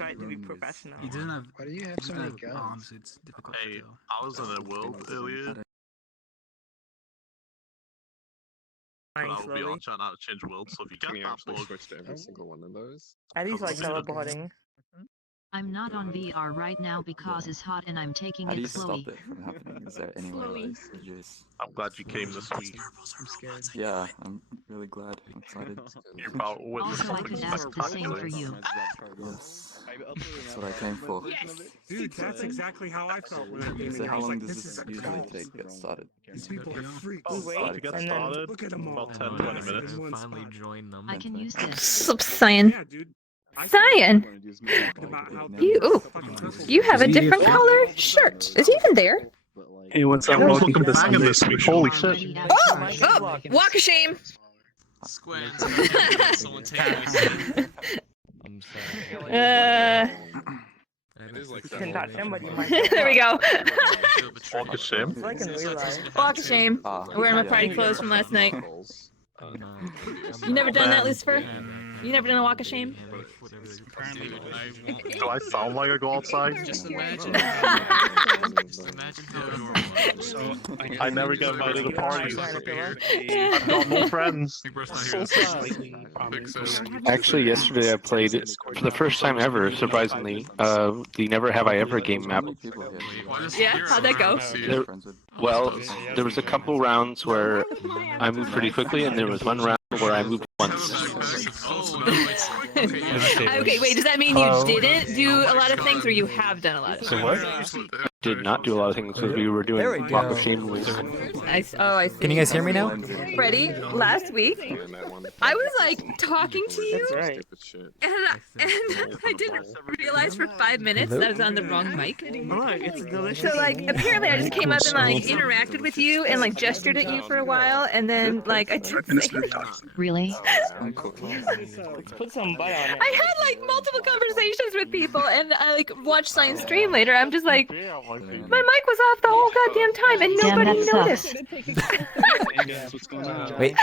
try to be professional. He doesn't have. Why do you have so many guns? Bombs. It's difficult Hey, to tell. I was in a world earlier. But I will be on trying out to change worlds, so if you get Can you that actually bug, switch to every single one of those? At least like teleporting. I'm not on VR right now because it's hot and I'm taking How do it you stop slowly. it from happening? Is there any way like you just... I'm glad you came this week. I'm scared. Yeah, I'm really glad. I'm excited. You're about to witness Also, I something could ask the same spectacular. for you. Yes. That's what I came for. Dude, that's exactly how I felt when I came So in. how I was long like, does this is this a usually cult. take to get started? These people are freaks. Oh, Wait, to get and then started, Look at them all. about 10, All 20 massive minutes. in one Finally spot. join them. I can use this. Sup, Cyan. Yeah, dude. Cyan, Talking about how you you have a different color shirt. Is he even there? Hey, what's up? I was Welcome looking to banging Sunday this week. Special. Holy shit. Oh, walk of shame. Square. Someone take it. I'm sorry. It is like you can touch them, but you might. There we go. Walk of shame. It's like in real life. Walk of shame. I'm wearing my party clothes from last night. You never done that, Lucifer? You never done a walk of shame? Do I sound like I go outside? Just imagine. Just imagine how normal. I never get invited to parties. Yeah. I've got no friends. So sad. Actually, yesterday I played it for the first time ever, surprisingly, the Never Have I Ever game map. Yeah, how'd that go? Well, there was a couple rounds where I moved pretty quickly, and there was one round where I moved once. Okay, wait, does that mean you didn't do a lot of things or you have done a lot of things? What? Did not do a lot of things because we were doing There we Walk go. of Shame rules. I see. Can you guys hear me now? Freddie, last week, I was like talking to you, That's right. and I didn't realize for 5 minutes that I was on the wrong mic. Look, it's delicious. So like apparently I just came up and like interacted with you and like gestured at you for a while, and then like I didn't say anything. Really? Put some butter on it. I had like multiple conversations with people, and I like watched Science stream later. I'm just like, my mic was off the whole goddamn time, and Damn, nobody that noticed. Wait.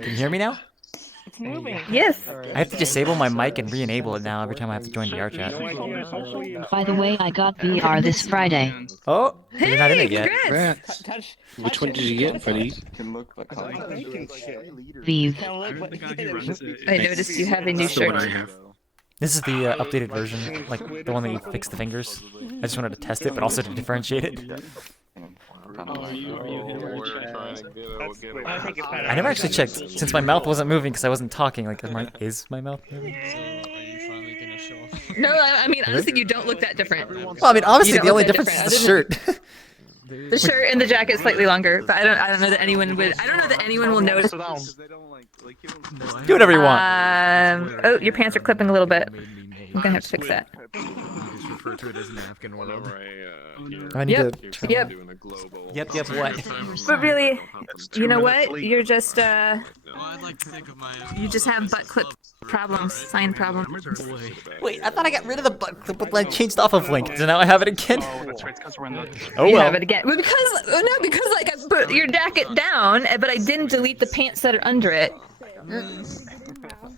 Can you hear me now? It's moving. Yes. I have to disable my mic and re-enable it now every time I have to join VRChat. By the way, I got VR this Friday. Oh, you're not in Hey, it yet. congrats. Which one did you get, Freddie? Can look like Vive. I noticed you have a new shirt. This is the updated version, like the one that you fix the fingers. I just wanted to test it, but also to differentiate it. I never actually checked, since my mouth wasn't moving because I wasn't talking. Like, is my mouth moving? No, I mean honestly, you don't look that different. Well, I mean, obviously You don't the only look that difference is the shirt. The shirt and the jacket is slightly longer, but I don't know that anyone would. I don't know that anyone will notice. Do whatever you want. Oh, your pants are clipping a little bit. I'm gonna have to fix that. Just refer to it as a napkin or whatever. I need Yep. to. Yep. Yep. What? But really, you know what? You're just Well, I'd like to think of my. you just have butt clip problems, sign problems. Wait, I thought I got rid of the butt clip, but I changed off of Link. So now I have it again. That's right, because we're in the... Oh You well. have it again. Well, because like I put your jacket down, but I didn't delete the pants that are under it.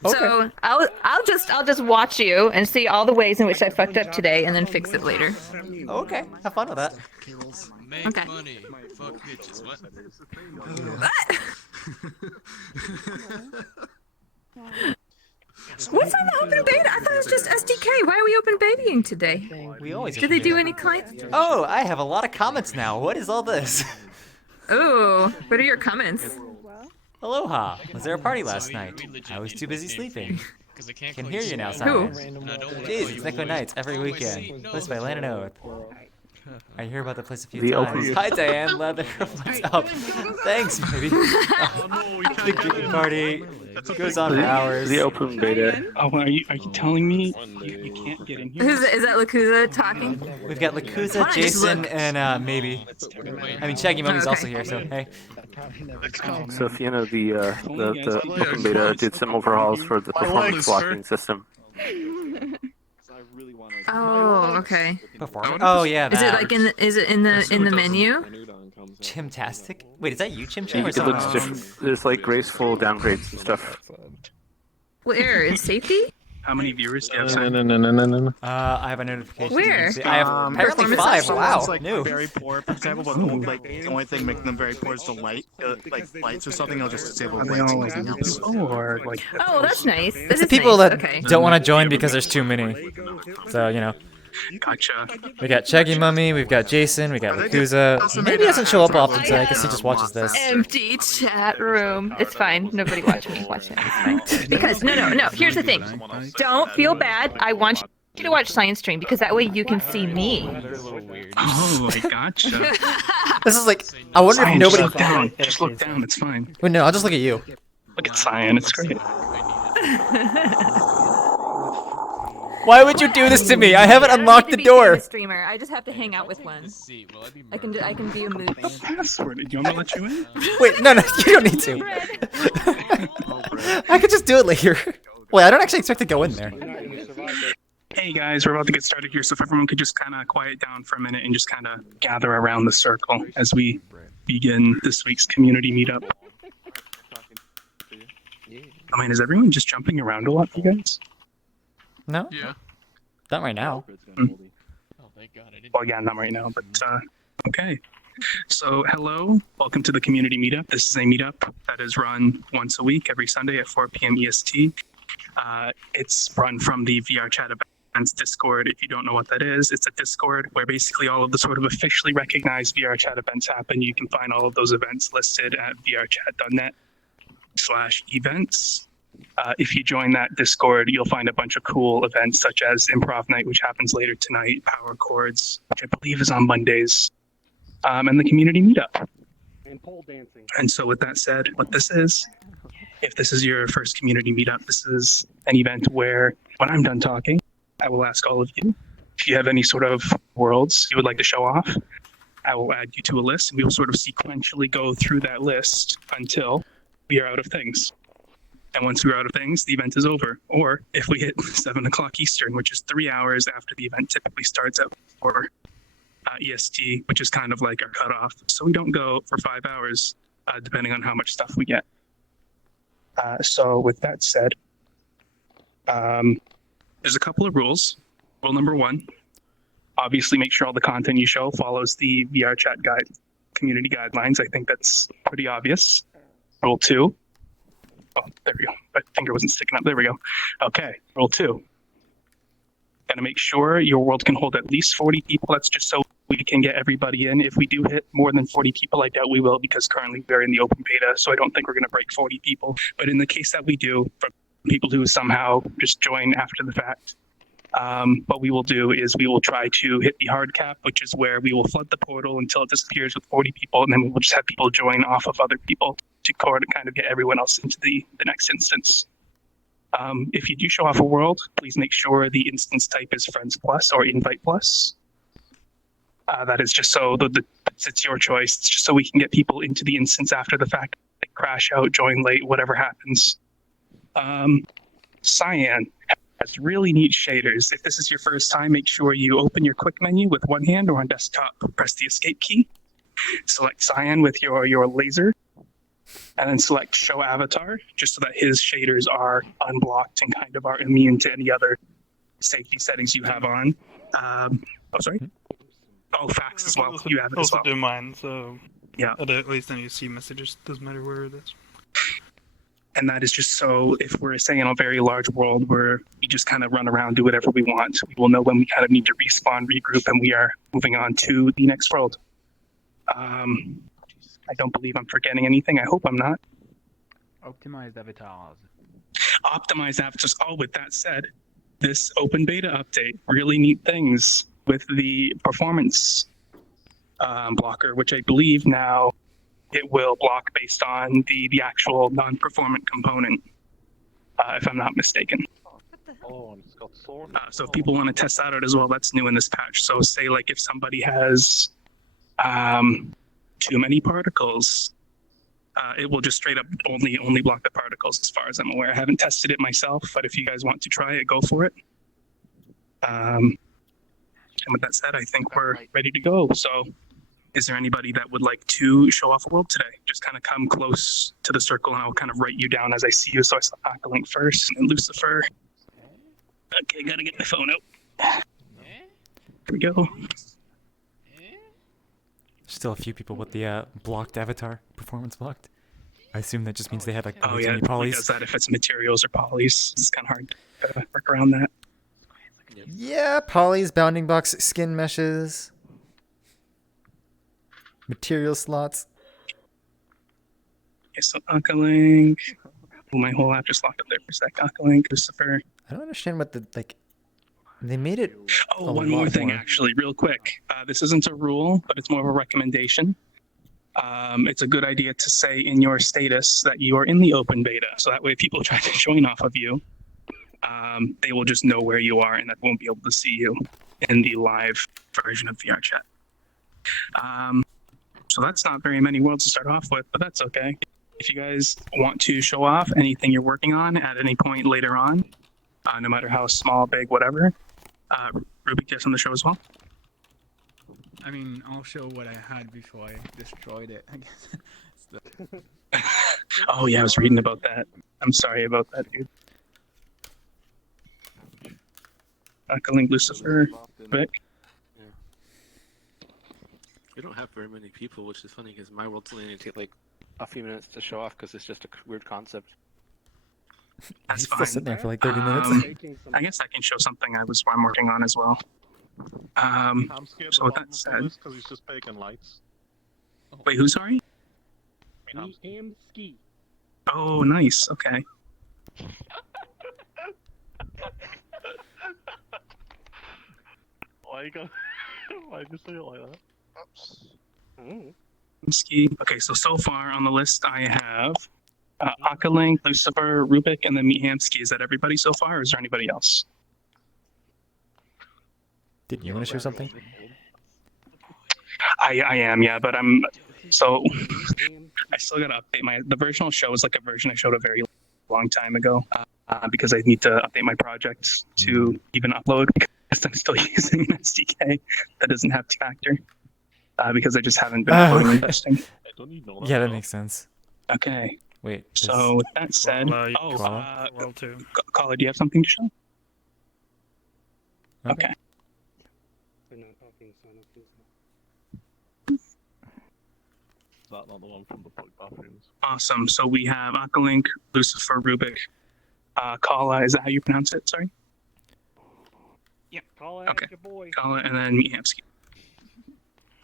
So I'll just watch you and see all the ways in which I fucked up today, and then fix it later. Okay, have fun with that. Make Okay. money. Fuck bitches. What? What's on the open beta? I thought it was just SDK. Why are we open betaing today? We always. Did they do any clients? Oh, I have a lot of comments now. What is all this? Ooh, what are your comments? Aloha. Was there a party last night? I was too busy sleeping. Can hear you now, Simon. Jeez, it's Nico Nights every weekend. Listed by Land and Oath. I hear about the place a few times. Hi, Diane. Leather. What's up? Thanks, baby. The kicking party goes on for hours. The open beta. Oh, are you telling me you can't get in here? Is that Lakuza talking? We've got Lakuza, Jason, and maybe. I mean, Shaggy Mummy's also here, so hey. So if you know the open beta did some overhauls for the performance blocking system. Oh, okay. Oh yeah. Is it like in the menu? Chimtastic? Wait, is that you, Chim Chim? It looks different. There's like graceful downgrades and stuff. Where is safety? How many viewers do you have? No. I have a notification. Where? I have apparently Performance 5. Wow, like new. very poor, for example, but the only thing making them very poor is the light, like lights or something. I'll just disable Are the they all lights. like info or like? Oh, that's nice. That It's the is people nice. that Okay. don't want to join because there's too many. So, you know. Gotcha. We got Cheggy Mummy, we've got Jason, we got Yakuza. Maybe he doesn't show up often today because he just watches this. Empty chat room. It's fine. Nobody watch me. Watch it. It's fine. Because no. Here's the thing. Don't feel bad. I want you to watch Science Stream because that way you can see me. Oh, I gotcha. This is like, I wonder if Cyan, nobody. just look down. Just look down. It's fine. Wait, no, I'll just look at you. Look at Cyan. It's great. Why would you do this to me? I haven't unlocked the I'm door. a streamer. I just have to hang out with one. I can be a mooch. Password. Do you want me to let you in? Wait, no, you don't need to. I could just do it later. Wait, I don't actually expect to go in there. Hey guys, we're about to get started here, so if everyone could just kind of quiet down for a minute and just kind of gather around the circle as we begin this week's community meetup. I mean, is everyone just jumping around a lot, you guys? No? Yeah. Not right now. Oh, thank God I didn't. Well, yeah, not right now, but okay. So, hello, welcome to the community meetup. This is a meetup that is run once a week, every Sunday at 4 p.m. EST. It's run from the VRChat Events Discord. If you don't know what that is, it's a Discord where basically all of the sort of officially recognized VRChat events happen. You can find all of those events listed at vrchat.net/events. If you join that Discord, you'll find a bunch of cool events such as Improv Night, which happens later tonight, Power Chords, which I believe is on Mondays, and the community meetup. And pole dancing. And so with that said, what this is, if this is your first community meetup, this is an event where when I'm done talking, I will ask all of you if you have any sort of worlds you would like to show off. I will add you to a list and we will sort of sequentially go through that list until we are out of things. And once we're out of things, the event is over. Or if we hit 7 o'clock Eastern, which is 3 hours after the event typically starts at 4 EST, which is kind of like our cutoff. So we don't go for 5 hours, depending on how much stuff we get. So with that said, there's a couple of rules. Rule number 1, obviously make sure all the content you show follows the VRChat guide, community guidelines. I think that's pretty obvious. Rule 2. Oh, there we go. My finger wasn't sticking up. There we go. Okay, rule 2. Gotta make sure your world can hold at least 40 people. That's just so we can get everybody in. If we do hit more than 40 people, I doubt we will because currently we're in the open beta, so I don't think we're gonna break 40 people. But in the case that we do, for people who somehow just join after the fact, what we will do is we will try to hit the hard cap, which is where we will flood the portal until it disappears with 40 people, and then we will just have people join off of other people to kind of get everyone else into the next instance. If you do show off a world, please make sure the instance type is Friends Plus or Invite Plus. That is just so it's your choice. It's just so we can get people into the instance after the fact. They crash out, join late, whatever happens. Cyan has really neat shaders. If this is your first time, make sure you open your quick menu with one hand or on desktop. Press the escape key. Select Cyan with your laser. And then select Show Avatar, just so that his shaders are unblocked and kind of are immune to any other safety settings you have on. Sorry? Oh, fax as well. You have it as well. Also do mine, so yeah. At least any see messages, doesn't matter where it is. And that is just so if we're saying in a very large world where we just kind of run around, do whatever we want, we will know when we kind of need to respawn, regroup, and we are moving on to the next world. I don't believe I'm forgetting anything. I hope I'm not. Optimized avatars. Optimized avatars. Oh, with that said, this open beta update, really neat things with the performance blocker, which I believe now it will block based on the actual non-performant component, if I'm not mistaken. So if people want to test that out as well, that's new in this patch. So say like if somebody has too many particles, it will just straight up only block the particles as far as I'm aware. I haven't tested it myself, but if you guys want to try it, go for it. And with that said, I think we're ready to go. So is there anybody that would like to show off a world today? Just kind of come close to the circle and I'll kind of write you down as I see you. So I saw Aqualink first and then Lucifer. Okay, gotta get my phone out. Here we go. Still a few people with the blocked avatar, performance blocked. I assume that just means they had like Oh way too yeah, many it probably polys. does that if it's materials or polys. It's kind of hard to work around that. Yeah, polys, bounding box, skin meshes, material slots. Okay, so Aqualink. Oh, my whole app just locked up there for a sec. Aqualink, Christopher. I don't understand what the like. They made it. Oh, one more thing, actually, real quick. This isn't a rule, but it's more of a recommendation. It's a good idea to say in your status that you are in the open beta, so that way if people try to join off of you, they will just know where you are and that won't be able to see you in the live version of VRChat. So that's not very many worlds to start off with, but that's okay. If you guys want to show off anything you're working on at any point later on, no matter how small, big, whatever, Ruby gets on the show as well. I mean, I'll show what I had before I destroyed it, I guess. Oh yeah, I was reading about that. I'm sorry about that, dude. Link Lucifer, Vic. We don't have very many people, which is funny because my world's only going to take like a few minutes to show off because it's just a weird concept. That's Still fine. sitting there for like 30 minutes. I guess I can show something I'm working on as well. I'm scared So with that said, because he's just taking lights. wait, who? Sorry? Ski. Oh, nice. Okay. Why you go? Why you say it like that? Oops. Ski. Okay, so far on the list I have Akalink, Lucifer, Rubik, and then Meethamski. Is that everybody so far, or is there anybody else? Didn't you want to show something? I am, yeah, but I'm so I still gotta update the version I'll show is like a version I showed a very long time ago because I need to update my projects to even upload because I'm still using an SDK that doesn't have T-Factor because I just haven't been uploading and testing. Yeah, that makes sense. Okay. Wait. So with that said, Caller, do you have something to show? Okay. That not the one from the public bathrooms. Awesome. So we have Akalink, Lucifer, Rubik, Kala. Is that how you pronounce it? Sorry. Yeah. Okay. Kala, and then Meethamski.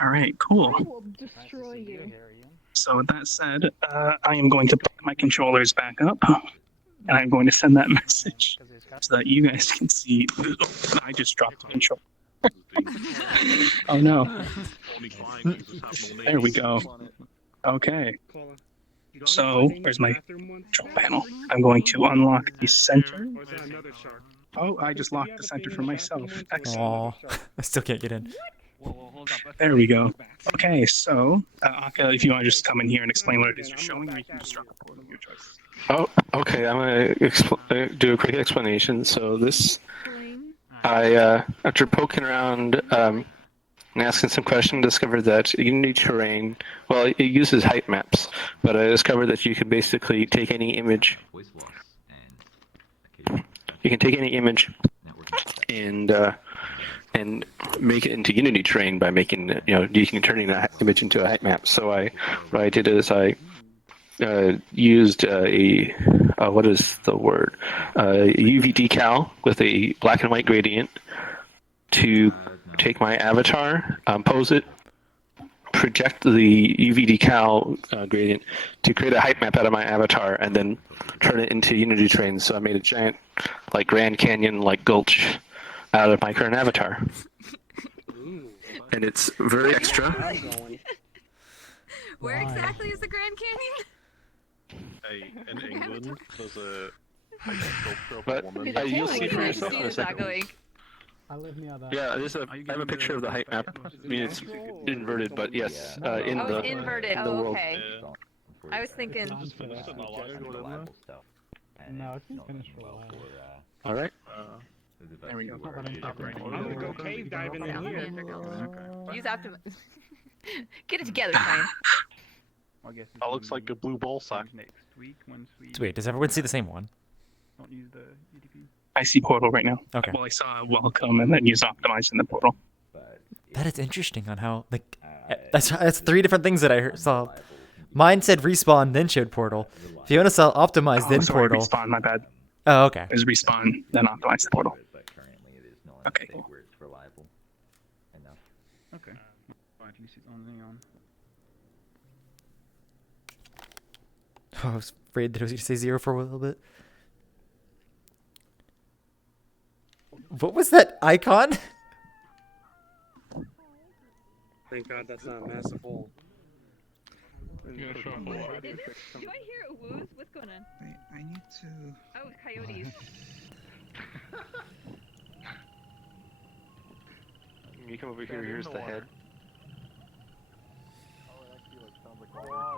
All right. Cool. I will destroy you. So with that said, I am going to put my controllers back up, and I'm going to send that message so that you guys can see. I just dropped the controller. Oh no. There we go. Okay. So, where's my control panel? I'm going to unlock the center. Oh, I just locked the center for myself. Excellent. Aww. I still can't get in. There we go. Okay, so, Aka, if you want to just come in here and explain what it is you're showing, or you can just drop a quote of your choice. Oh, okay. I'm gonna do a quick explanation. So this, after poking around and asking some questions, discovered that Unity terrain, well, it uses height maps, but I discovered that you can basically take any image. You can take any image and make it into Unity terrain by making, you can turn that image into a height map. So what I did is I used what is the word? UV decal with a black and white gradient to take my avatar, pose it, project the UV decal gradient to create a height map out of my avatar, and then turn it into Unity terrain. So I made a giant, like Grand Canyon, like gulch out of my current avatar. And it's very extra. Where exactly is the Grand Canyon? In England, there's a sculpture of But a woman. you'll see for yourself in a second. I live near that. Yeah, I have a picture of the height map. I mean, it's inverted, but yes, in Oh, the it's inverted. in the Oh, world. okay. I was thinking. No, it's been finished for a while. All right. There we go. I'm gonna go cave diving in here. Use Optimus. Get it together, Ryan. That looks like a blue ball sack. Next week, once we So wait, does everyone see the same one? don't use the UDP. I see portal right now. Okay. Well, I saw welcome and then use optimize in the portal. That is interesting on how like that's 3 different things that I saw. Mine said respawn, then showed portal. Fiona saw optimize, then sorry, portal. respawn. My bad. Oh, okay. There's respawn, then optimize the portal. Okay. Cool. Okay. At least it's only on. Oh, I was afraid that it was going to say 0 for a little bit. What was that icon? Thank God that's not a massive hole. Do I hear a woos? What's going on? Wait, I need to. Oh, coyotes. You come over here, here's the head. Water.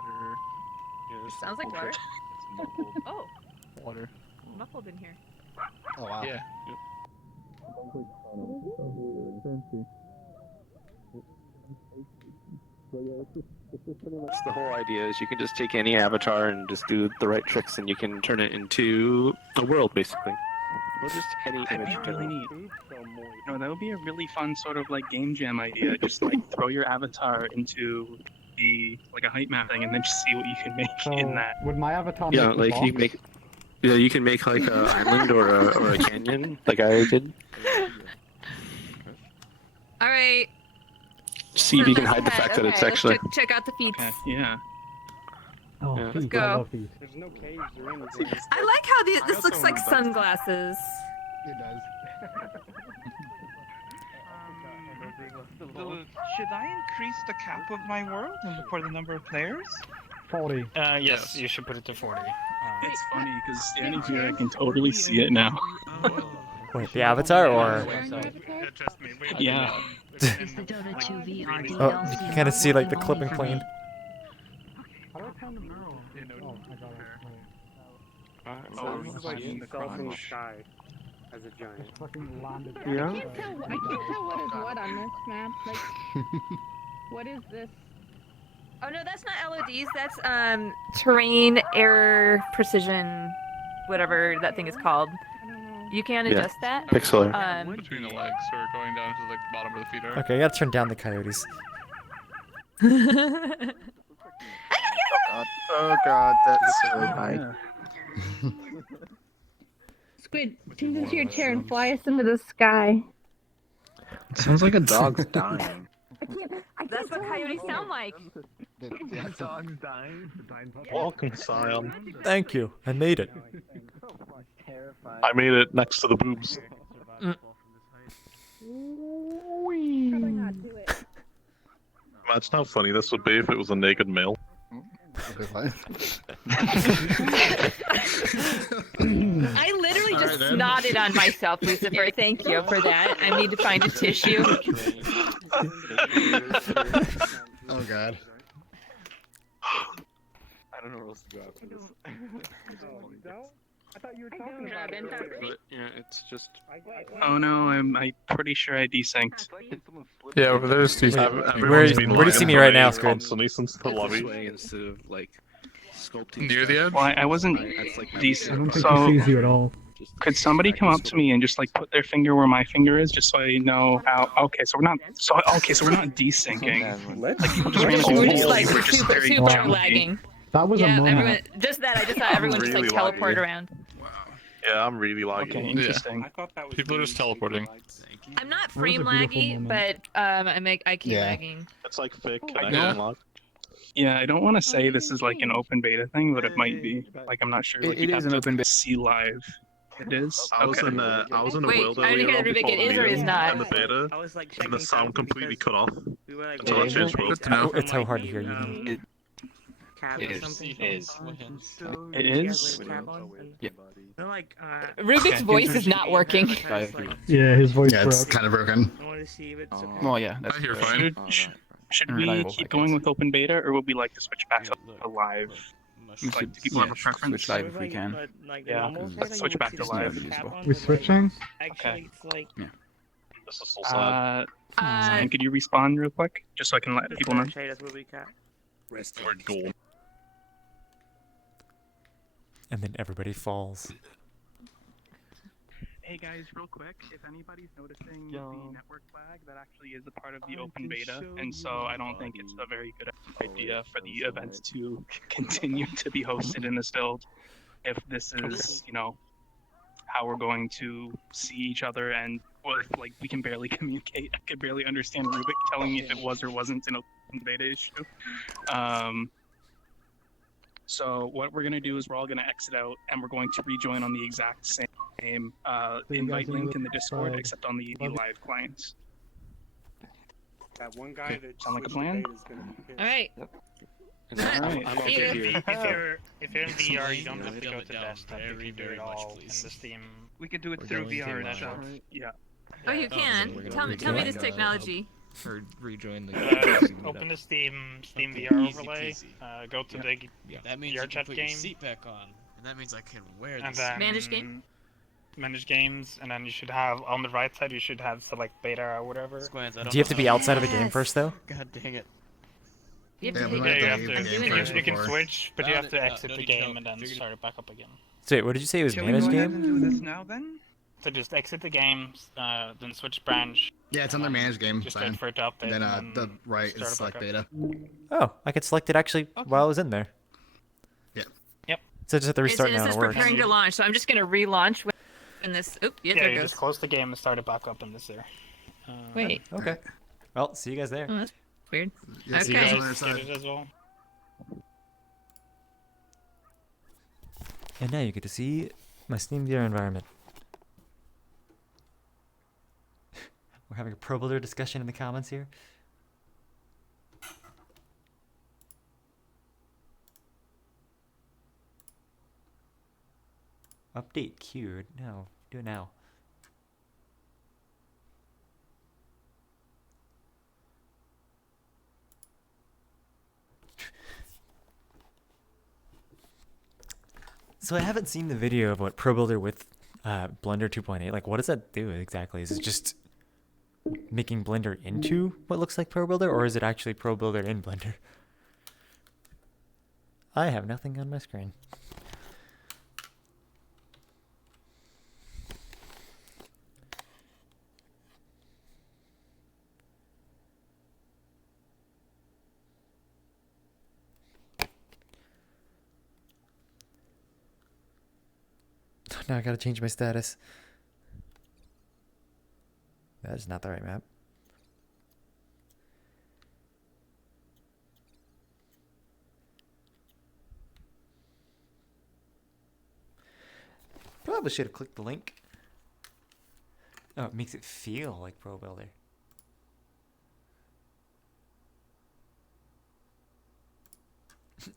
Sounds like water. Oh, Water. muffled in here. Oh wow. Yeah. That's the whole idea, is you can just take any avatar and just do the right tricks and you can turn it into a world, basically. Or just any That'd image. be really neat. No, that would be a really fun sort of like game jam idea. Just like throw your avatar into like a height map thing and then just see what you can make in that. Would my avatar Yeah, make the like box? you make. Yeah, you can make like an island or a canyon, like I did. All right. See if you can hide the fact that it's actually. Let's check out the feeds. Okay, yeah. Oh, Yeah. feet, go. I love feet. There's no caves or anything. I like how this looks like sunglasses. It does. Should I increase the cap of my world for the number of players? 40. Yes, you should put it to 40. It's funny because standing here, I can totally see it now. Wait, the avatar or? Yeah. Is the Dota 2 VR Oh, you can kind of see like the clipping plane. How do I turn the mirror on? Oh, I got it. Oh, this is like fell from the sky as a giant. Just fucking landed. Yeah. I can't tell what is what on this map. Like, what is this? Oh no, that's not LODs. That's terrain, error, precision, whatever that thing is called. You can adjust that. Pixel. Between the legs or going down to like the bottom of the feet are. Okay, I gotta turn down the coyotes. Oh god, that's so high. Squid, change into your chair and fly us into the sky. Sounds like a dog's dying. That's what coyotes sound like. Dog's dying. Welcome, Cyan. Thank you. I made it. I made it next to the boobs. Probably not do it. Imagine how funny this would be if it was a naked male. I literally just snotted on myself, Lucifer. Thank you for that. I need to find a tissue. Oh god. I don't know where else to go after this. I thought you were talking about it. But yeah, it's just. Oh no, I'm pretty sure I desynced. Yeah, but there's two. Where do you see me right now, Squid? Constantly since the lobby. Instead of like sculpting. Near the edge. Well, I wasn't I decent. don't think he So sees you at all. could somebody come up to me and just like put their finger where my finger is, just so I know how? Okay, so we're not. So we're not desyncing. Like people just ran We're into just like we're just super, very super challenging. lagging. That was a Yeah, moment. everyone. Just that. I just thought everyone just like really teleport laggy. around. Yeah, I'm really laggy. Okay, interesting. I thought that was People are just teleporting. I'm not That was a frame beautiful laggy, moment. but I keep Yeah. lagging. It's like fake I connection don't- lag. Yeah, I don't want to say this is like an open beta thing, but it might be. Like I'm not sure. Like It you'd is have an to open beta. see live. It is. I was Okay. in a Wait, world I didn't earlier hear on Rubik, before it the is or meeting, is not? and the beta, I was like and checking the sound something completely because cut off. we were like Until I changed waiting worlds. for it to It's so like, hard to hear you. cat or something. It is. Yeah. They're like, Rubik's Okay. voice is not working. Yeah, his voice Yeah, it's broke. kind of broken. I want to see if it's okay. Well, yeah, that's You're fine. Should we Reliable, I keep guess. going with open beta, or would we like to switch back to live? Like, do people have a preference? Switch live if we can. Like, Yeah, normal let's version, switch you back would to see live. the cap on, We but, like, switching? Actually, it's like This is so sad. Simon, could you respawn real quick, just so I can let people know? That's what we cat. We're gold. And then everybody falls. Hey guys, real quick, if anybody's noticing Yo. the network flag, that actually is a part of the open beta, and so I don't think it's a very good idea for the events to continue to be hosted in this build. If this is, you know, how we're going to see each other, and well, if, like, we can barely communicate. I could barely understand Rubik telling me if it was or wasn't an open beta issue. So what we're gonna do is we're all gonna exit out, and we're going to rejoin on the exact same invite link in the Discord, except on the live clients. That one guy that Sound like a switched plan? the beta is gonna be pissed. All right. Alright. I'm See over you. here. If you're in VR, you don't Yeah. have to go to Dumb it desktop. down You can do very it much, all in please. the Steam. We could do it We're through going VR to itself. Yeah. Oh, you can. we're Tell me gonna this technology. Or rejoin the. Open the Steam VR Easy overlay. peasy. Go to the That means you can VRChat put your game, seat back on, and that means I can wear and this. then Manage game? Manage games, and then you should have on the right side. You should have select beta or whatever. Squans, I don't Do you have know to be how- outside of a game first, though? God dang it. You Yeah, have we to might Yeah, take you have have to to. leave the game You first can before. switch, but you have to No, exit no the need to game know. and then Figured- start it back up again. So wait, what did you say? It was Shall we managed go ahead game? and do this now then? So just exit the game, then switch branch. Yeah, it's on the managed game. Just Fine. wait for it to update. Then and the right start is it select back up. beta. Oh, I could select it actually while I was in there. Yeah. Yep. So I just have to restart It now and says it works. preparing to launch, so I'm just gonna relaunch when this. Oop, yeah, Yeah, there you it just goes. close the game and start it back up in this there. Wait. Okay. Well, see you guys there. Oh, that's weird. Yeah, see you Okay. guys on the other Get side. it as well. And now you get to see my Steam VR environment. We're having a pro builder discussion in the comments here. Update queued. No, do it now. So I haven't seen the video of what Pro Builder with Blender 2.8. Like, what does that do exactly? Is it just making Blender into what looks like Pro Builder, or is it actually Pro Builder in Blender? I have nothing on my screen. Now I gotta change my status. That is not the right map. Probably should have clicked the link. Oh, it makes it feel like Pro Builder.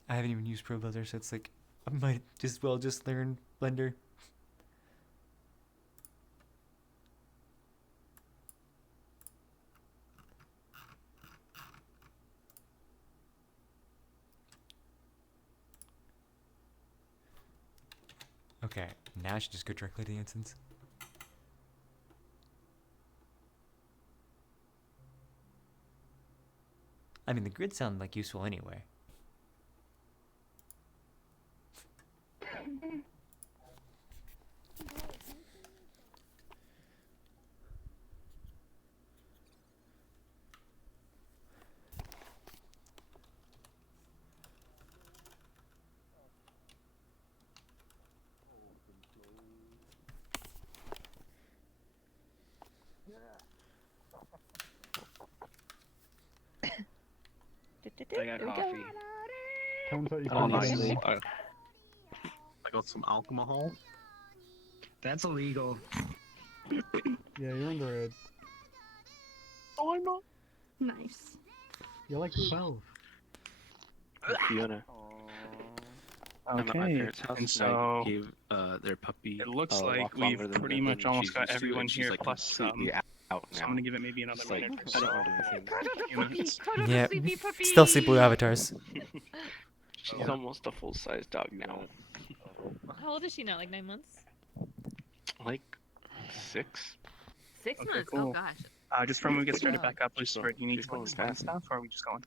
I haven't even used Pro Builder, so it's like I might just well just learn Blender. Okay, now I should just go directly to the instance. I mean, the grids sound like useful anyway. I got coffee. Tell them Oh, nice. I got some alcohol. That's illegal. Yeah, you're in the red. Oh, I'm not. Nice. You're like 12. Fiona. I'm at my Okay, parents' house and and so I gave their puppy it looks a like walk we've longer than pretty than much almost she's got used to, everyone and she's here like plus completely out so now. I'm gonna give it maybe another It's like, minute or I so. don't want to do anything. Few minutes. Yeah, still see blue avatars. She's almost a full-size dog now. How old is she now? Like 9 months? Like 6. 6 Okay, months? Oh cool. gosh. Just from when we get started back up, Lucifer, do you need to explain stuff, or are we just going?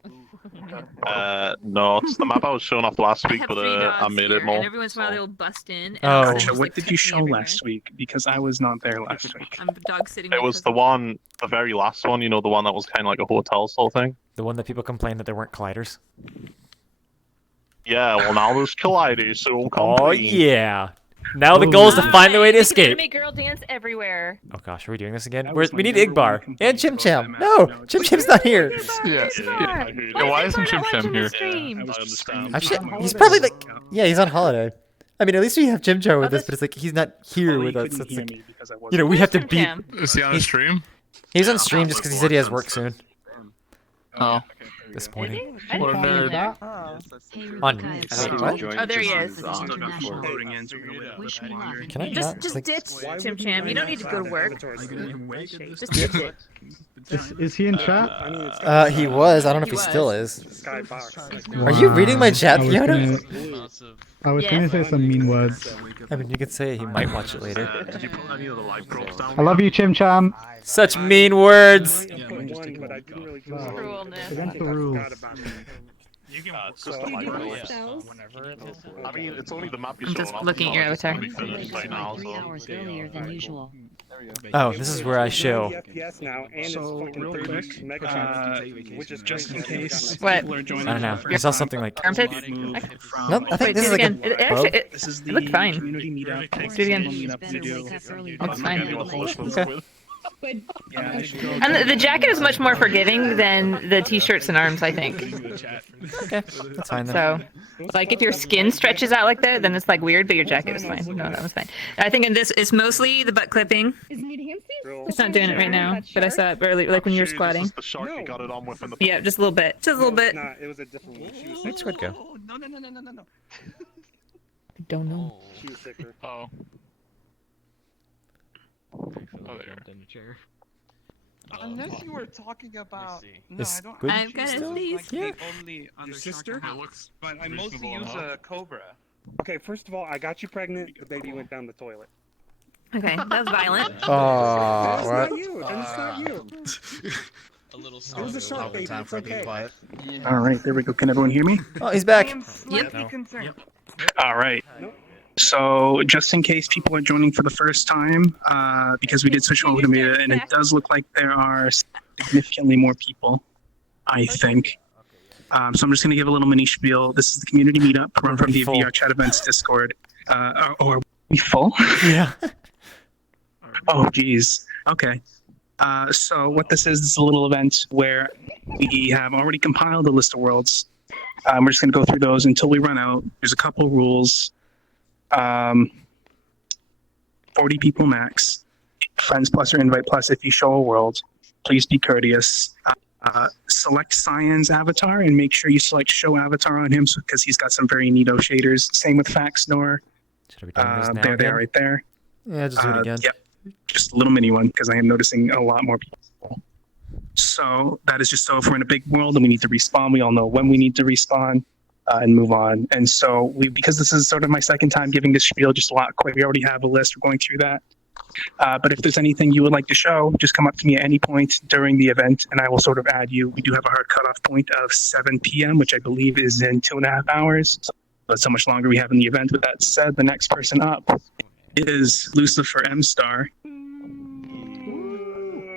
No, it's the map I was showing off last week, but I made it more. And every once in a while they'll bust in. And Oh. I'll So just, what like, did you touch me show everywhere. last week? Because I was not there last week. I'm dog sitting. It was the one, the very last one, you know, the one that was kind of like a hotel sort of thing. The one that people complained that there weren't colliders. Yeah, well now there's colliders, so Oh yeah. Now the goal is to find the way to escape. Make girl dance everywhere. Oh gosh, are we doing this again? was We my need number one Igbar and Chim Cham. complaint No, about Chim Cham's not here. Yeah. Why isn't Chim Cham here? I was just screaming. Actually, he's probably like, yeah, he's on holiday. I mean, at least we have Chim Cham with us, but it's like he's not here with us. It's like, you know, we have to beat. Is he on a stream? He's on stream just because he said he has work soon. Oh. Disappointing. What a nerd. On what? Oh, there he is. Can I Just not? Like, ditch Chim Cham. You don't need to go to work. Just ditch it. Is he in chat? he was. I don't know if he still is. Skybox. Are you reading my chat, I was Fiona? I was gonna say some mean words. I mean, you could say he might watch it later. Did you put any of the live crops down? I love you, Chim Cham. Such mean words. Cruelness. Against the rules. You can it's just the live crops. I mean, it's only the map you're I'm showing just off, looking at your it's avatar. not really finished right now, so. earlier than usual. Oh, this is where I show. FPS now, and So, it's fucking real 30 quick, megabytes, which is just in case What? people are joining I don't know. for I the saw first something like. time, Armpits? move from- Nope, I think Wait, this do is it like again. a It actually, bug. This is it the looked fine. community meetup. Do it again. Looks fine. But Yeah, And the jacket is much more forgiving than the t-shirts and arms, I think. Okay, that's fine then. So, like, if your skin stretches out like that, then it's like weird, but your jacket is fine. No, that was fine. I think in this, it's mostly the butt clipping. It's not doing it right now, but I saw it earlier, like when you were squatting. The shark you got it on with in the Yeah, just a little bit. Just a little bit. Nah, it was a different one. She was Which would go? No. I don't know. She was sicker. Oh. Oh, there. Unless you were talking about. No, Is I don't. Squid I've got still a sneeze. Like here? the only other sister? shark I have, but I mostly use a cobra. Okay, first of all, I got you pregnant. The baby went down the toilet. Okay, that was violent. Oh, That's what? not you. That's not you. A little It was a shark baby. It's okay. All right, there we go. Can everyone hear me? Oh, he's back. I am slightly concerned. All right. So just in case people are joining for the first time, because we did switch over to Meta, and it does look like there are significantly more people, I think. So I'm just going to give a little mini spiel. This is the community meetup run from the Full. VRChat events Discord. Are we full? Yeah. Oh, geez. Okay. So what this is a little event where we have already compiled a list of worlds. We're just going to go through those until we run out. There's a couple rules. 40 people max. Friends plus or invite plus if you show a world. Please be courteous. Select Cyan's avatar and make sure you select show avatar on him because he's got some very neato shaders. Same with Faxnor. Should we do this now? There they again? are right there. Yeah, just do it again. Yep. Just a little mini one because I am noticing a lot more people. So that is just so if we're in a big world and we need to respawn, we all know when we need to respawn and move on. And so because this is sort of my second time giving this spiel, just a lot quick. We already have a list. We're going through that. But if there's anything you would like to show, just come up to me at any point during the event and I will sort of add you. We do have a hard cutoff point of 7 p.m., which I believe is in 2.5 hours. So that's how much longer we have in the event. With that said, the next person up is Lucifer M Star.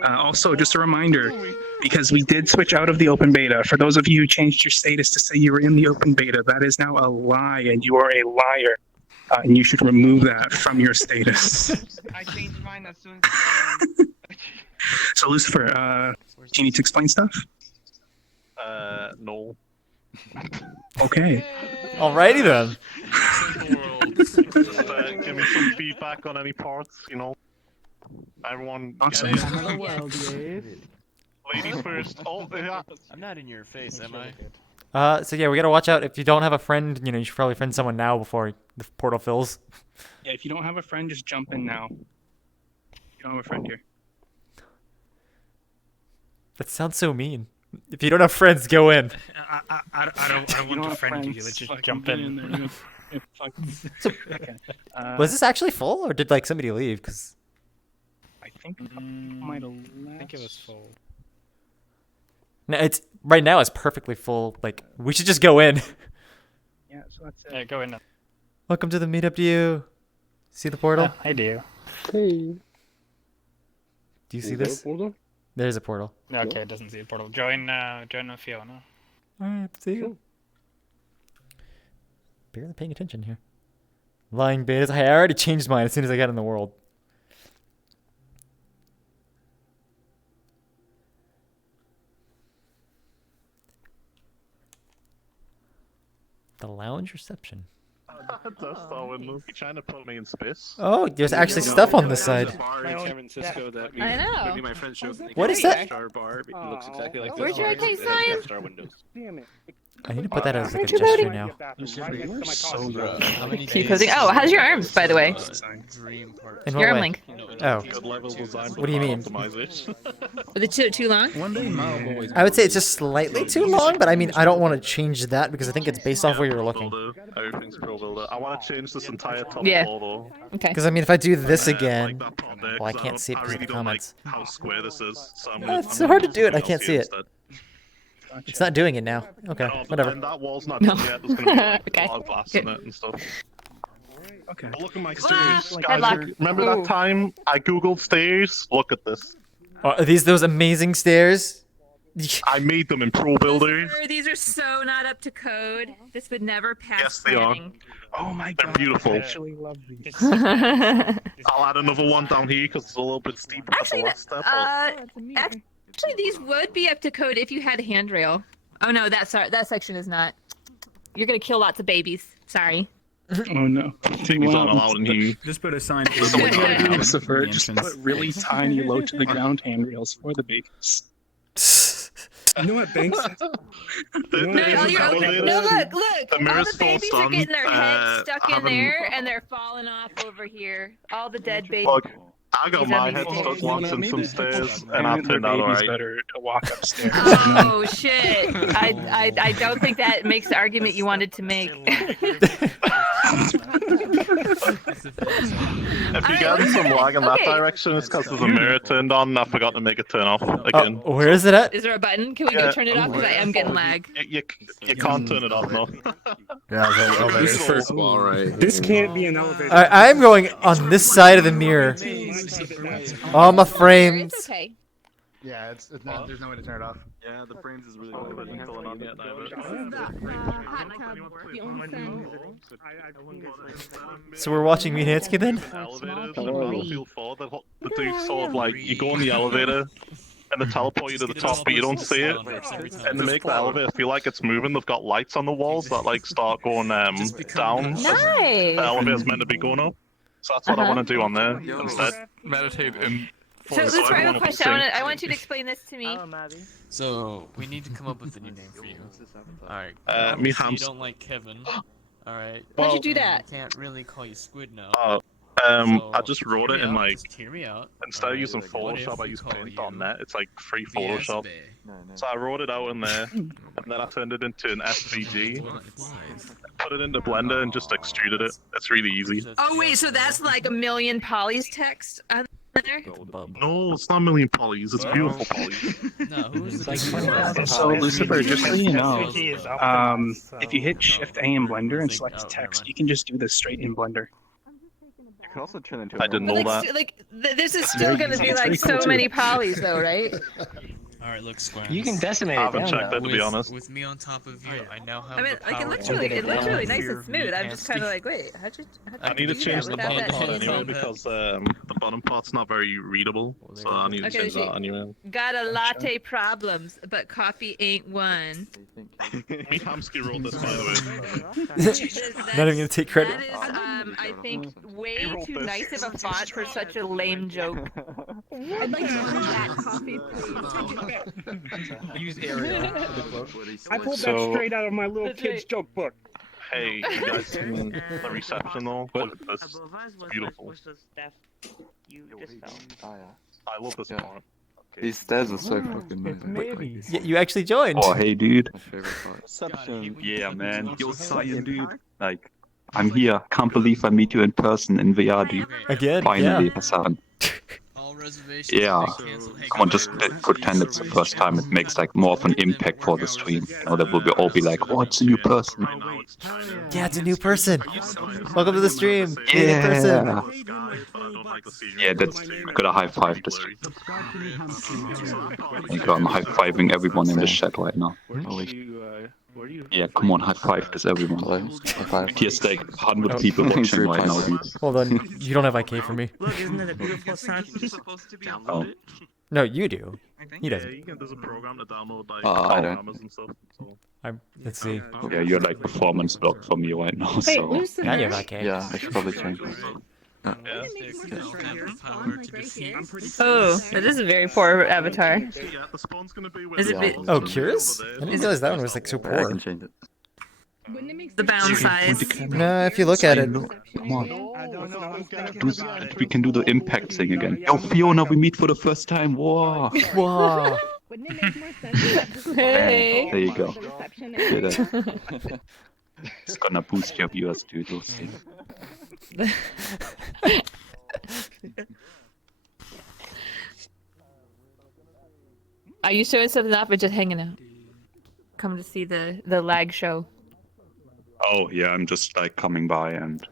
Also, just a reminder, because we did switch out of the open beta. For those of you who changed your status to say you were in the open beta, that is now a lie, and you are a liar. And you should remove that from your status. I changed mine as soon as. So, Lucifer, do you need to explain stuff? No. Okay. Alrighty then. Just, give me some feedback on any parts, you know. Everyone. Awesome. Ladies first. Oh, yeah. I'm not in your face, am I? So yeah, we gotta watch out. If you don't have a friend, you know, you should probably friend someone now before the portal fills. Yeah, if you don't have a friend, just jump in now. You don't have a friend here. That sounds so mean. If you don't have friends, go in. I don't want to friend you. Let's just jump in. So, was this actually full, or did like somebody leave? Because I I think a couple people might have left. I think it was full. No, it's right now. It's perfectly full. Like we should just go in. Yeah, so that's it. Yeah, go in. Welcome to the meetup. Do you see the portal? I do. Hey. Do you see this? There's a portal. Okay, it doesn't see a portal. Join Fiona. Alright, see you. Barely paying attention here. Lying betas. Hey, I already changed mine as soon as I got in the world. The lounge reception. That's Darwin. You trying to put me in space? Oh, there's actually stuff on this side. Bar in San Francisco that I know. me and my friend showed me. What is that? Star bar. It looks exactly like Where'd this. you bar. okay, It has Cyan? star windows. Damn it. I need to put that as like a Aren't you gesture voting? now. So good. How many Keep days posing. Oh, how's your arms, by the way? Dream part. In Your what arm way? length. Oh. Good level design. What do you mean? Optimization. Was it too long? One day Mao boys. I would say it's just slightly too long, but I mean, I don't want to change that because I think it's based off where you're looking. Everything's pro builder. I want to change this entire top Yeah. floor though. Okay. Because I mean, if I do this again, Like that part there, well, I 'cause can't see it I because of really the don't like comments. how square this is. So I'm It's so hard to do it. I can't see it. It's not doing it now. Okay, whatever. And that wall's not done yet. There's gonna be like, Okay. a lot of glass in it and stuff. Okay. But look at my Ah, stairs, guys. headlock. Remember Ooh. that time I googled stairs? Look at this. Are these those amazing stairs? I made them in Pro Builder. These are so not up to code. This would never pass Yes, they are. planning. Oh my They're god. beautiful. I actually love these. I'll add another one down here because it's a little bit steeper at the Actually, last step. actually, these would be up to code if you had a handrail. Oh no, that section is not. You're gonna kill lots of babies. Sorry. Oh no. He's not allowed in here. Just put a sign. Lucifer, just put really tiny low to the ground handrails for the babies. You know what, Banks? No, look. The All mirror's the babies full are getting their heads stuck in having- there, and they're falling off over here. All the dead babies. Look, I got These my are head these stuck stairs. once in some stairs, and I turned out baby's alright. better to walk upstairs. Oh shit! I don't think that makes the argument you wanted to make. If you get some lag in that Okay. direction, it's because there's a mirror turned on and I forgot to make it turn off again. Oh, where is it at? Is there a button? Can we go Yeah. turn it off? Because I am getting lag. You can't turn it off, no. This is first wall, right? This can't be an elevator. I'm going on this side of the mirror. All my frames. It's okay. Yeah, it's not, there's no way to turn it off. Yeah, the frames is really low, but it's still on yet either. So we're watching Mutansky then? Elevators in Battlefield 4, the dude sort of like, you go in the elevator, and they teleport you to the top, but you don't see it. And to make the elevator feel like it's moving, they've got lights on the walls that like start going down. Nice. The elevator's meant to be going up. So that's what I want to do on there instead. Meditate in. So Lucifer, I have a question. I want you to explain this to me. So we need to come up with a new name for you. All right. Me You hams. don't like Kevin. All right. How'd you do that? Can't really call you Squid now. I just wrote it in like, Just hear me out. instead of using What if Photoshop, I we use call Paint.net. It's like free Photoshop. So I wrote it out in there, and then I turned it into an SVG, put it into Blender, and just extruded it. It's really easy. Oh wait, so that's like a million polys text on there? No, it's not a million polys. It's beautiful polys. No, who's the So Lucifer, just so you know, if you hit Shift A in Blender and select text, you can just do this straight in Blender. You can also turn into. I didn't know that. This is still going to be like so many polys though, right? All right, look, Square. You can decimate I it haven't down, checked though. that to be honest. With me on top of you, I now have I mean, the like power it looks to really control nice your and smooth. I'm just kind of like, wait, how'd you I need to do change that the without bottom that part hands anyway on? because the bottom part's not very readable. So I need to Okay, change she- that anyway. Got a latte problems, but coffee ain't one. Me Hamsky wrote this, by the way. Not even gonna take credit. That is, I think, way too nice of a font for such a lame joke. I'd like to order that coffee, please. Use Arial. I pulled So- that straight out of my little kid's joke book. Hey, you guys seen the reception though? Look at this. It's beautiful. I love this part. These stairs are so fucking nice. You actually joined. Oh, hey, dude. Reception. Yeah, man. You're Cyan, dude. Like, I'm here. Can't believe I meet you in person in VR, dude. Again, Finally, yeah. Hassan. Yeah, someone just pretend it's the first time. It makes like more of an impact for the stream. You know, that will be all be like, oh, it's a new person. Yeah, it's a new person. Welcome to the stream. You're a new person. Yeah, that's we gotta high five the stream. There you go, I'm high fiving everyone in the chat right now. Yeah, come on, high five this everyone. Here's like 100 people watching right now, dude. Hold on, you don't have IK for me. Look, isn't it a beautiful sun? Oh. No, you do. He doesn't. There's a program to download like I don't. programmers and stuff. So. Let's see. Yeah, you're like performance blocked for me right now. Wait, So. who's the Now you have nerd? IK. Yeah, I should probably change this. Oh, that is a very poor avatar. Is it? Oh, Curious? I didn't realize that one was like so Yeah, I poor. can change it. The bound size. No, if you look at it. Come on. We can do the impact thing again. Yo, Fiona, we meet for the first time. Whoa. Whoa. Hey. There you go. Get it. It's gonna boost your viewers, dude. Those things. Are you showing something off or just hanging out? Come to see the lag show. Oh yeah, I'm just like coming by and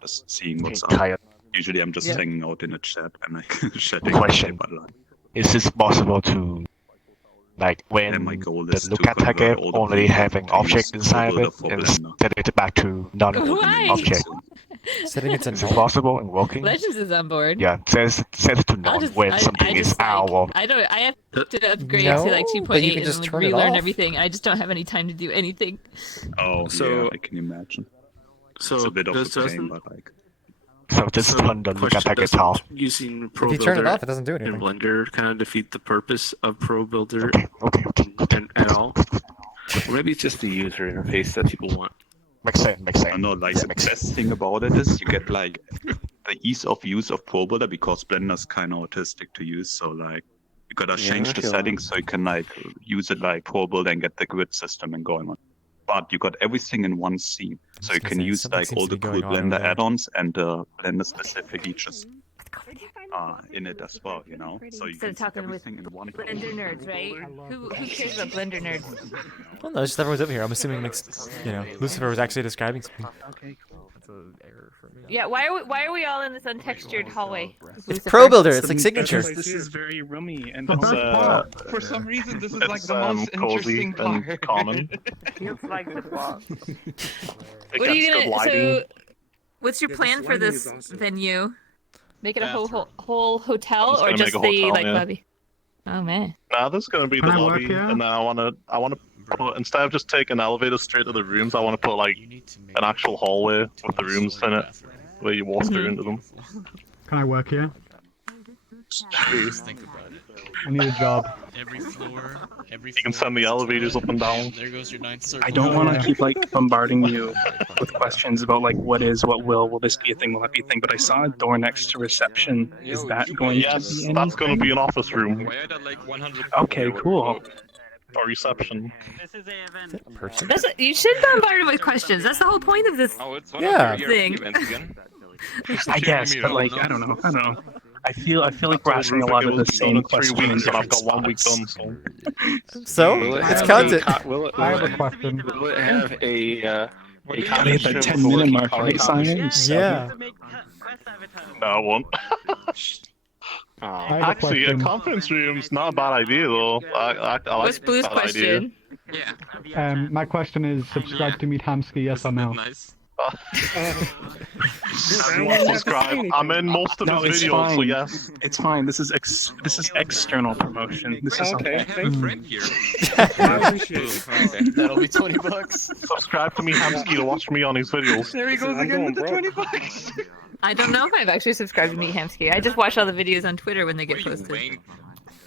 just seeing what's up. Usually I'm just hanging out in the chat and like chatting. Question. But, like, Is this possible to, like, when my goal the is to lookout convert target all the already people having to object use inside of Probuilder it for and Blender. set it back to non-object? Setting it to Is it null. possible and working? Legends is on board. Yeah, set it to none when something is out of. I have to upgrade No, to like but you 2.8 can just and turn it relearn off. everything. I just don't have any time to do anything. Oh, So- yeah, I can imagine. So It's a bit of a does pain, Justin- but like. So just turn the lookout Question, target does off. using If you turn it ProBuilder off, it doesn't do in anything. Blender kind of defeat the purpose of ProBuilder Okay. at all? Or maybe it's just the user interface that people want. Makes sense. I know, like the best thing about it is you get like the ease of use of ProBuilder because Blender's kind of autistic to use. So like you gotta change the settings so you can like use it like ProBuilder and get the grid system and going on. But you got everything in one scene, so you can use something like seems all to the be cool going on over Blender there. add-ons and Blender specific features in it as well. So you Instead can of see talking with everything in one. Blender nerds, right? Who cares about Blender nerds? Well, no, it's just everyone's over here. I'm assuming Lucifer was actually describing something. That's an error for me. Yeah, why are we all in this untextured hallway? It's ProBuilder. It's like signature. This is very roomy and For some reason, this is like It's the most cozy interesting and part. common. Feels like the box. What are you gonna? So, what's your plan for this venue? Make it a whole hotel I'm just or gonna just make a the hotel, like yeah. lobby? Oh man. Nah, this is gonna be the Can I work lobby, here? and then I wanna put, instead of just taking elevators straight to the rooms, I wanna put like an actual hallway with the rooms in it, where you walk through into them. Can I work here? Just think about it. I need a job. Every floor, You can send the elevators up and down. There goes your ninth circle. I don't want to keep like bombarding you with questions about like what is, what will this be a thing, will that be a thing? But I saw a door next to reception. Is that going to Yes, be anything? that's gonna be an office room Okay, cool. or reception. You should bombard him with questions. That's the whole point of this Yeah. thing. I guess, but like I don't know. I feel like we're asking a lot of the same questions. 3 weeks, in and I've different got 1 week spots. done. So Will it it's have counted. I have a question. Will it have a Are we at the 10-minute mark, right, Science? Yeah. No, I won't. I have a Actually, a question. conference room's not a bad idea though. I like What's Blue's that question? My question is, subscribe to Meet Hamsky, yes or no? Idea. Subscribe. I'm in most of No, his it's videos, so fine. yes. It's fine. This is external promotion. This is okay. That'll be $20. Subscribe to me, Hamsky, to watch me on his videos. There he goes again with the $20. I don't know if I've actually subscribed to Meet Hamsky. I just watch all the videos on Twitter when they get posted.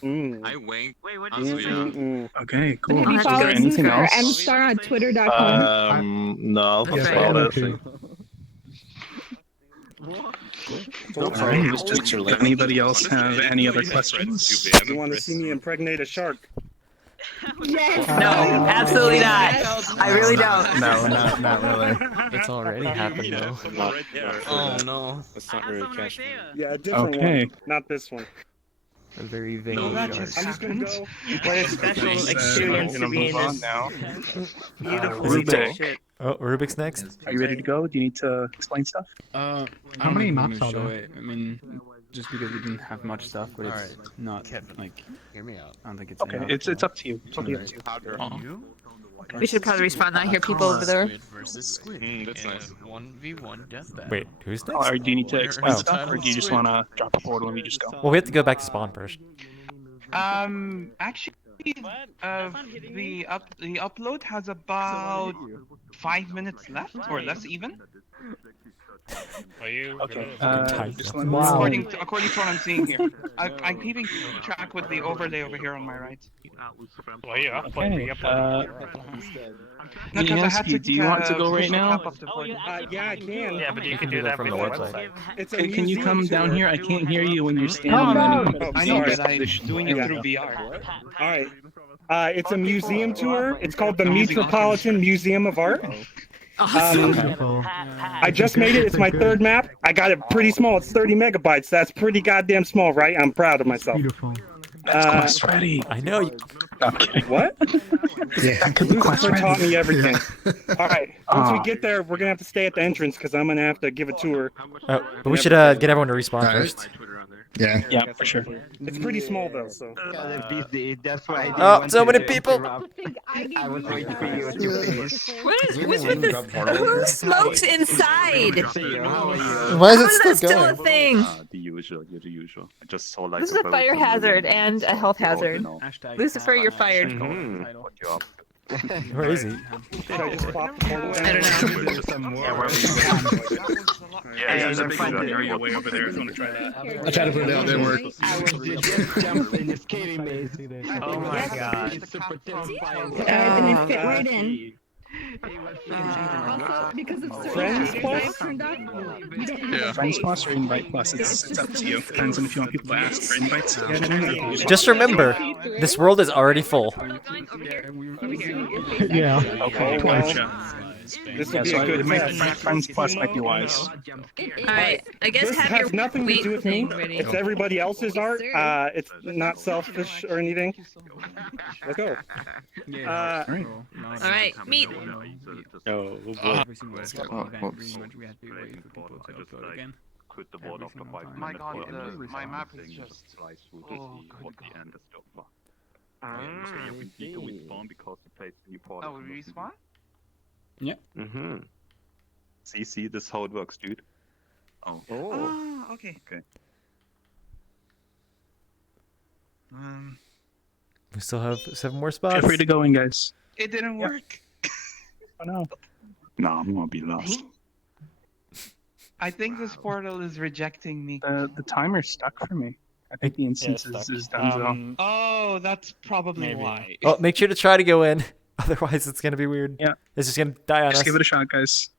I wink. Wait, what did you Okay, cool. Have you Is there followed anything Lucifer else? Mstar on twitter.com? No, that's That's about right. it. Alright, does anybody else have any other questions? You want to see me impregnate a shark? Yes. No, absolutely not. I really don't. No, not really. It's already happened though. Oh no. That's not really catch. Yeah, a different Okay. one. Not this one. A very vague No, that art. just I'm just gonna happened. go. What a special experience to be in this beautiful Rubik. shit. Oh, Rubik's next. Are you ready to go? Do you need to explain stuff? I How don't many think we're maps gonna are show there? it. I mean, just because we didn't have much stuff, but it's not like. Hear me out. I don't think it's Okay, enough. it's up to you. It's totally up to you. You We should probably respawn not hear people over there. Squid versus squid that's in nice. a 1v1 death battle. Wait, who's Oh, next? or do you need to explain Oh. stuff, or do you just want to drop a portal and we just go? Well, we have to go back to spawn first. Actually, the upload has about 5 minutes left, or less even. Are you? Okay. Just let me- Wow. According to what I'm seeing here, I'm keeping track with the overlay over here on my right. Well, yeah. Okay, No, 'cause I had EST, do you want to go push right the now? cap up to 40. Yeah, I can. Yeah, but you can do that that from the before website. It's a Hey, can you museum come down tour. here? I can't hear you when you're standing. Oh, in I the know, best but I'm position. doing it There we through go. VR. All right. It's a museum tour. It's called the Metropolitan Museum of Art. Beautiful. I just made it. It's my third map. I got it pretty small. It's 30 megabytes. That's pretty goddamn small, right? I'm proud of myself. Beautiful. Quest ready. I know. I'm kidding. What? Yeah. Lucifer taught me everything. All right. Once we Aw. get there, we're gonna have to stay at the entrance because I'm gonna have to give a tour. Oh, but we should get everyone to respawn first. Yeah. Yeah, for sure. It's pretty small though, so. That's why Oh, so many people. I was waiting for you to finish. What's with this? Who smokes inside? Why is How it is that still still a going? thing? The usual. I just saw like. This is a fire hazard and a health hazard. Lucifer, you're fired. Where is he? Should I just plop the portal I don't know. Yeah, there's a big open area way over there if you want to try that. I tried to put it out, didn't work. Oh my god. And it fit right in. Also, because of Friends certain plus? turned up, we don't have Yeah. Friends plus or invite plus, it's up to you. Depends on if you want people to ask for invites. Just remember, this world is already full. Yeah. Okay, gotcha. This Yeah, would be so a good test. friends plus might be wise. Alright, I guess This have has your nothing to wheat do with me. thing ready. It's everybody else's art. It's not selfish or anything. Let's go. Alright, meat. Oh, Every single event, pretty much we had to wait for people to upload again. Quit the board after 5 minutes. My god, for my map is thing, just- slice through to oh, see good what god. the end is still for. So you need to respawn because you placed a new portal. Oh, we respawn? Mm-hmm. See, this is how it works, dude. Oh. Oh, okay. Okay. We still have 7 more spots. Feel free to go in, guys. It didn't work. Oh no. Nah, I'm gonna be last. I think this portal is rejecting me. The timer's stuck for me. I think the instance is done. Oh, that's probably why. Oh, make sure to try to go in. Otherwise, it's gonna be weird. Yeah. It's just gonna die on Just us. give it a shot, guys.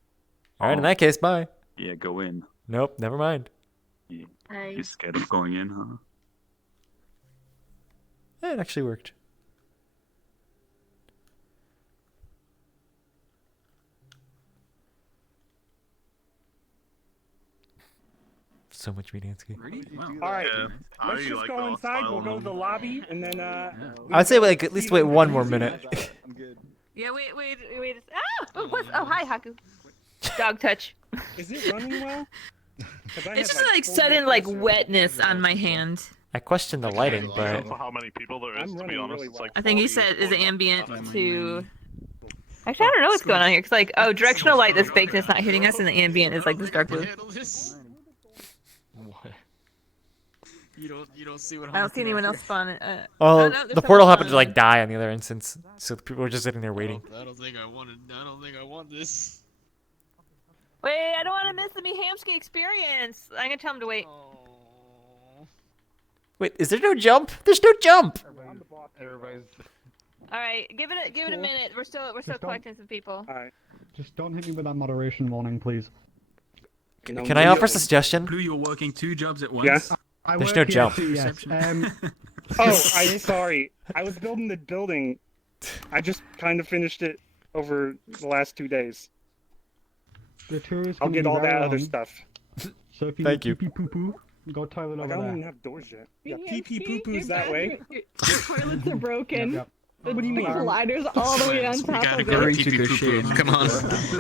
All right, in that case, bye. Yeah, go in. Nope, never mind. Yeah. You scared of going in, huh? Yeah, it actually worked. So much Mediansky. All right. Let's just go inside. We'll go to the lobby and then. I'd say like at least wait 1 more minute. Yeah, wait. Ah! Oh, hi, Haku. Dog touch. Is it running well? It's just like sudden like wetness on my hand. I question the lighting, but For how many people there is, to be honest, it's like. I think he said is ambient to. Actually, I don't know what's going on here. Cause like, oh, directional light that's baked is not hitting us, and the ambient is like this dark blue. You don't see what I don't see anyone else spawn. oh, no, there's the portal someone happened to spawning. like die on the other instance, so the people were just sitting there waiting. I don't think I want this. Wait, I don't want to miss the Mihamsky experience. I'm gonna tell him to wait. Wait, is there no jump? There's no jump. All right, give it a minute. We're still collecting some people. All right. Just don't hit me with that moderation warning, please. Can I offer a suggestion? Blue, you're working 2 jobs at once. Yes. There's no jump. too, yes. Oh, I'm sorry. I was building the building. I just kind of finished it over the last 2 days. The tour is I'll gonna get be all very that other long, stuff. So if you Thank need you. pee poo poo, Go toilet Like, over I don't there. even have doors yet. Yeah, Yeah, pee pee see? poo poo's Your that way. Your toilets are broken. Yep. The, What do you mean? The collider's all the way on We top gotta of go to it. pee pee poo poo. Come on.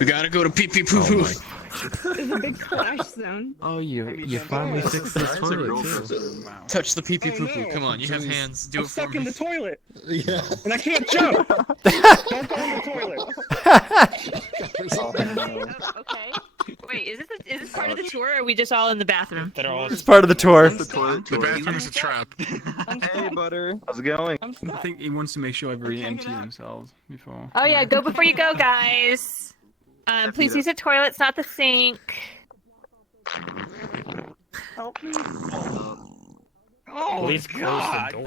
We gotta go to pee pee poo poo. There's a big splash zone. Oh, you finally fixed the toilet too. Touch the pee pee Oh, poo poo. no. Come on, you have hands. Do I'm it for stuck in me. the toilet, Yeah. and I can't jump. Don't go in the toilet. Okay. Wait, is this part of the tour, or are we just all in the bathroom? That are all. It's part of the tour. The bathroom is a trap. Hey, butter. How's it going? I think he wants to make sure everybody empty themselves before. Oh yeah, go before you go, guys. Please use the toilets, not the sink. Help me. Oh, Please close the door.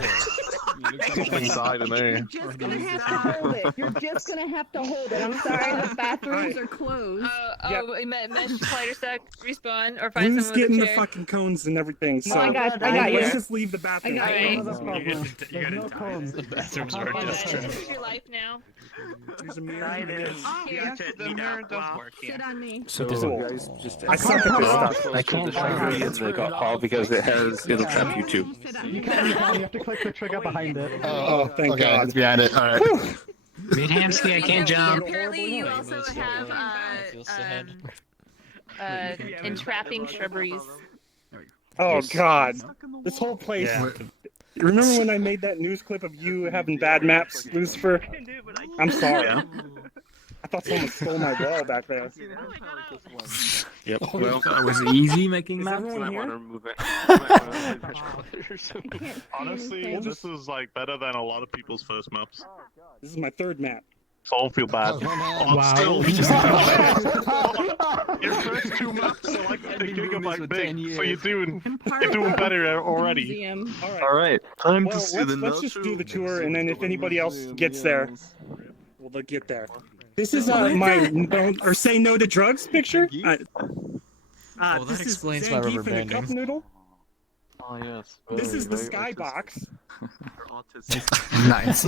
Inside in there. You're just gonna have to hold it. You're just gonna have to hold it. I'm sorry, the bathrooms are closed. Mesh collider stuck, respawn, or find Who's someone with getting a the chair. fucking cones and everything? So I got you. Let's just leave the bathroom. I got you. There's no cones. The bathrooms are This desperate. is your life now. There's a mirror. Oh, yes, the mirror does work. Yeah. Sit on me. So Cool. guys, just I suck at this stuff. I can't show you in the hall because it'll trap you too. You have to click the trigger behind it. Oh, thank Okay, God. it's behind it. All right. Meet Hamsky, I can't jump. Apparently, you also have entrapping shrubberies. Oh God, this whole place. Yeah. Remember when I made that news clip of you having bad maps, Lucifer? I'm sorry. I thought someone stole my wall back there. Yep. Well, was it easy making maps? Everyone here? Remove it. Honestly, this is like better than a lot of people's first maps. This is my third map. So I don't feel bad. Wow. Still, your first two maps are like a gigabyte big, so you're doing better already. Museum. All right, time Well, to see the let's just do the tour, and then if anybody else gets there, we'll get there. This is my or say no to drugs picture. That This is explains my Zangief rubber in a cup banding. noodle. Oh yes. This is the skybox. Nice.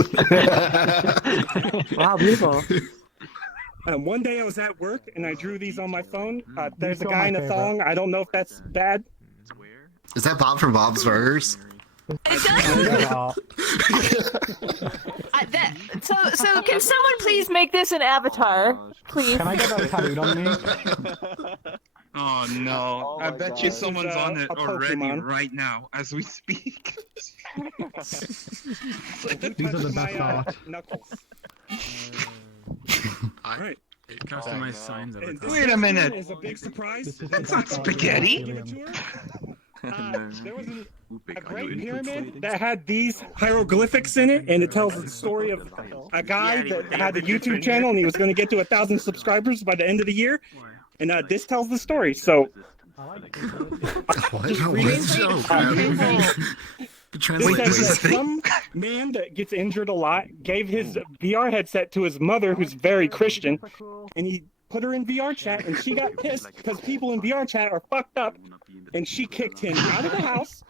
Wow, beautiful. One day I was at work and I drew these on my phone. There's a These are guy my in a favorite. thong. I don't know if that's bad. Is that Bob from Bob's Burgers? So can someone please make this an avatar, please? Can I get that tattooed on me? Oh no! I bet you God. someone's on it A already Pokemon. right now as we speak. These are the best art. Knuckles. All right. Customized signs of And it. this Wait a minute. Is a big surprise. This is That's not spaghetti. There was a great pyramid that had these hieroglyphics in it, and it tells the story of a guy that had a YouTube channel, and he was going to get to 1,000 subscribers by the end of the year. And this tells the story. So What? just What read is it. joke, It man? Translate says that this. some man that gets injured a lot gave his VR headset to his mother, who's very Christian, and he put her in VR chat, and she got pissed because people in VR chat are fucked up, and she kicked him out of the house.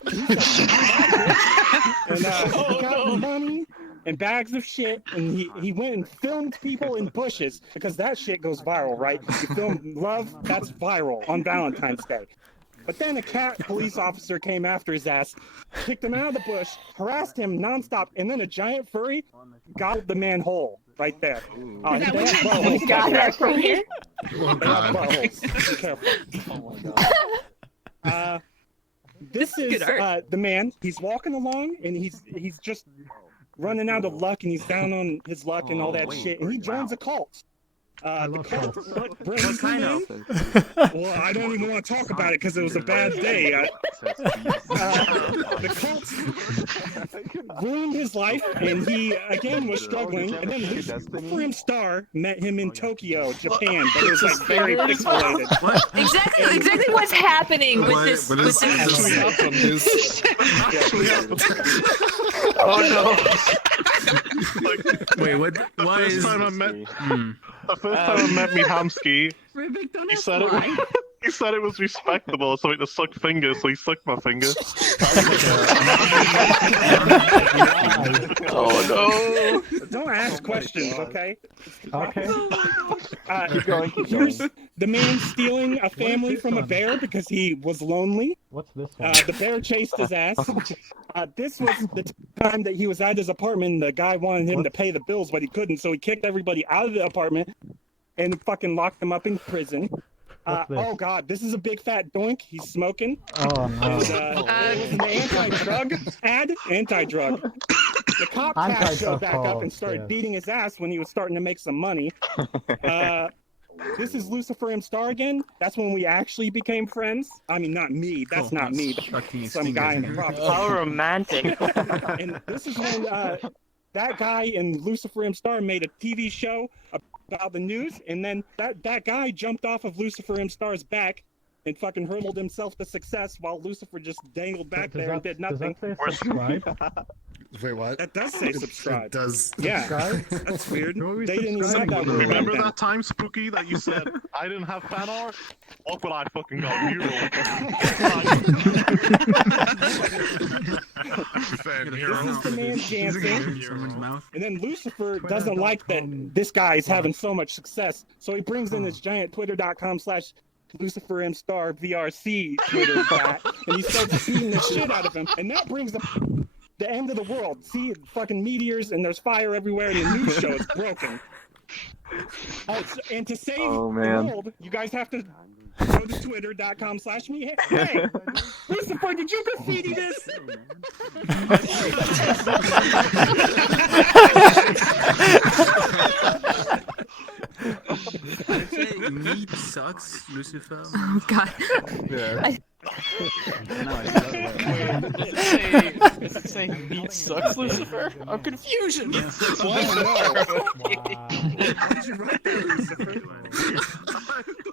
And he got money and bags of shit, and he went and filmed people in bushes because that shit goes viral, right? You film love, that's viral on Valentine's Day. But then a cat police officer came after his ass, kicked him out of the bush, harassed him nonstop, and then a giant furry got the man whole right there. Is that what you buttholes got back that from here? Oh, there. They have God. buttholes. Be careful. Oh my god. This is good art. the man. He's walking along, and he's just running out of luck, and he's down on his luck and all that shit, and he joins a cult. The cult brings him in. Well, I don't even want to talk about it because it was a bad day. The cult ruined his life, and he again was struggling. And then his friend Star met him in Tokyo, Japan, but it was like very pixelated. What? Exactly what's happening with this. What With is this. happening? Oh Wait, what? Why First is? time I met, the first time I met Mihamsky, Rubik, don't he ask said why. He said it was respectable, something to suck fingers, so he sucked my finger. Oh no! Don't ask questions, okay? Okay. Here's the man stealing a family from a bear because he was lonely. What's this one? The bear chased his ass. This was the time that he was at his apartment. The guy wanted him to pay the bills, but he couldn't, so he kicked everybody out of the apartment and fucking locked them up in prison. Oh god, this is a big fat doink. He's smoking. Oh no. It was an anti-drug ad. Anti-drug. The cop cat showed back up and started beating his ass when he was starting to make some money. This is Lucifer M. Star again. That's when we actually became friends. I mean, not me. That's not me. Some guy in the prop. How romantic. And this is when that guy and Lucifer M. Star made a TV show about the news, and then that guy jumped off of Lucifer M. Star's back and fucking hurled himself to success while Lucifer just dangled back there and did nothing. Does that say subscribe? Wait, what? That does say subscribe. It does. Yeah, Subscribe? that's weird. They didn't even have that. Remember that time, Spooky, that you said I didn't have fan art? Look what I fucking got, mural. This is the man dancing. And then Lucifer doesn't like that this guy is having so much success, so he brings in this giant Twitter.com/Lucifer M. Star VRC Twitter bot, and he starts beating the shit out of him, and that brings up the end of the world. See, fucking meteors, and there's fire everywhere, and the news show is broken. And to save the world, you guys have to go to Twitter.com/me. Hey, Lucifer, did you graffiti this? Meat sucks, Lucifer. Oh god. Yeah. Does it say meat sucks, Lucifer? I'm confusion.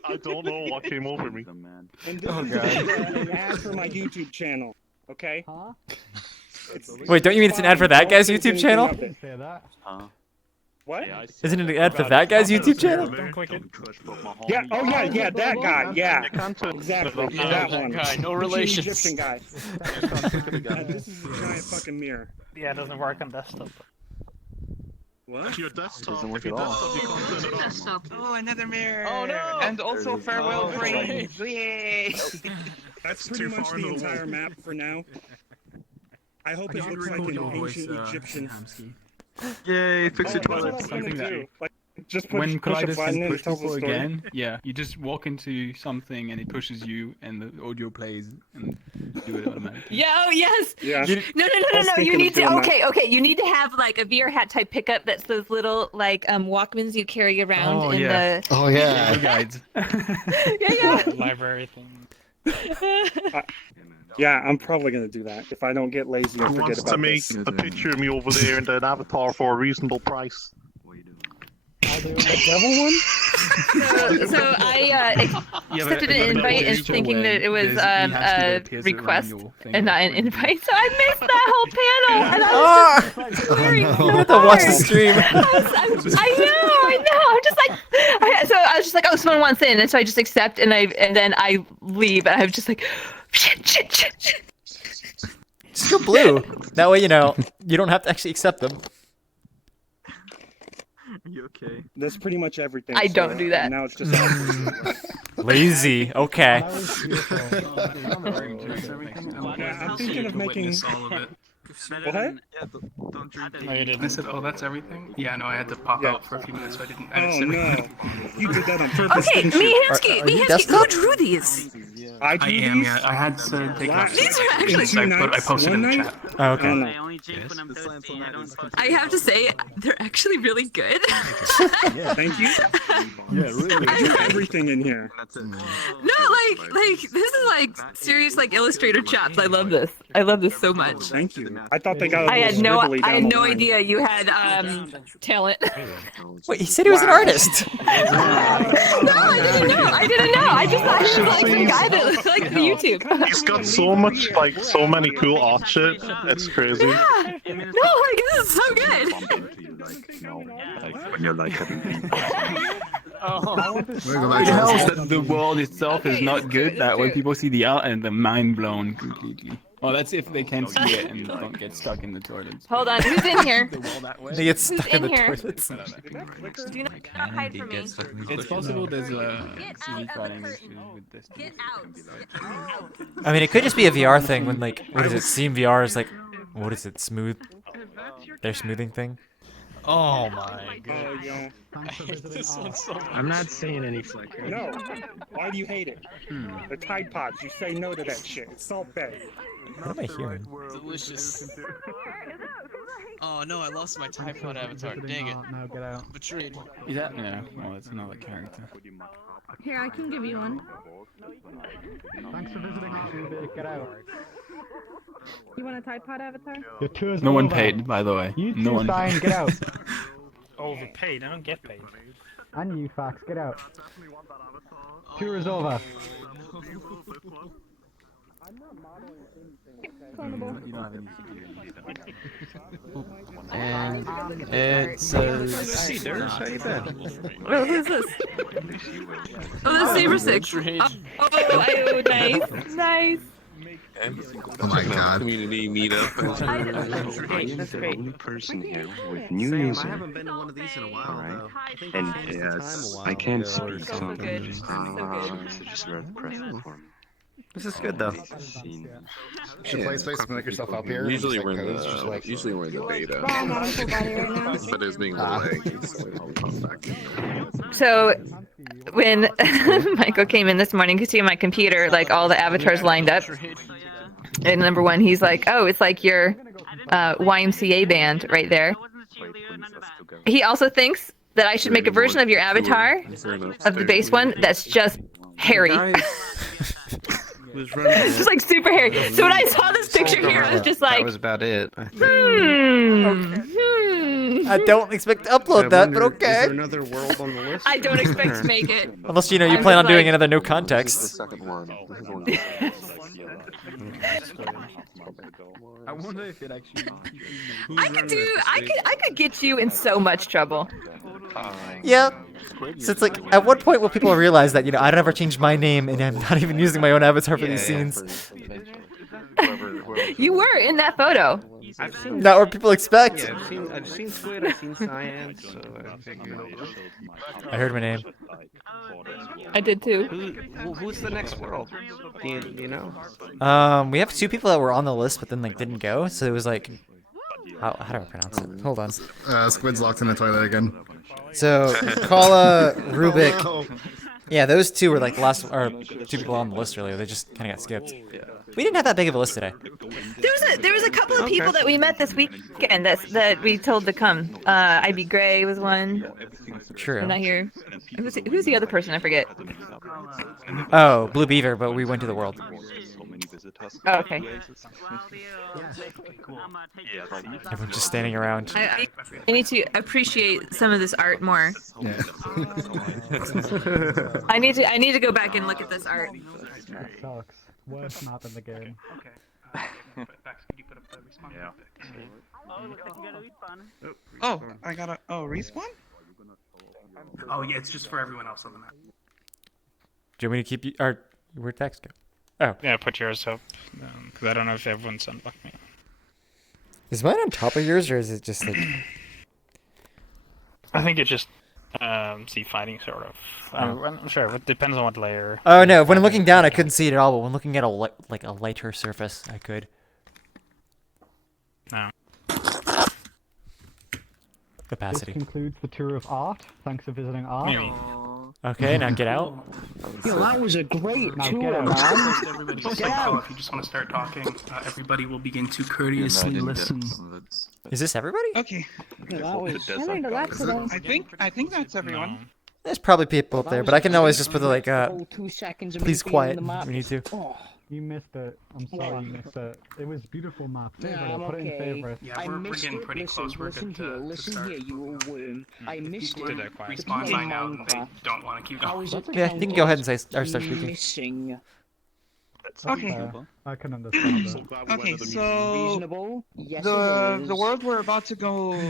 I don't know what came over me. And this is an ad for my YouTube channel, okay? Wait, don't you mean it's an ad for that guy's YouTube channel? Say that. What? Isn't it an ad for that guy's YouTube channel? Don't click it. Yeah, oh yeah, that guy, yeah. Exactly, that one. Guy, no relations. Egyptian guy. This is a giant fucking mirror. Yeah, it doesn't work on desktop. What? Your desktop. Doesn't work Your at all. desktop, you can't turn it on. Oh, another mirror. Oh no! And also farewell brains. Yay! That's pretty much the entire map for now. I hope it looks like an ancient Egyptian. Yay, fix it. That's Something that like, just when push a Kalidas button is and it pushed tells the before story. again, yeah, you just walk into something and it pushes you, and the audio plays and do it automatically. Yeah, oh yes. Yeah. No. You need to. Okay. You need to have like a VRChat type pickup that's those little like Walkmans you carry around in the. Oh yeah. Guides. Yeah. Library thing. Yeah, I'm probably gonna do that if I don't get lazy and Who forget wants about to make this. a picture of me over there and an avatar for a reasonable price? The devil one? So I accepted an invite and thinking that it was a request and not an invite. So I missed that whole panel, and I was just very You have to watch the stream. I know. I'm just like, I was just like, oh, someone wants in, and so I just accept, and then I leave, and I'm just like, shit. Just go blue. That way, you know, you don't have to actually accept them. You okay? That's pretty much everything. I don't do that. Now it's just. Lazy. Okay. I'm thinking of making. What? Don't drink. Oh, you didn't. I said, oh, that's everything? Yeah, no, I had to pop out for a few minutes, so I didn't edit Oh everything. no! You did that on purpose. Okay, didn't you? Mihansky, who drew these? I drew I am, these? yeah. I had to take off. These are actually. I posted in the chat. Oh, okay. I have to say, they're actually really good. Thank you. Yeah, really. I drew everything in here. No, like this is like serious like Illustrator chops. I love this. I love this so much. Thank you. I thought they got. I had no idea you had talent. Wait, he said he was an artist. No, I didn't know. I just thought he was like some guy that looks like the YouTube. He's got so much, like, so many cool art shit. It's crazy. Yeah. No, like this is so good. When you're like It helps that the world itself is not good. That way people see the art and they're mind blown completely. Well, that's if they can't see it and don't get stuck in the toilets. Hold on, who's in here? They get stuck Who's in the in here? toilets. Do not hide from me. It's possible there's a CD fighting with this. I mean, it could just be a VR thing when, like, what is it? Steam VR is like, what is it? Smooth? Their smoothing thing? Oh my god. Oh, yeah. This one's so I'm not saying any flicker. No. Why do you hate it? The Tide Pods. You say no to that shit. It's salt bay. What am I hearing? delicious. Oh no, I lost my Typhoid avatar. Dang it. No, get out. Betrayed. Is that? No. Well, that's another character. Here, I can give you one. Thanks for visiting us, Rubik. Get out. You want a Tide Pod avatar? Your tour's No one over. paid, by the way. You No two, one Cyan, paid. get out. Overpaid. I don't get paid. And you, Fax, get out. Tour is over. And it says. See, there's how you been. Oh, who's this? Oh, that's Saber Six. Oh, nice, nice. Oh my god. Community meetup. That's great. That's great. Only person here with new Same, user. I haven't been to one of these in a while. Alright. Though. I think And they changed the time a yes, while I can't ago or speak So something. good. So good. So just read the press form. This is good though. You should play space and make yourself up here. Usually and we're just, in like, the codes, usually we're in the beta, I'm not a full body right now. but it's being delayed. So I'll come back. So when Michael came in this morning, you could see on my computer like all the avatars lined up. And number one, he's like, "Oh, it's like your YMCA band right there." He also thinks that I should make a version of your avatar of the base one that's just hairy. It's just like super hairy. So when I saw this picture here, I was just like, That was about it. I think. I don't expect to upload that, but Is okay. there another world on the list? I don't expect to make it. Unless, you know, you I'm plan on just doing like- another no This is the context. second one. This is one. I wonder if it actually. I could get you in so much trouble. Yeah. So it's like, at what point will people realize that, you know, I don't ever change my name and I'm not even using my own avatar for these scenes? You were in that photo. I've seen. Not what people expect. Yeah, I've seen Squid. I've seen Cyan. So I figured. I heard my name. I did too. Who's the next world? Do you know? We have 2 people that were on the list, but then like didn't go. So it was like, how do I pronounce it? Hold on. Squid's locked in the toilet again. So Kala, Rubik, yeah, those 2 were like the last, or 2 people on the list earlier. They just kind of got skipped. We didn't have that big of a list today. There was a couple of people that we met this weekend that we told to come. IB Gray was one. True. I'm not here. Who's the other person? I forget. Oh, Blue Beaver, but we went to the world. Oh, okay. Everyone's just standing around. I need to appreciate some of this art more. I need to go back and look at this art. That sucks. Worst map in the game. Oh, I got a respawn? Oh yeah, it's just for everyone else on the map. Do you want me to keep you, or where'd text go? Oh. Yeah, put yours up. Because I don't know if everyone's unlocked me. Is mine on top of yours, or is it just like... I think it's just see fighting sort of. I'm sure. It depends on what layer. Oh no, when I'm looking down I couldn't see it at all, but when looking at a lighter surface I could. No. Capacity. This concludes the tour of art. Thanks for visiting art. Maybe. Okay, now get out. Yo, that was a great Now tour, get out. man. Everybody Get say call out. if you just want to start talking. Everybody will begin to courteously listen. Is this everybody? Okay. I learned a lot today. I think that's everyone. There's probably people up there, but I can always just put the like, Whole 2 seconds of me please being quiet in the map. if we need to. Oh, You missed it. I'm sorry you missed it. It was beautiful map. yeah, Favorite. I'm Put it in okay. favorite. Yeah, I we're missed getting it. pretty Listen, close. We're listen good here, to listen start. here, you worm. I missed it. Did that quiet. Respawn Hey, sign out. They Monka. don't want to keep How going. is it Yeah, you can go ahead and say, or start speaking. missing? That's Okay. reasonable. I can understand that. Okay, so Reasonable? Yes, the it is. world we're about to go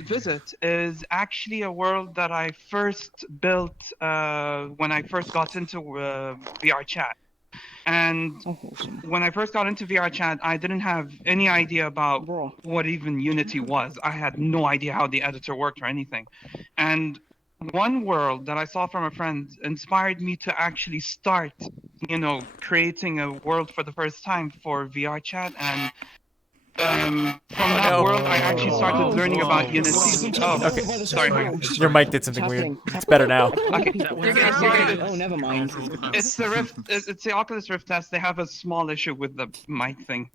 visit is actually a world that I first built when I first got into VRChat. And when I first got into VRChat, I didn't have any idea about what even Unity was. I had no idea how the editor worked or anything. And one world that I saw from a friend inspired me to actually start, creating a world for the first time for VRChat. And from that world, I actually started learning about Unity. Oh, okay. Sorry. Your mic did something weird. It's better now. Okay. You're good. Oh, never mind. It's the Rift. It's the Oculus Rift test. They have a small issue with the mic thing.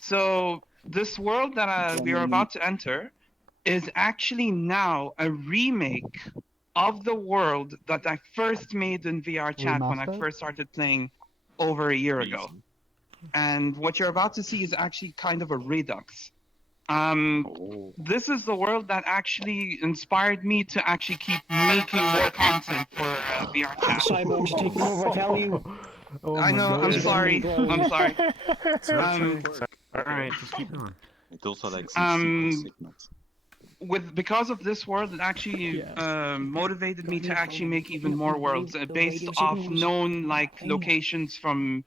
So this world that we are about to enter is actually now a remake of the world that I first made in VRChat when I first started playing over a year ago. And what you're about to see is actually kind of a redux. This is the world that actually inspired me to actually keep making more content for VRChat. Cyborg's taking over, I tell you. I know, I'm sorry. I'm sorry. Alright, just keep going. Those are like segments. Because of this world, it actually motivated me to actually make even more worlds based off known locations from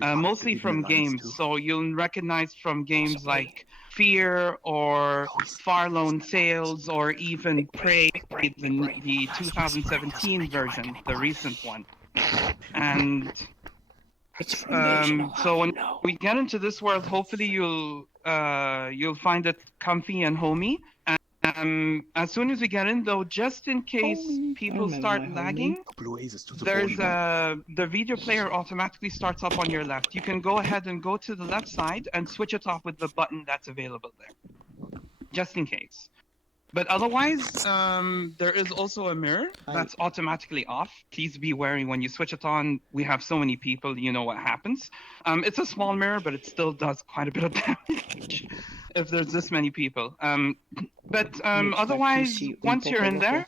mostly from games. So you'll recognize from games like Fear or Far Lone Sales or even Prey, the 2017 version, the recent one. And so when we get into this world, hopefully you'll find it comfy and homey. As soon as we get in, though, just in case people start lagging, there's the video player automatically starts up on your left. You can go ahead and go to the left side and switch it off with the button that's available there, just in case. But otherwise, there is also a mirror that's automatically off. Please be wary when you switch it on. We have so many people, you know what happens. It's a small mirror, but it still does quite a bit of damage if there's this many people. But otherwise, once you're in there,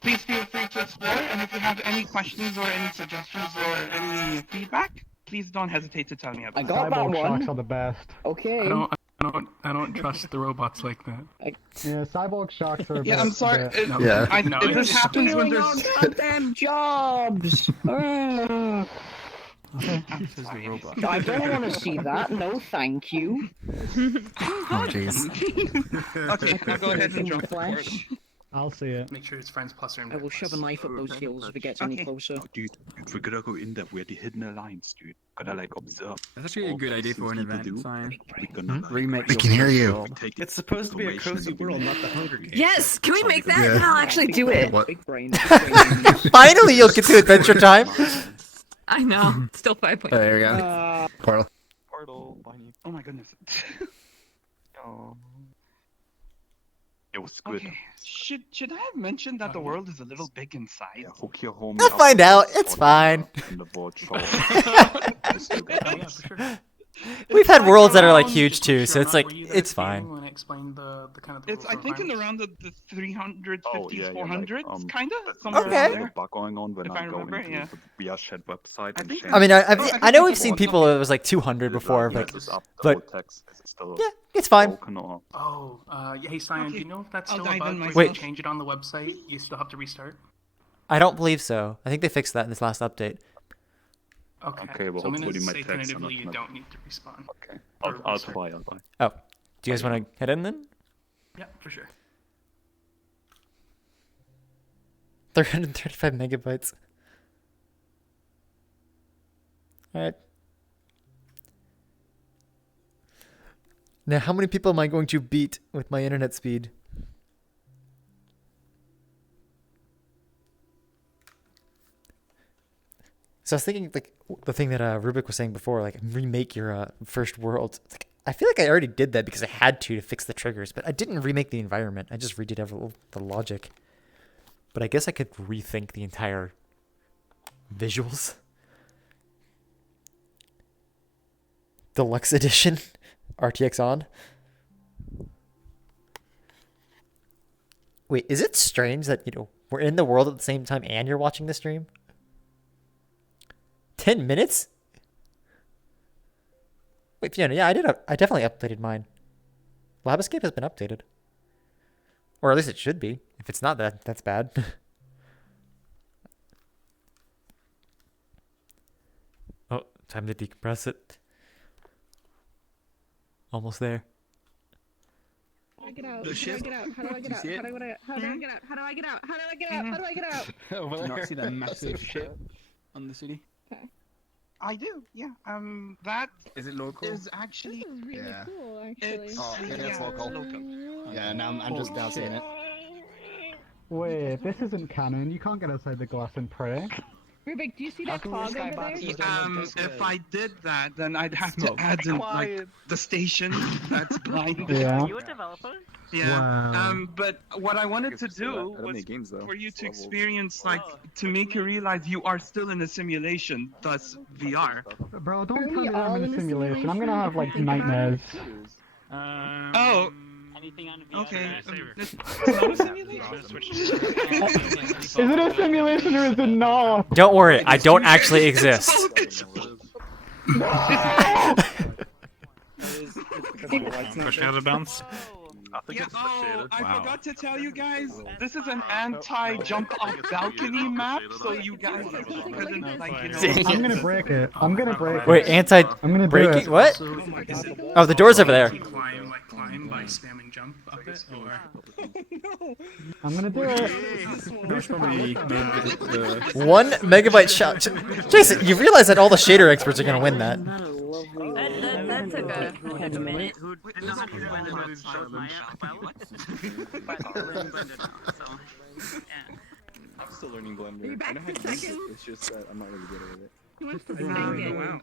please feel free to explore. And if you have any questions or any suggestions or any feedback, please don't hesitate to tell me about it. I got that Cyborg one. shocks are the best. Okay. I don't trust the robots like that. Yeah, cyborg shocks are. Yeah, I'm sorry. This happens when there's goddamn jobs. I don't want to see that. No, thank you. Oh, jeez. Okay, I'll go ahead and jump forward. I'll see it. Make sure it's friends plus or I will shove a knife up those heels if it gets any closer. Oh, dude, we gotta go in there where the hidden alliance, dude. Gotta observe. That's actually a good idea for an event. Fine. Remake. We can hear you. It's supposed to be a cozy world, not the Hunger Games. Yes, can we make that? And I'll actually do it. Big brain. Finally, you'll get to Adventure Time. I know. Still 5 points. Oh, there you go. Portal. Oh my goodness. It was good. Okay. Should I have mentioned that the world is a little big inside? Hook your home. I'll find out. It's fine. We've had worlds that are like huge too, so it's like it's fine. It's I think in around the 350s, 400s, kind of. Okay. There's a bug going on when I go into the VRChat website and change. I mean, I know we've seen people it was like 200 before, like, but yeah, it's fine. Oh, hey Cyan, do you know if that's still a bug? Wait. If you change it on the website, you still have to restart? I don't believe so. I think they fixed that in this last update. Okay, well, so I'm gonna hopefully my say text are not tentatively you gonna- don't need to respawn. Okay. I'll try. Oh, do you guys want to head in then? Yeah, for sure. 335 megabytes. Alright. Now, how many people am I going to beat with my internet speed? So I was thinking, like, the thing that Rubik was saying before, like, remake your first world. It's like, I feel like I already did that because I had to fix the triggers, but I didn't remake the environment. I just redid the logic. But I guess I could rethink the entire visuals. Deluxe edition, RTX on. Wait, is it strange that, we're in the world at the same time and you're watching the stream? 10 minutes? Wait, Fiona, yeah, I definitely updated mine. Lab Escape has been updated. Or at least it should be. If it's not, that's bad. Oh, time to decompress it. Almost there. How do I get out? How do I get out? How do I get out? How do I get out? How do I get out? How do I get out? How do I get out? How do I get out? Do you not see that massive ship on the city? Okay. I do, yeah. That is it local? Is actually This is really cool, actually. It's it's local. Yeah, now I'm just now seeing it. Wait, this isn't canon. You can't get outside the glass and pray. Rubik, do you see that fog over there? If I did that, then I'd have to add in like the station that's blind. Yeah. Are you a developer? Yeah. Wow. But what I wanted to do was for you to experience, like, to make you realize you are still in a simulation, thus VR. Bro, don't tell me I'm in a simulation. I'm gonna have like nightmares. Oh. Okay. It's not a simulation. Is it a simulation or is it not? Don't worry, I don't actually exist. Push out of bounds. I think it's I forgot to tell you guys, this is an anti-jump off balcony map, so you guys couldn't, like, you know... I'm gonna break it. I'm gonna break it. Wait, I'm gonna do breaking? it. What? Oh, the door's over there. Climb by spamming jump up it, or... I'm gonna do it. That's probably the 1 megabyte shot. Jason, you realize that all the shader experts are gonna win that. That took a minute. I'm still learning Blender. I know how to use it. It's just that I'm not really good at it.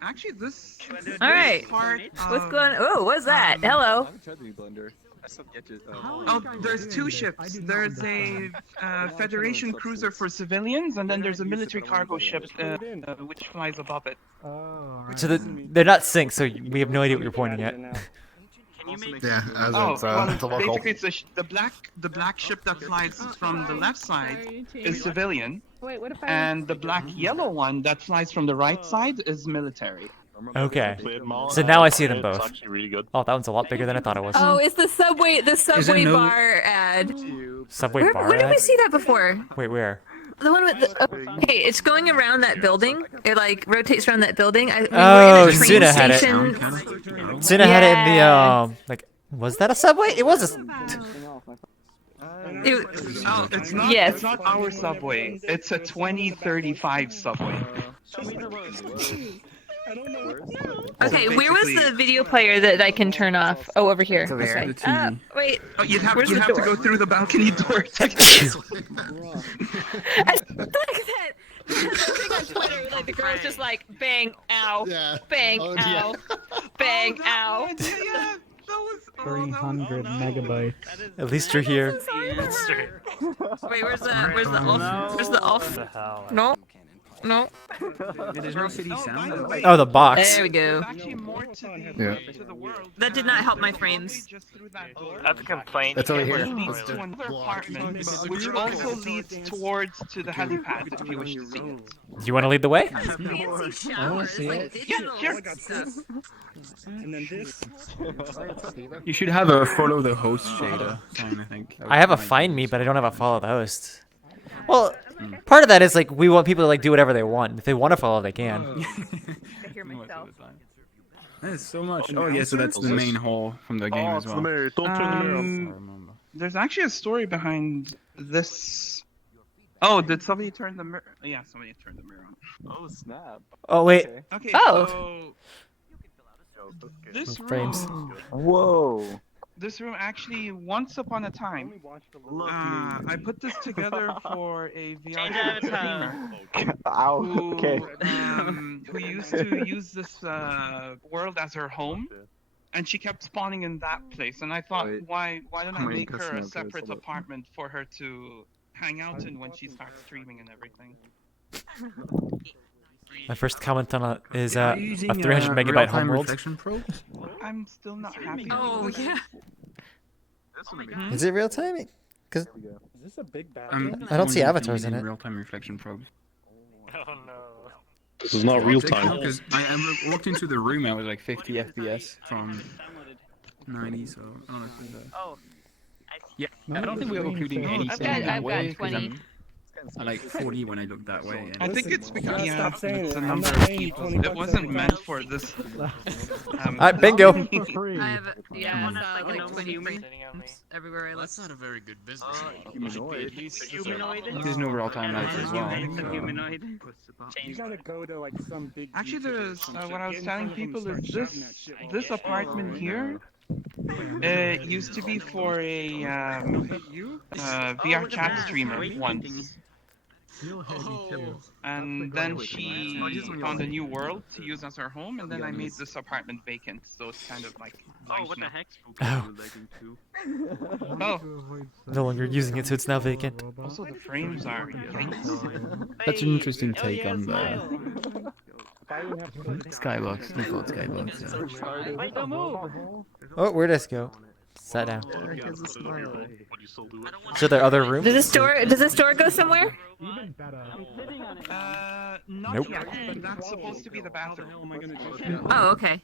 Actually, this Alright. part, What's going on? Oh, what's that? Hello. I haven't tried the Blender. I still get it. Oh, there's two ships. There's a Federation cruiser for civilians, and then there's a military cargo ship which flies above it. So they're not synced, so we have no idea what you're pointing at. Yeah, Well, basically, it's the black ship that flies from the left side is civilian, Wait, what if I... and the black-yellow one that flies from the right side is military. Okay. So now I see them both. Oh, that one's a lot bigger than I thought it was. Oh, it's the subway bar ad. Subway bar Where did we ad? see that before? Wait, where? The one with the... Okay, it's going around that building. It, like, rotates around that building. Oh, Suna had it. Suna had it in the, like... Was that a subway? It was a... It's not. Yes. It's not our subway. It's a 2035 subway. Okay, where was the video player that I can turn off? Oh, over here. Okay. Wait. Oh, you'd have Where's to the door? go through the balcony door to get I look at that. That thing on Twitter, like the girl's just like bang, ow, bang, ow, bang, ow. 300 megabytes. At least you're here. Wait, where's the off? Where's the off? No. No. There's no city sound. Oh, the box. There we go. Yeah. That did not help my frames. That's a complaint. That's over here. leads to another apartment, which also leads towards to the helipad if you wish to see it. Do you want to lead the way? Fancy showers, like digital stuff. And then this. You should have a follow the host shader sign, I think. I have a find me, but I don't have a follow the host. Well, part of that is like we want people to like do whatever they want. If they want to follow, they can. I hear myself. There's so much. Oh yeah, so that's the main hall from the game as well. Don't turn the mirror off. There's actually a story behind this. Oh, did somebody turn the mirror? Yeah, somebody turned the mirror on. Oh snap. Oh wait. Okay. Oh. So this Frames. room. Whoa. This room actually, once upon a time, I put this together for a VR streamer Ow. who used to use this world as her home, and she kept spawning in that place. And I thought, why don't I make her a separate apartment for her to hang out in when she starts streaming and everything? My first comment on it is a 300 megabyte home world. I'm still not happy. Oh yeah. Is it real time? Cause Is this a big bad? I don't see avatars in it. Real-time reflection probes. Oh no. This is not real time. Because I walked into the room, I was like 50 FPS from 90, so I don't know if it's yeah, I don't think we're including anything that way, because I'm like 40 when I look that way. And I think it's because stop saying it's it. a I'm number not of paying you people. 20 It wasn't meant for this. Bingo. I have, yeah, I saw like 20 frames everywhere I look. That's not a very good business model. Humanoid. there's no real time lights as well. So. You gotta go to like some big. Actually, there's what I was telling people is this apartment here. Used to be for a VRChat streamer once. And then she found a new world to use as her home, and then I made this apartment vacant, so it's kind of like. Oh, what the heck? Oh. No longer using it, so it's now vacant. Also, the frames are. That's an interesting take on the skybox, default skybox. Oh, where'd this go? Sat down. So there are other rooms? Does the store go somewhere? Nope. That's supposed to be the bathroom. Oh, okay.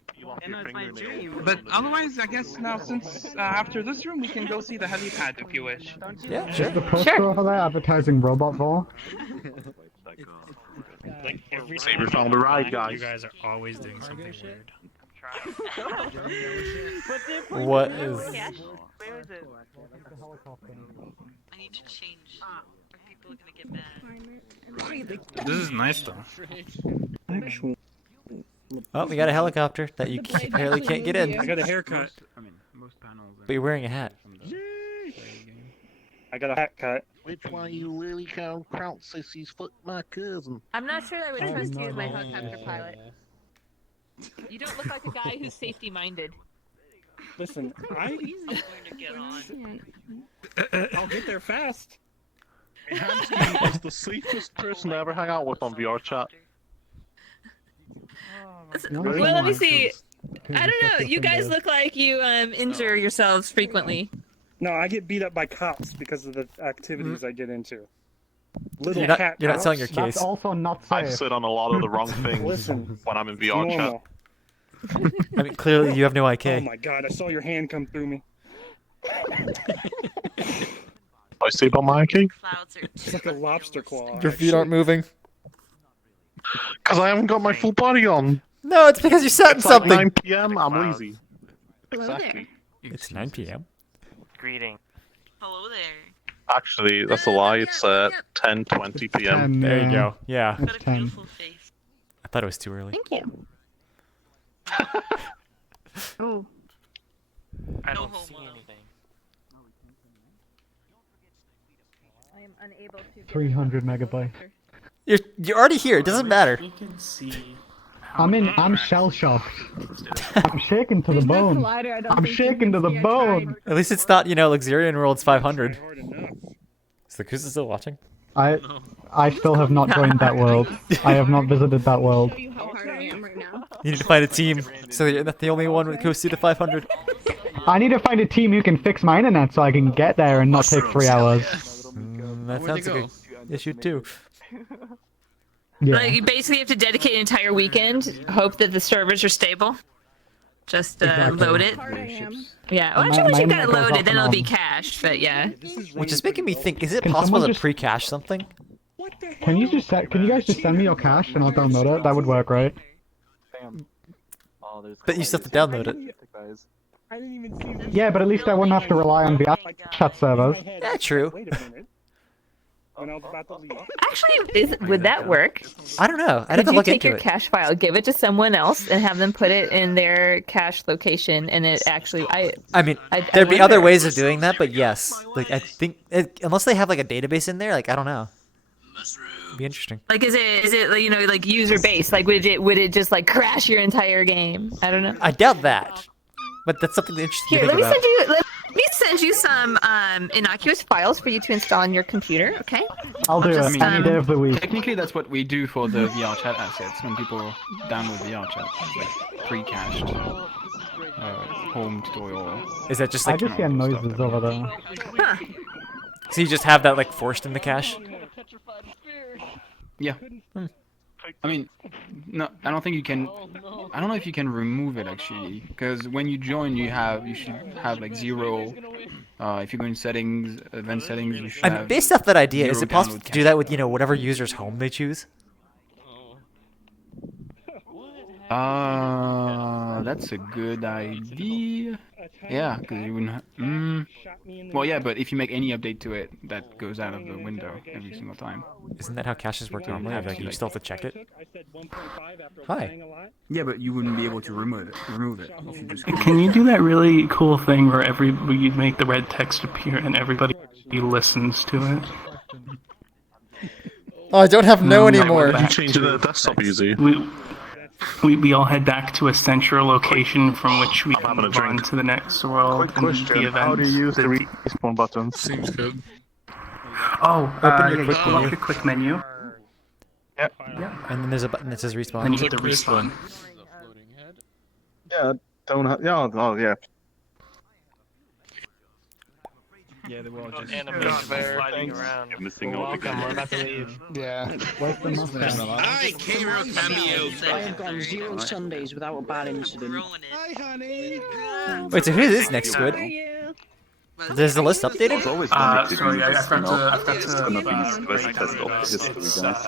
But otherwise, I guess now since after this room, we can go see the helipad if you wish. Yeah, Is the poster over there advertising robot ball? Like every See, time we found the ride, guys. You guys are always doing something weird. What is... Where is it? I need to change. Or people are gonna get mad. This is nice though. Oh, we got a helicopter that you apparently can't get in. I got a haircut. But you're wearing a hat. I got a hat cut. Which one you really count sissies fuck my cousin? I'm not sure I would trust you as my helicopter pilot. You don't look like a guy who's safety-minded. Listen, I'll get there fast. Hansky is the safest person to ever hang out with on VRChat. Well, let me see. I don't know. You guys look like you injure yourselves frequently. No, I get beat up by cops because of the activities I get into. Little You're not, cat you're not cops. selling your case. That's also not safe. I sit on a lot of the wrong things Listen, when I'm in VRChat. normal. I mean, clearly you have no IK. Oh my god, I saw your hand come through me. I sleep on my key? It's like a lobster claw. Your feet aren't moving. Because I haven't got my full body on. No, it's because you sat in It's something. like 9 p.m. I'm lazy. Exactly. It's 9 p.m. Greeting. Hello there. Actually, that's a lie. It's 10:20 p.m. There you go. Yeah. It's 10. I thought it was too early. Thank you. Oh. I don't see anything. I am unable to. 300 megabytes. You're already here. It doesn't matter. You can see. I'm shell shocked. I'm shaken to the bone. I'm shaken to the bone. At least it's not, Luxurian World's 500. Is the Kusa still watching? I still have not joined that world. I have not visited that world. Show you how hard I am right now. You need to find a team so that you're not the only one with Kusa to 500. I need to find a team who can fix my internet so I can get there and not take 3 hours. That sounds like a issue too. Yeah. Like, you basically have to dedicate an entire weekend, hope that the servers are stable. Just load it. Yeah, well, actually, once you've got it loaded, then it'll be cached, but yeah. Which is making me think, is it Can possible someone to just- pre-cache something? Can you guys just send me your cache and I'll download it? That would work, right? But you still have to download it. I didn't even see this. Yeah, but at least I wouldn't have to rely on the chat servers. Yeah, true. Wait a minute. When I was about to leave. Actually, would that work? I don't know. I'd have to Could you look take into your it. cache file, give it to someone else, and have them put it in their cache location, and it actually, I mean, I there'd be other wonder. ways of doing that, but yes. Like, I think, unless they have, like, a database in there, like, I don't know. It'd be interesting. Like, is it like user based? Like, would it just like crash your entire game? I don't know. I doubt that. But that's something interesting Here, to think let me about. send you some innocuous files for you to install on your computer. Okay. I'll do it just, any day of the week. Technically, that's what we do for the VRChat assets when people download VRChat. It's like pre-cached home tutorial. Is that just I like... just hear noises over there. Huh. So you just have that, like, forced in the cache? Yeah. I mean, No, I don't think you can. I don't know if you can remove it actually, because when you join, you should have like 0. If you go in settings, advanced settings, you should I mean, have. based off that idea, is 0 it possible download to do that with whatever user's home they choose? That's a good idea. Yeah, because you wouldn't. Well, yeah, but if you make any update to it, that goes out of the window every single time. Isn't that how caches work normally? Like, you still have to check it. Hi. Yeah, but you wouldn't be able to remove it. If you just Can you do that really cool thing where you make the red text appear and everybody listens to it? Oh, I don't have no anymore. You change the desktop easy. We all head back to a central location from which we can move on to the next world Quick question, and the event. how do you use the respawn buttons? Seems good. Oh, Open your yeah, quick pull up menu. your quick menu. Yep. And then there's a button that says respawn. Then you hit the respawn. Yeah, don't have. Yeah, oh yeah. Yeah, the world just. sliding around. You're missing all the Welcome, we're about to leave. Yeah. Where's the mustache? I have gone 0 Sundays without a bad incident. Hi, honey. Wait, so who is this next squid? Is the list updated? It's always Sorry, I've got to. It's gonna be the best test of history, guys.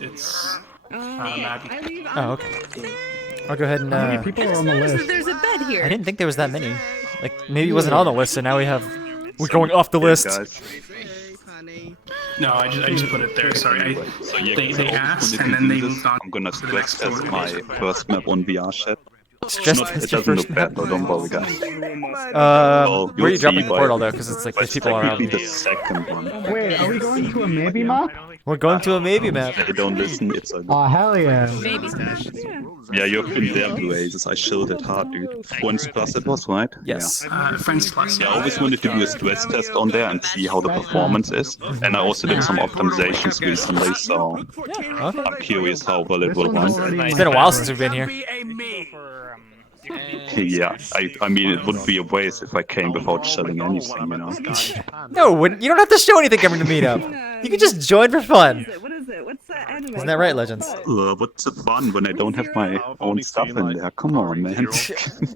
It's Oh, okay. I'll go ahead and. How many people are on the list? There's a bed here. I didn't think there was that many. Like, maybe it wasn't on the list, so now we're going off the list. No, I just put it there. Sorry, So yeah, they asked and then they moved on. I'm gonna stress test my first map on VRChat. Stress test It your doesn't first look bad though, don't worry, guys. Where are you dropping the portal though? Because it's like there's people around. Technically the second one. Wait, are we going to a maybe map? We're going to a maybe map. They don't listen, it's a... Oh, hell yeah. Maybe. Yeah, you've been there, Blue Aces. I shielded hard, dude. Friends Plus it was, right? Yes. Friends Plus. Yeah, I always wanted to do a stress test on there and see how the performance is. And I also did some optimizations recently, so I'm curious how well it will run. It's been a while since we've been here. Yeah, I mean, it would be a waste if I came without shilling anything, you know? No, you don't have to show anything coming to Meetup. You can just join for fun. What is it? What's that anime? Isn't that right, Legends? What's the fun when I don't have my own stuff in there? Come on, man.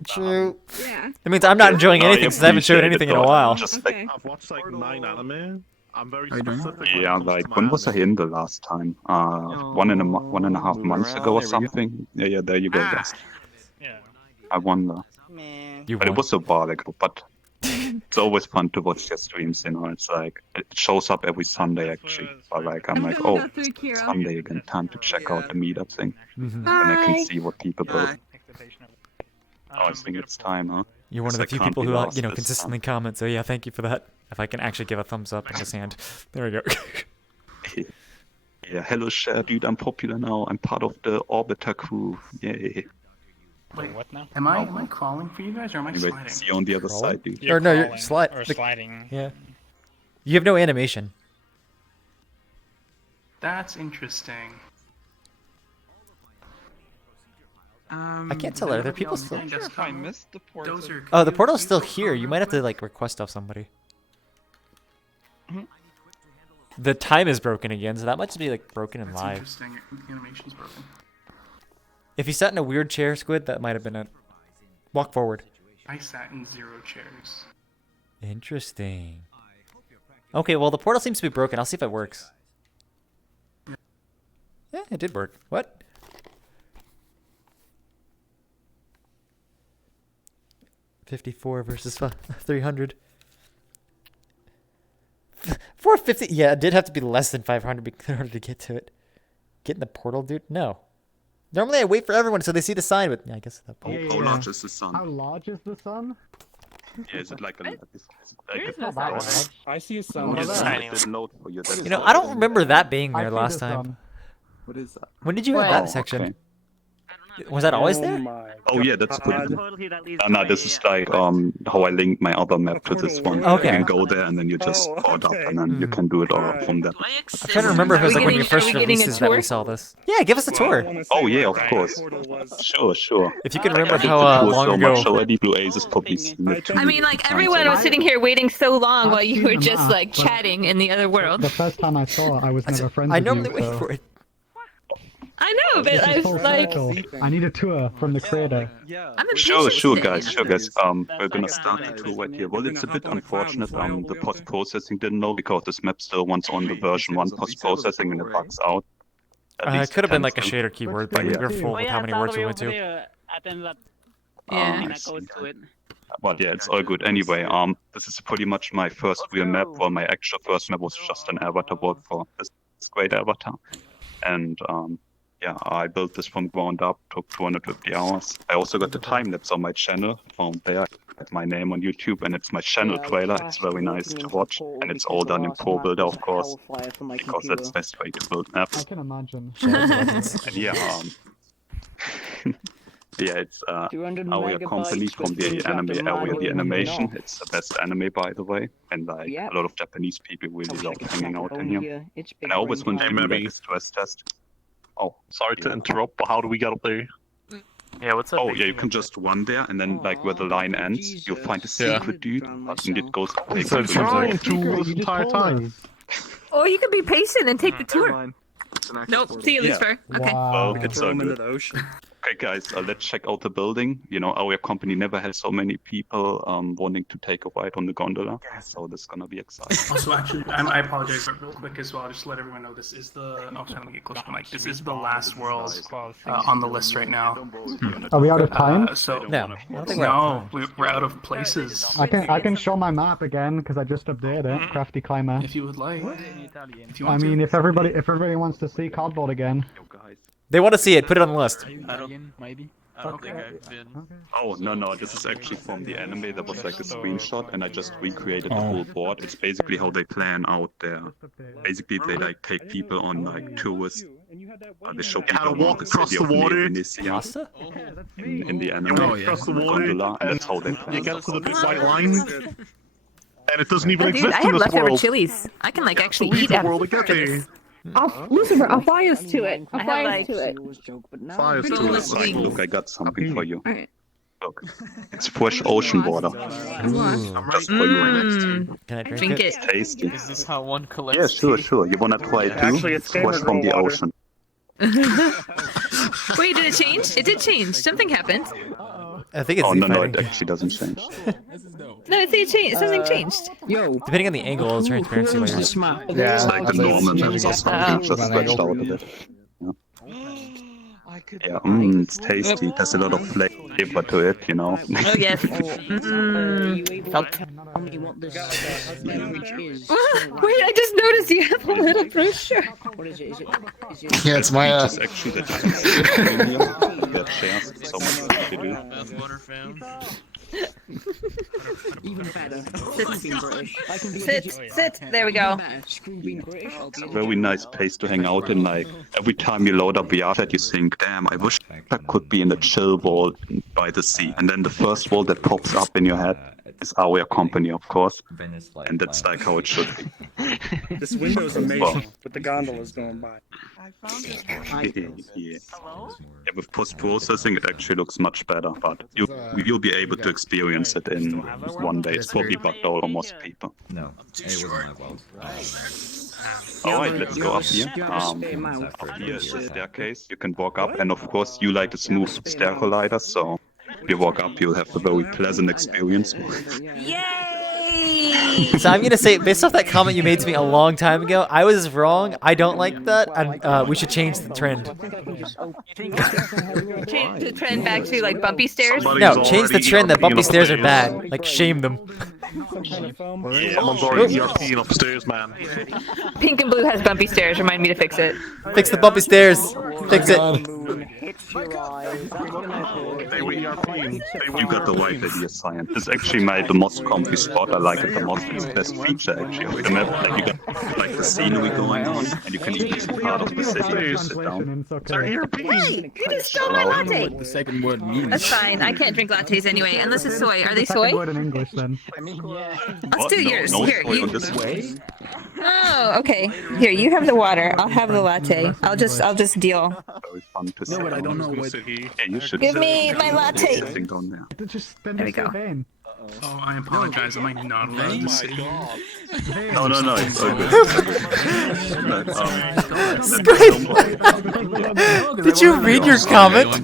True. Yeah. That means I'm not enjoying anything since I haven't showed anything in a while. Just like, I've watched like 9 anime. I'm very specific. yeah, like, when was I in the last time? 1.5 months ago or something? Yeah, there you go, guys. I wonder. But it was a while ago, but it's always fun to watch their streams, you know. It's like, it shows up every Sunday, actually. But like, I'm like, oh, it's Sunday again, time to check out the Meetup thing. And I can see what people build. Oh, I think it's time, huh? You're one of the few people who, consistently comment, so yeah, thank you for that. If I can actually give a thumbs up in this hand. There we go. Yeah, hello, Cher, dude, I'm popular now. I'm part of the Orbiter crew. Yay. Wait, what now? Am I crawling for you guys or am I Anyway, sliding? see you on the other side, dude. Or no, you're sliding. Yeah. You have no animation. That's interesting. I can't tell. Are there people still? I'm not sure if I missed the portal. Oh, the portal's still here. You might have to like request off somebody. The time is broken again, so that might just be like broken in That's live. interesting. The animation's broken. If you sat in a weird chair, Squid, that might have been it. Walk forward. I sat in 0 chairs. Interesting. Okay, well the portal seems to be broken. I'll see if it works. Yeah, it did work. What? $54 versus 300. 450. Yeah, it did have to be less than 500 in order to get to it. Get in the portal, dude? No. Normally I wait for everyone so they see the sign, but yeah, I guess that. How large is the sun? How large is the sun? Yeah, is it like a... It's not that large. I see a sun. You know, I don't remember that being there last time. What is that? When did you have that section? Okay. Was that always there? Oh yeah, that's good. No, this is like how I link my other map to this one. Okay. You can go there and then you just port up and then you can do it all from there. I'm trying to remember if it was like one of your first releases that we saw this. Yeah, give us a tour. Oh yeah, of course. Sure. If you can remember I did how the tour long so ago. much already, Blue Ace has probably seen it too. I mean, like, everyone was sitting here waiting so long while you were just, like, chatting in the other world. The first time I saw it, I was never friends I with normally you, wait so... for it. I know, but I was like, I need a tour from the creator. Sure, guys. We're gonna start the tour right here. Well, it's a bit unfortunate. The post-processing didn't know because this map still wants on the version 1 post-processing and it bugs out. It could have been like a shader keyword, but we were full with how many words we went to. Yeah. But yeah, it's all good. Anyway, this is pretty much my first real map. Well, my actual first map was just an avatar build for this great avatar. And yeah, I built this from ground up, took 250 hours. I also got the time lapse on my channel, found there at my name on YouTube, and it's my channel trailer. It's very nice to watch, and it's all done in Pro Builder, of course, because that's the best way to build maps. I can imagine. And yeah, yeah, it's our company from the anime area, the animation. It's the best anime, by the way, and like a lot of Japanese people really love hanging out in here. And I always want to do like a stress test. Oh, sorry to interrupt, but how do we get up there? Yeah, what's up? Oh, yeah, you can just run there, and then like where the line ends, you'll find a secret dude, and it goes. So trying to this entire time. Or you could be patient and take the tour. Nope. See you, Lucifer. Okay. Well, it's all good. Okay, guys, let's check out the building. You know, our company never had so many people wanting to take a ride on the gondola, so this is gonna be exciting. Also, actually, I apologize real quick as well. Just to let everyone know, this is the. Oh, sorry, let me get closer to the mic. This is the last world on the list right now. Are we out of time? So no, we're out of places. I can show my map again because I just updated it. Crafty Climber. If you would like. I mean, if everybody wants to see cardboard again. They want to see it. Put it on the list. I don't think I've been. Oh, no, this is actually from the anime. That was like a screenshot, and I just recreated the whole board. It's basically how they plan out there. Basically, they like take people on like tours. They show people how to walk across the water. In the anime. You walk across the water, gondola, and that's how they plan. You get to the big white line, and it doesn't even exist I in have this leftover world. chilies. I can like actually Leave eat the after world to get there. Lucifer, I'll fly us to it. I'll fly us to it. Fly us to it. Like, look, I got something for you. Alright. Look, it's fresh ocean water. Just for you. Can I drink it? It's tasty. Is this how one collects? Yeah, sure. You wanna try it too? Actually, it's fresh from the ocean. Wait, did it change? It did change. Something happened. I think it's. Oh no, it actually doesn't change. No, it changed. Something changed. Yo. Depending on the angle, it's transparency layers. It's like the normal maps or something, just stretched out a bit. Yeah, it's tasty. It has a lot of flavor to it, you know. Oh yes. Wait, I just noticed you have a little brochure. What is it? Yeah, it's my ass. It's actually the chance. Get shares. So much to do. Bathwater fam. Even better. Sit. There we go. It's a very nice place to hang out in. Like every time you load up VRChat, you think, "Damn, I wish I could be in the chill wall by the sea." And then the first wall that pops up in your head is our company, of course, and that's like how it should be. This window's amazing, with the gondolas going by. Yeah, with post-processing, it actually looks much better, but you'll be able to experience it in one day. It's probably bugged out for most people. No, it wasn't my fault. Alright, let's go up here. Up here is the staircase. You can walk up, and of course, you like the smooth stair colliders, so if you walk up, you'll have a very pleasant experience. So I'm gonna say, based off that comment you made to me a long time ago, I was wrong. I don't like that, and we should change the trend. Change the trend back to like bumpy stairs? No, change the trend that bumpy stairs are bad. Like, shame them. Yeah, someone's already ERPing upstairs, man. Pink and blue has bumpy stairs. Remind me to fix it. Fix the bumpy stairs. Fix it. You got the right idea, Cyan. This actually made the most comfy spot. I like it the most. It's the best feature actually of the map. Like you got like the scenery going on, and you can even see part of the city if you sit down. Hey, you just stole my latte. The second word means. That's fine. I can't drink lattes anyway, unless it's soy. Are they soy? Word in English then. Let's do yours. No Here, soy you. on this way. Oh, okay. Here, you have the water. I'll have the latte. I'll just deal. Very fun to No, but I don't know what. Yeah, you should Give me my latte. sitting down there. Just There we go. Oh, I apologize. Am I not allowed to say? No, it's so good. Did you read your comment?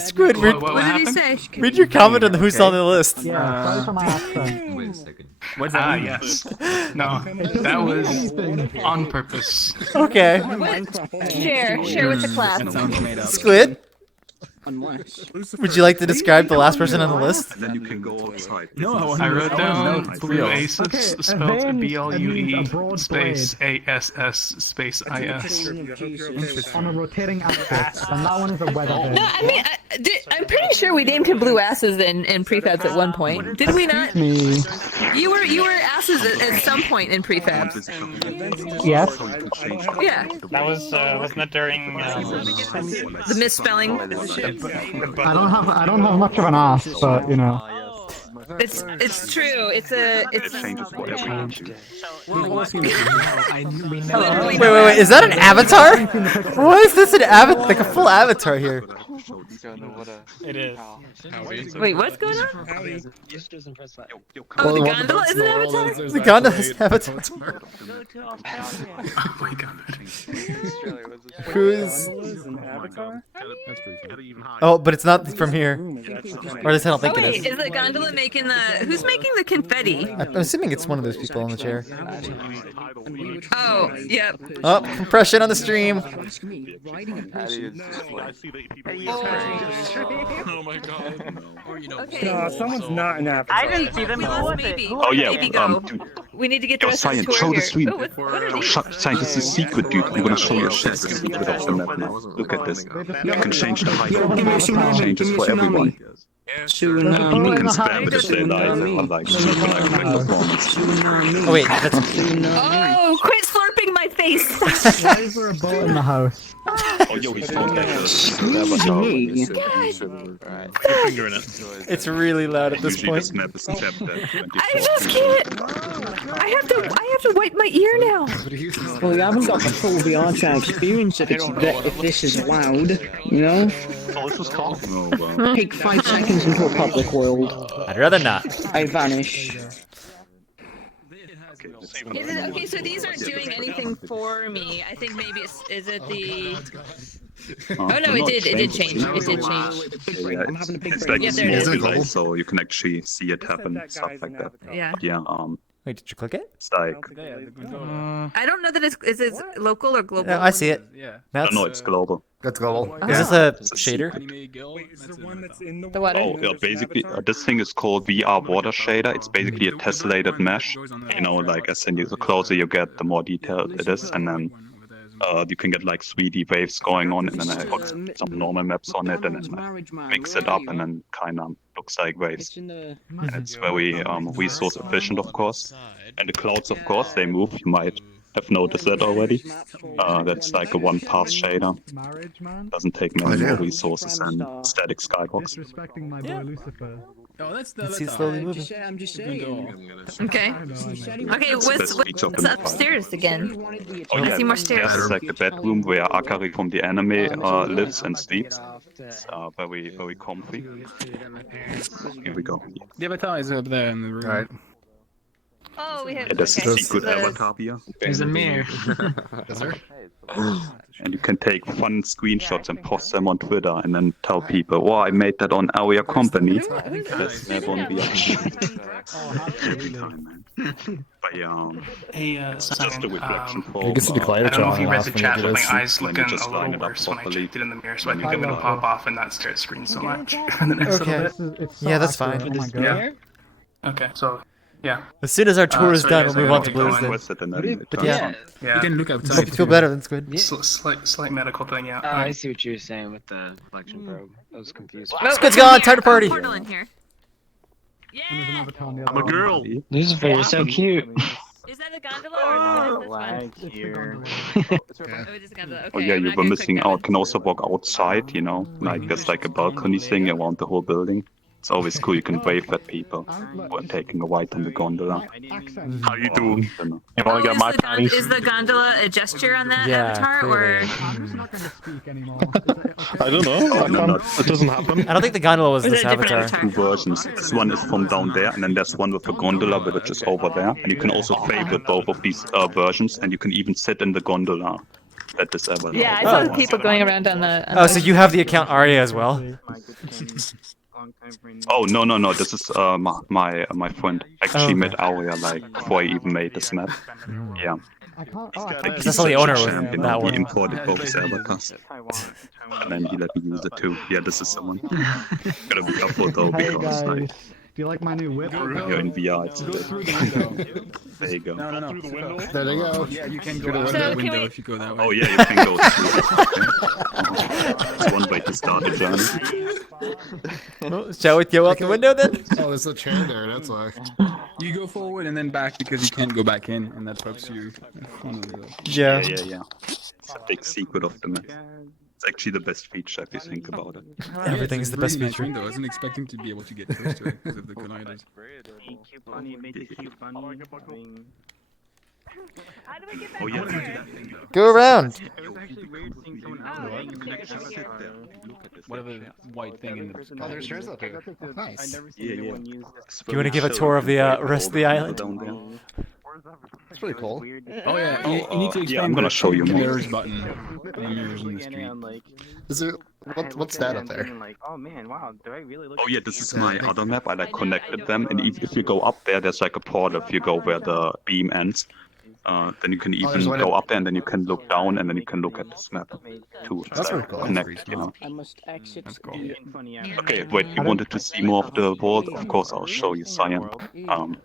Squid, read, What did he say? read your comment on who's on the list. Yeah, sorry for my accent. Wait a second. What's that? Yes. No, that was on purpose. Okay. Share with the class. That sounds made up. Squid, would you like to describe the last person on the list? And then you can go outside. No, I wrote down Blue Aces, spelled BLUE space ASS space IS. On a rotating axis, and that one is a weather No, I mean, I'm pretty sure we named him Blue Asses in prefabs at one point. Did we not? Me. You were asses at some point in prefabs. Yes. Yeah. That was wasn't that during The misspelling. I don't have much of an ass, but you know. It's true. It's changes whatever you do. Wait, is that an avatar? Why is this an avatar? Like a full avatar here? It is. Wait, what's going on? Oh, the gondola is an avatar? The gondola is an avatar. Oh my god. Who's? That's pretty funny. Oh, but it's not from here. Or at least I don't think it Wait, is. is the gondola making the? Who's making the confetti? I'm assuming it's one of those people on the chair. Oh, yep. Oh, compression on the stream. Oh my god. Or you know. Okay. No, someone's not an avatar. I didn't see them. We lost maybe. Oh yeah, Maybe go. We need to get the Yo, rest of the Cyan, tour show here. the stream. Oh, what are these? Cyan, this is a secret, dude. I'm gonna show you a secret of the map now. Look at this. You can change the height of the map. Changes for everyone. You can spam it if they like, or like super like performance. Oh wait, that's Oh, quit slurping my face. Why is there a boat in the house? Oh, yo, he's found that. it's really loud at this Usually point. this map is tapped at 24. I just can't. I have to wipe my ear now. Well, you haven't got the full VRChat experience if this is loud, you know? So this was called. Oh, wow. Take 5 seconds into a public world. I'd rather not. I vanish. Okay, so these aren't doing anything for me. I think maybe is it the? Oh no, it did change. It did change. Yeah, it's like Yeah, a there it small is. device, so you can actually see it happen, stuff like that. Yeah. Yeah, Wait, did you click it? it's like, I don't know that is it local or global? No, I see it. That's no, it's global. that's global. Is this a shader? The water. Oh, yeah, basically, this thing is called VR Water Shader. It's basically a tessellated mesh. You know, like as in the closer you get, the more detailed it is, and then you can get like 3D waves going on, and then I put some normal maps on it, and then mix it up, and then kind of looks like waves. And it's very resource efficient, of course. And the clouds, of course, they move. You might have noticed that already. That's like a one-pass shader. Doesn't take many more resources than static skybox. Disrespecting my boy Lucifer. Oh, Let's see it slowly moving. I'm just saying. Okay. Okay, what's upstairs again? Oh, I see more stairs. This is like the bedroom where Akari from the anime lives and sleeps. It's very, very comfy. Here we go. The avatar is up there in the room. Right. Oh, we have. Yeah, there's okay, a secret so the- avatar here. There's a mirror. And you can take fun screenshots and post them on Twitter and then tell people, oh, I made that on our company. That's never on the every time, man. But yeah, Hey, it's just a reflection for. You can see the glider I don't know if you read off the when chat, you but do my this. eyes When looking you a just line little it up worse when I properly. checked it in the mirror, so I think I'm gonna pop off and not stare at screen so much. in the next Okay. little bit. Yeah, that's fine. Oh my god. Yeah. Okay, so yeah. As soon as our tour is sorry, done, guys, we'll move I on to gotta blues keep then. Twist it and then it But turns yeah. on. Yeah. You can look Hope outside. you feel better than Squid. Slight medical thing, yeah. I see what you were saying with the reflection probe. I was confused. Squid's gone. Time to party. Portal in here. I'm a girl. Lucifer, you're so cute. Is that a gondola or is Lag here. Oh, it is a gondola. Okay, Oh yeah, I'm you not were gonna missing click out. Can also walk outside, you know, like there's like a balcony thing around the whole building. It's always cool. You can wave at people who are taking a ride on the gondola. How you doing? You Oh, want to get my panties? is the gondola a gesture on that avatar, or? I don't know. No, It doesn't happen. I don't think the gondola was Or is this it a different avatar. Two versions. This one is from down there, and then there's one with the gondola, which is over there. And you can also favorite both of these versions, and you can even sit in the gondola. That is ever. Yeah, I saw people going around on the. Oh, so you have the account Arya as well? Oh no! This is my friend. Actually met Aria like before I even made this map. Yeah. Like, That's all the owner was champion, that one. He imported both his avatars. And then he let me use it too. Yeah, this is the one. Gotta be careful though, Hey because guys, like, do you like my new whip? here in VR, it's a bit... There you go. No. There they go. Yeah, you can go out that window if you go that way. Oh yeah, you can go through. It's one way to start the journey. Well, shall we go out the window then? Oh, there's a chair there, that's why. You go forward and then back because you can't go back in, and that puts you. Yeah. Yeah. It's a big secret of the map. It's actually the best feature if you think about it. Everything is the best feature. Window. I wasn't expecting to be able to get close to it because of the colliders. Oh yeah. Go around. Whatever white thing in the. Oh, there's chairs up here. Nice. Yeah. Do you want to give a tour of the rest of the island? That's pretty cool. Oh yeah, you need to explain. Yeah, I'm gonna show you more. Mirrors button. And mirrors in the street. Is it? What's that up there? Oh man, wow, do I really look? Oh yeah, this is my other map. I like connected them, and if you go up there, there's like a portal. If you go where the beam ends, then you can even go up there, and then you can look down, and then you can look at this map too. That's pretty cool. Connect. I must exit. That's cool. Okay, wait. You wanted to see more of the world? Of course, I'll show you, Cyan. Go on.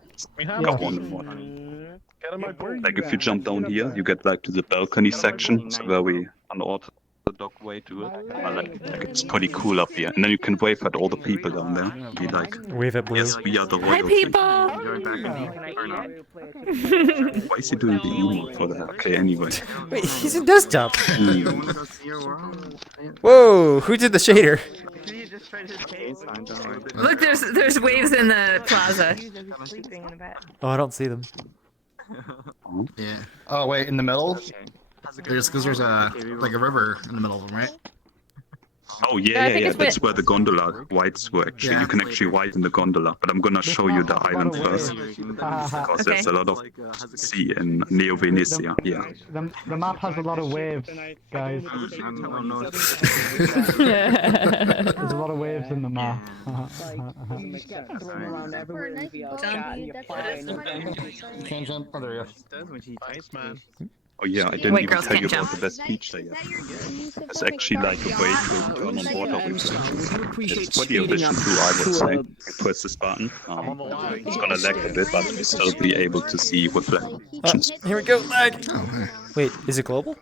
Like if you jump down here, you get like to the balcony section. It's a very unorthodox way to it. Like it's pretty cool up here, and then you can wave at all the people down there. Be like, Wave at Blue. yes, we are the Hi, royalty. people. Why is he doing the emote for that? Okay, anyway. Wait, he's in desktop. Whoa, who did the shader? Look, there's waves in the plaza. Oh, I don't see them. Yeah. Oh wait, in the middle? Because there's a like a river in the middle of them, right? Oh yeah. That's where the gondola rides were actually. You can actually ride in the gondola, but I'm gonna show you the island first because there's a lot of sea in Neo Venezia. Yeah. The map has a lot of waves, guys. There's a lot of waves in the map. You can't jump. Oh, there you go. Oh yeah, I didn't White even girls tell you can't about jump. the best feature yet. It's actually like a way to turn on water with It's pretty efficient too, I would say. You press this button. It's gonna lag a bit, but you'll still be able to see reflections. Here we go, lag. Wait, is it global?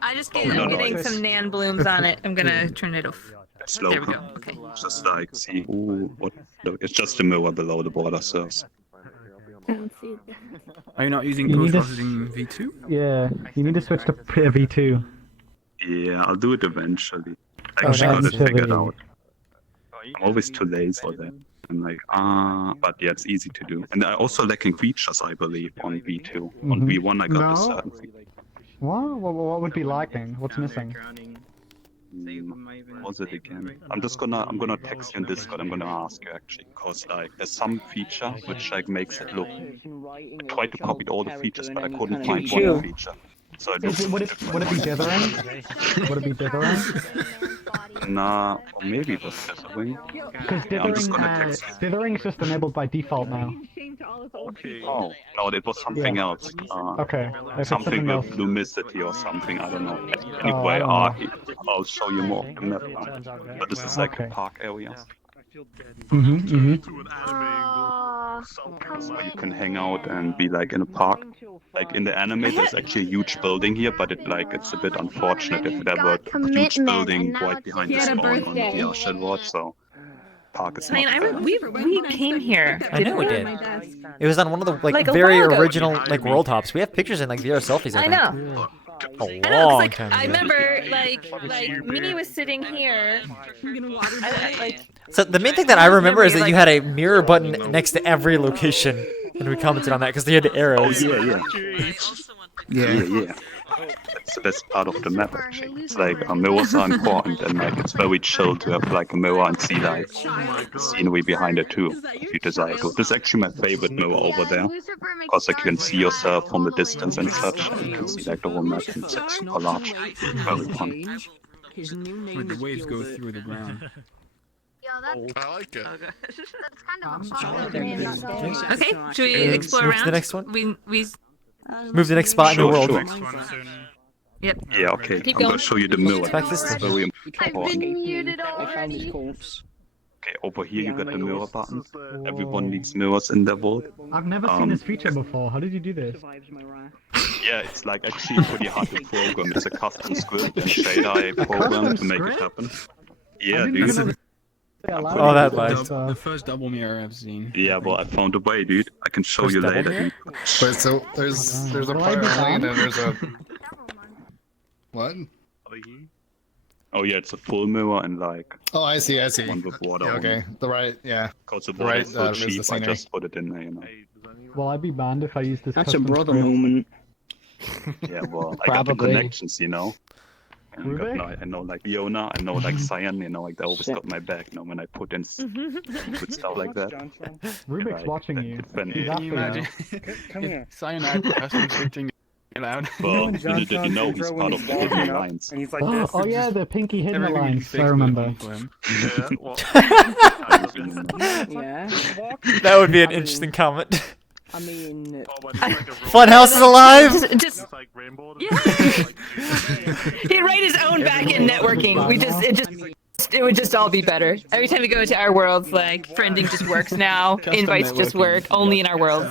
I just I'm getting some nan blooms on it. I'm gonna turn it off. Slow. There we go. Okay. Just like see, what? It's just a mirror below the border surface. Are you not using You need post-processing V2? Yeah, you need to switch to V2. Yeah, I'll do it eventually. I Oh, actually got that's it figured silly. out. I'm always too lazy for that. I'm like, but yeah, it's easy to do. And they're also lacking features, I believe, on V2. On V1, I got the No. certain features. What would be lacking? What's missing? What was it again? I'm gonna text you in Discord. I'm gonna ask you actually, because like there's some feature which like makes it look. I tried to copy all the features, but I couldn't find one feature. So I Would it be dithering? Would it be dithering? Nah, or maybe it was dithering. Because Yeah, I'm just gonna text you. dithering is just enabled by default now. Oh, no, it was something else. Okay. If it's Something something else. with lumicity or something, I don't know. I Anyway, don't I'll show you more of the map now. But this is like a park area. Where you can hang out and be like in a park. Like in the anime, there's actually a huge building here, but it's a bit unfortunate if there were a huge building right behind the spawn on the VRChat world, so park is I mean, not we came here. I know we did. It was on one of the Like a very while ago. original world hops. We have pictures and VR selfies. I I think. know. A I know, 'cause, long like, time I ago. remember, like Minnie was sitting here. So the main thing that I remember is that you had a mirror button next to every location, and we commented on that because they had the arrows. Oh yeah. That's the best part of the map actually. It's like mirrors are important and like it's very chill to have like a mirror and see like the scenery behind it too. If you desire to. This is actually my favorite mirror over there. Because like you can see yourself from the distance and such. And you can see like the whole map and it's like, super large. Very fun. Where the waves go through the ground. I like it. Okay, should we explore move around? to the next one? We Move to the next spot in the world. Yep. Yeah, okay. Keep I'm gonna going. show you the mirror. Back this It's time. very I've important. been muted already. Okay, over here you got the mirror button. Everyone needs mirrors in their world. I've never seen this feature before. How did you do this? Yeah, it's like actually pretty hard to program. It's a custom script and shader program to make it happen. Yeah, dude. Oh, that lag. The first double mirror I've seen. Yeah, well, I found a way, dude. I can show First you double later, mirror? dude. Wait, so there's a player lane and there's a what? Oh yeah, it's a full mirror and like Oh, I see. one with water. Yeah, okay, the right, yeah. Because the The water right, is so there's the cheap, I scenery. just put it in there, you know. Will I be banned if I use this? That's a custom brother script? moment. Yeah, well, I got the Probably. connections, you know. And I got, like, I know like Leona, I know like Cyan, you know, like they always got my back, you know, when I put in good stuff like that. Rubik's Like, watching you. defend He's it. after Can you imagine you. if Cyanide custom switching allowed? Well, and John did you John know intro he's when part of he's the walking Golden up, Alliance? and he's like Oh, this. oh yeah, the Pinky Hidden Everything would be Alliance. fixed I remember. for him. Yeah, well, Yeah. That would be an interesting comment. I mean, Funhouse is alive! Just he'd write his own back-end networking. It would just all be better. Every time we go into our worlds, like friending just works now. Custom Invites just networking. work only in our world.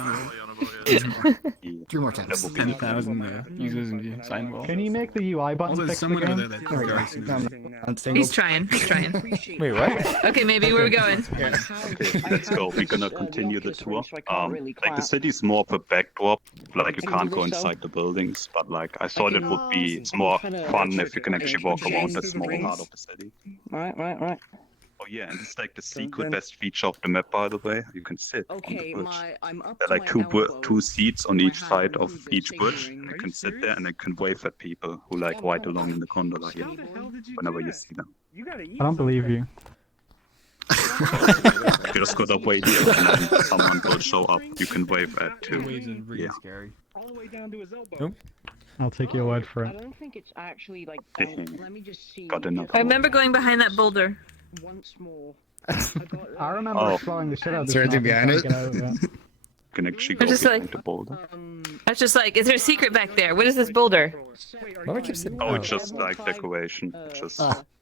3 more times. 10,000 users in Sign World. Can you make the UI button There's fix someone again? over there that's very soon. He's trying. He's trying. Wait, what? Okay, maybe where are we going? Okay, let's go. We're gonna continue the tour. Like the city's more of a backdrop. Like you can't go inside the buildings, but like I thought it would be. It's more fun if you can actually walk around the small part of the city. Right. Oh yeah, and it's like the secret best feature of the map, by the way. You can sit on the bridge. There are like two seats on each side of each bridge. You can sit there and you can wave at people who like ride along in the gondola here whenever you see them. I don't believe you. You just gotta wait here and then someone will show up. You can wave at too. Yeah. Scary. Nope. I'll take your word for I it. don't think it's actually like. Let me just see. Got enough. I remember going behind that boulder. Once more. I remember Oh. exploring the shit out of Is this there map anything and behind trying to get out of it. You can actually I'm go just behind like- the boulder. I was just like, is there a secret back there? What is this boulder? Why do I keep sitting? Oh, it's just like decoration. Just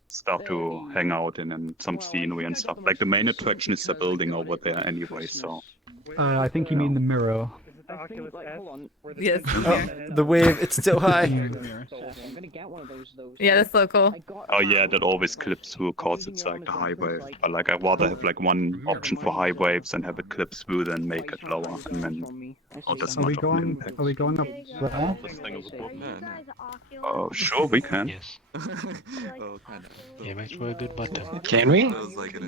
stuff to hang out in and some scenery and stuff. Like the main attraction is the building over there anyway, so. I think you mean the mirror. I think, like, hold on. Yes. Oh, the wave, it's still high. I'm gonna get one of those. Yeah, that's local. Oh yeah, that always clips through cause it's like the high wave. But like I'd rather have like one option for high waves and have it clip through than make it lower and then that's Are we not of an going? impact. Are we going up there? Oh sure we can. Yeah, makes for a good button. Can we?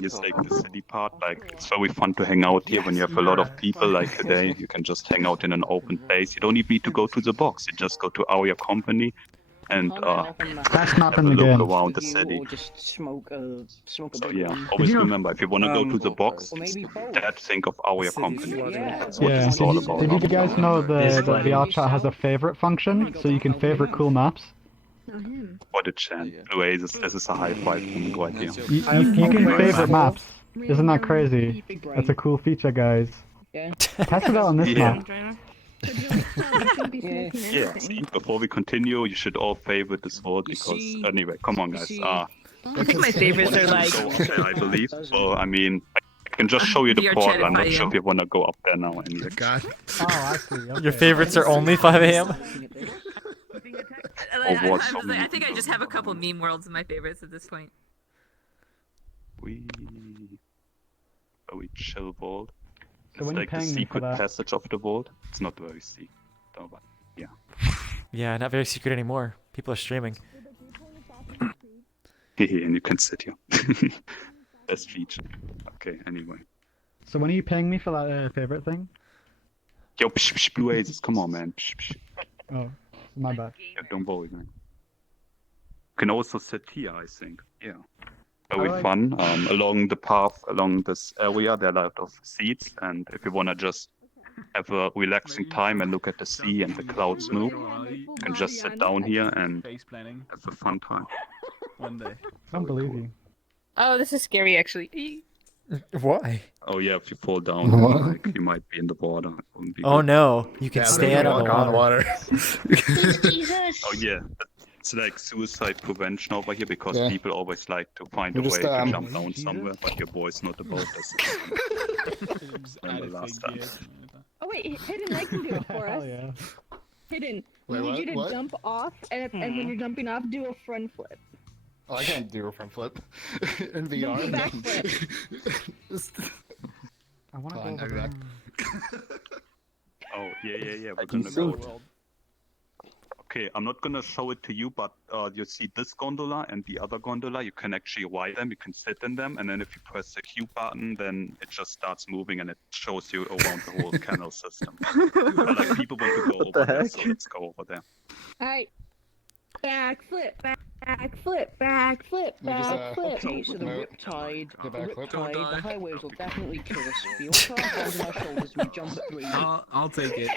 Just like the city part, like it's very fun to hang out here when you have a lot of people like today. You can just hang out in an open place. You don't even need to go to the box. You just go to our company and That's not have in a the look game. around the city. Or just smoke a So big yeah, one. always remember if you want to go to the box, Or maybe both. dad think of our company. That's what Yeah. this is all about. Did you guys know the VRChat has a favorite function, so you can favorite cool maps? What a chance. Anyway, this is a high five from me right here. You can favorite maps. Isn't that crazy? That's a cool feature, guys. Yeah. Test it out on this Yeah. map. Yeah, see, before we continue, you should all favorite this world because anyway, come on guys. I think my favorites are like. Go up there, I believe. Well, I mean, I can just show you the VRChat portal. I'm if I not sure am. if you want to go up there now. Anyway. God. Oh, I see. Okay. Your favorites are only 5 a.m.? I think I just have a couple meme worlds in my favorites at this point. We very chill world. So It's when you're like the paying me for secret that- passage of the world. It's not very secret, though, but yeah. Yeah, not very secret anymore. People are streaming. And you can sit here. Best feature. Okay, anyway. So when are you paying me for that favorite thing? Yo, Blue Aces, come on, man. Oh, my bad. Yeah, don't worry, man. You can also sit here, I think. Yeah. Very Alright. fun. Along the path, along this area, there are a lot of seats, and if you want to just have a relaxing time and look at the sea and the clouds move, you can just sit down here and have a fun time. One day. I don't believe you. Oh, this is scary, actually. Why? Oh yeah, if you fall down, then, like, you might be in the water. It wouldn't be Oh good. no, you can stand on the water. Oh yeah, it's like suicide prevention over here because Yeah. people always like to find You a way just, to jump down somewhere, but your boy's not about this. Remember last time. Oh wait, Hidden, I can do it for us. Hell yeah. Hidden, Wait, we need you to what? jump off, and when you're jumping off, do a front flip. Oh, I can't do a front flip in Do VR. a back flip. I want to Fine, go I'll over be back. Oh yeah. We're I can gonna see. go. Okay, I'm not gonna show it to you, but you see this gondola and the other gondola. You can actually ride them. You can sit in them, and then if you press the Q button, then it just starts moving and it shows you around the whole canal system. But, like, people want to go over there, so let's go over there. Alright. Back flip, back flip, back flip, Let me just, back flip. Okay, so the No. riptide, The backflip. the high waves will definitely kill us. Fuel car, hands on our shoulders, we jump at 3. I'll take it.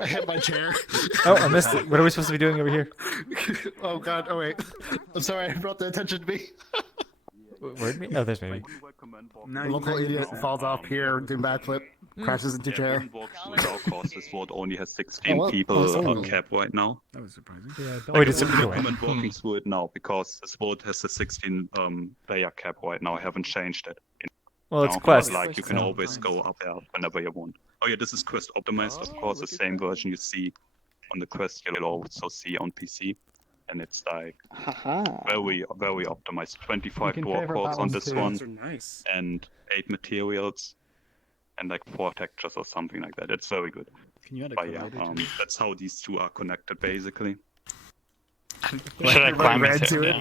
I hit my chair. Oh, I missed it. What are we supposed to be doing over here? Oh god, oh wait. I'm sorry, I brought the attention to me. Where'd me? Oh, there's maybe. The local idiot falls off here, doing backflip, crashes into chair. Wooden walks through our course. This world only has 16 Oh, well, people oh. cap right now. That was surprising. Oh, wait, it's I a would away. recommend walking through it now because this world has a 16 player cap right now. I haven't changed it. Well, it's Now, Quest. but, like, you can so- always go up there whenever you want. Oh yeah, this is Quest optimized, of course, the same version you see on the Quest. You'll also see on PC, and it's like Haha. very optimized. 25 can door favorite cores that on one this too. one, Those are nice. and 8 materials, and like 4 textures or something like that. It's very good. Can you add a But yeah, collider that's how these two are connected basically. Should I climb red to it?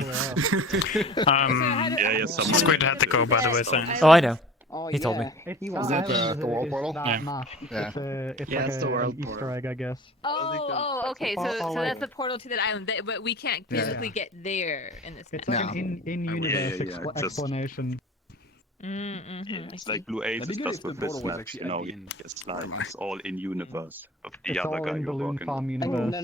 it? Yeah, Squid had to go, by the way. So. Oh, I know. Oh, He told me. It's He that Is that island the world is portal? that Yeah. map. Yeah. It's Yeah, like it's the world an Easter portal. egg, I guess. Oh, okay. So, Oh, so wait. that's the portal to that island, but we can't Yeah. physically get there in this. It's map. like an in-universe Yeah, just- explanation. Mm-hmm. It's like Blue Ace That'd is be good just if the with this portal was map, actually you at know, the end. it's like it's all in universe of the It's other all guy in you're Balloon working Farm with. Oh, universe.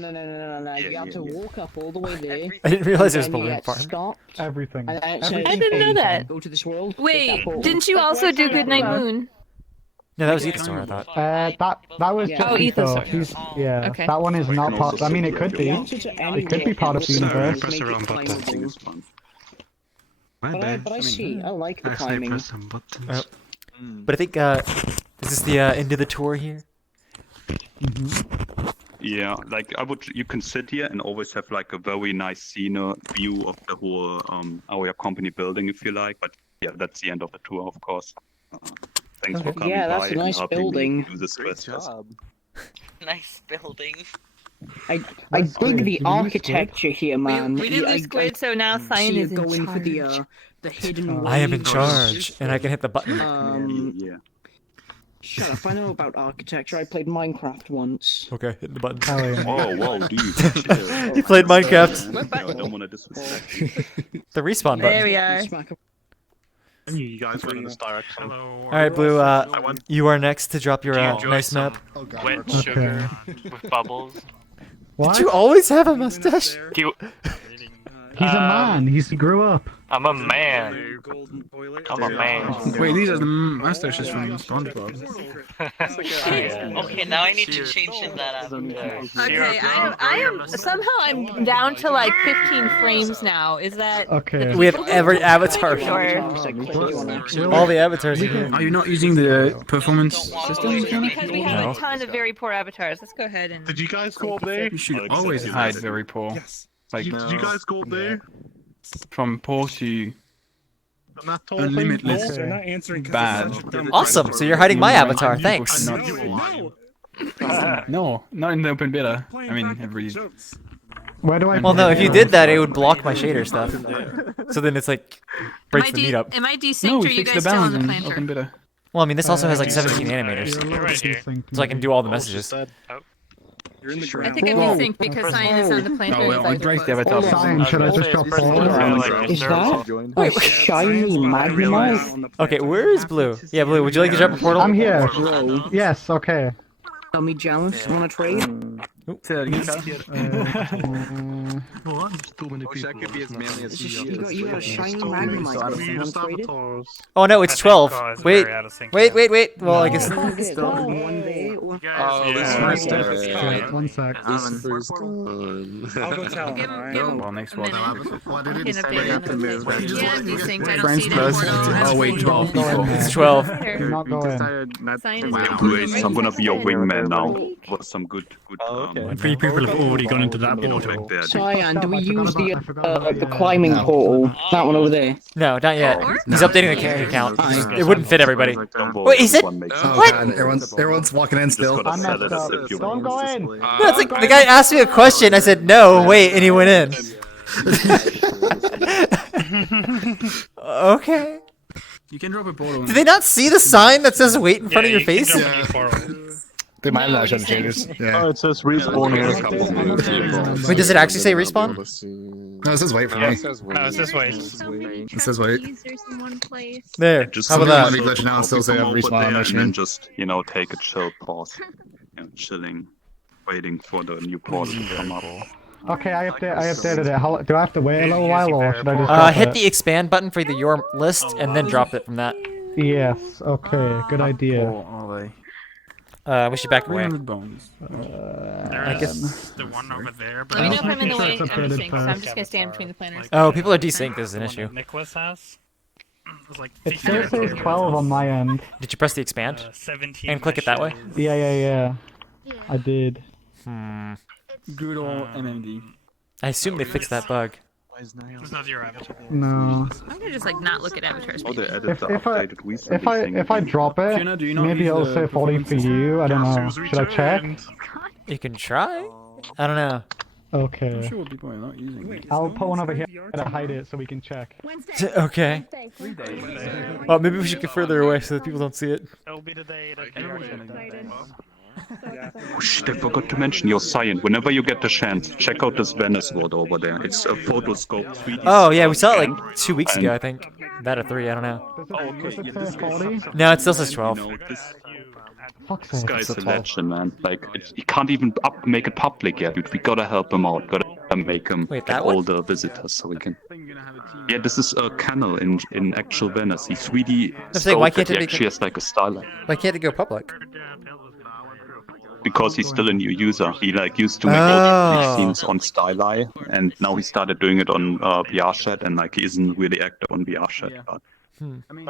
no. You have to walk up all the way there. I didn't realize it was and then you Balloon get Farm. stopped, Everything. and then it says, I didn't know that. Go to this world. Wait, didn't you also do Goodnight Moon? No, that was Ether Store, I thought. That was Yeah. just Oh, Ether. Ether. He's yeah. Okay. That one is not can part. also I mean, see it could the be. answer to any It could be part of the world universe. Press the make it wrong button. climbable. It's fun. But I see. I like the climbing. some buttons. Oh. But I think, is this the end of the tour here? Yeah, like you can sit here and always have like a very nice scene view of the whole our company building if you like. But yeah, that's the end of the tour, of course. Thanks for coming Yeah, that's by a and nice helping building. me do this quest. Nice building. I That's dig good. the Did you lose architecture here, man. We did I- lose Squid, so now see Cyan you is in going for charge. the hidden. I am in waves. charge, and I can hit the button. Yeah. Shut up! I know about architecture. I played Minecraft once. Okay, hit the button. Whoa, dude. You played Minecraft. No, I don't want to disrespect you. The respawn There button. we are. You guys went in this direction. All right, Blue. You are next to drop your nice map. Wet sugar with bubbles. What? Did you always have a mustache? Do you, He's a man. He grew up. I'm a man. I'm a man. Wait, these are the mustaches from SpongeBob. Okay, now I need to change that up. Okay, I am somehow I'm down to like 15 frames now. Is that? Okay. We have every avatar. Or... All the avatars are here. Are you not using the performance system? Because we have No. a ton of very poor avatars. Let's go ahead and. Did you guys go up there? You should always hide very poor. Yes. Like Did you guys go up there? from poor to And that whole thing? limitless They're not answering 'cause bad. it's such a dumb Awesome. So you're hiding my avatar. Thanks. Not No. No, not in the open beta. I mean, every. Where do I? Well, no, if you did that, it would block my shader stuff. So then it's like breaks the meetup. Am I desynced No, or we are you fixed guys the still on balance the in open planter? beta. Well, I mean, this also has like 17 animators, so I can do all the messages. I think I'm in sync because Cyan is on the planter. Oh, well, and with Cypher Bryce, closed. Cyan, should I just drop Is that a shiny magnemite? Okay, where is Blue? Yeah, Blue, would you like to jump a portal? I'm here. Yes. Okay. Tell me jealous. Wanna trade? Say that again, You got a shiny magnemite. Wanna trade it? Oh no, it's 12. Wait. Well, I guess. One day. One sec. I'll go tell him. Well, next one. What did Can it update it. say? Yeah, desynced. I don't Friends see the plus. portal. Oh wait, 12 people. It's 12. Do not go in. Cyan is Anyways, I'm gonna be your wingman now. For some good. 3 people have already gone into that portal. Cyan, do we use the climbing portal? That one over there. No, not yet. He's updating the carry count. It wouldn't fit everybody. Wait, he said. Oh, What? God, everyone's walking in still. I'm messed up. Don't go in. No, it's like the guy asked me a question. I said no, wait, and he went in. Okay. You can drop a portal. Do they not see the sign that says "wait" in front of your face? They might not have shaders. Yeah. Oh, it says respawn here. Wait, does it actually say respawn? No, it says wait for me. No, it says wait. It says wait. There. Just How about Let me that? glitch now and still say I have respawn on my and then screen. just take a chill pause. Chilling, waiting for the new portal to come up. Okay, I updated it. How, do I have to wait a little while, or should I just drop Hit it? the expand button for your list and then drop it from that. Yes. Okay. Good idea. We should back away. bones. I guess. The one over there. Let me know if I'm in the way. It's I'm updated desynced, so I'm first. just gonna stand between the planters. Oh, people are desynced. This is an issue. Nicholas has. It was like It still says 12 on my end. Did you press the expand 17 and click it that way? Yeah. I did. Good old MMD. I assume they fixed that bug. It's not your avatar. No. I'm gonna just like not look at avatars. Oh, they added the If I updated recently thing. if I drop it, Fiona, do you not maybe use it'll the say 40 for you. I don't know. Should I check? You can try. I don't know. I'm Okay. sure people are not using it. I'll put one over here to hide it so we can check. Okay. Well, maybe we should get further away so that people don't see it. That'll be the day that Oh shit, I forgot to mention your Cyan. Whenever you get the chance, check out this Venice ward over there. It's a photoscope 3D. Oh yeah, we saw it like 2 weeks ago, I think. That or 3, I don't know. Does it say 40? No, it still says 12. Fuck's This sake. guy's a legend, man. Like, he can't even make it public yet, dude. We gotta help him out. Gotta make him Wait, get that all one? the visitors so we can. Yeah, this is a canal in actual Venice. He 3D saying, why scoped can't that it he be- actually has like a starlight. Why can't it go public? Because he's still a new user. He like used to make all the scenes on Starlight, and now he started doing it on VRChat, and like he isn't really active on VRChat. But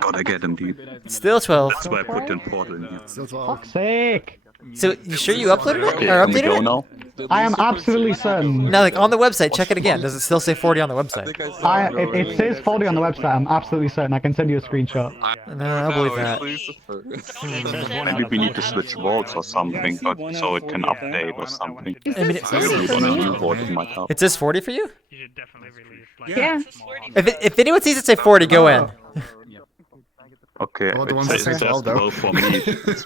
gotta get him, dude. Still 12. That's why I put in Portal in here. Fuck's sake. So, you sure you uploaded it? Okay, Or can we go updated it? now? I am absolutely certain. No, like on the website, check it again. Does it still say 40 on the website? It says 40 on the website. I'm absolutely certain. I can send you a screenshot. No, I believe that. Maybe we need to switch vaults or something, but so it can update or something. I mean, it Maybe on a new vault it might help. It says 40 for you? Yeah. If anyone sees it say 40, go in. Okay, Well, the it ones that says say 12 though. 12 for me.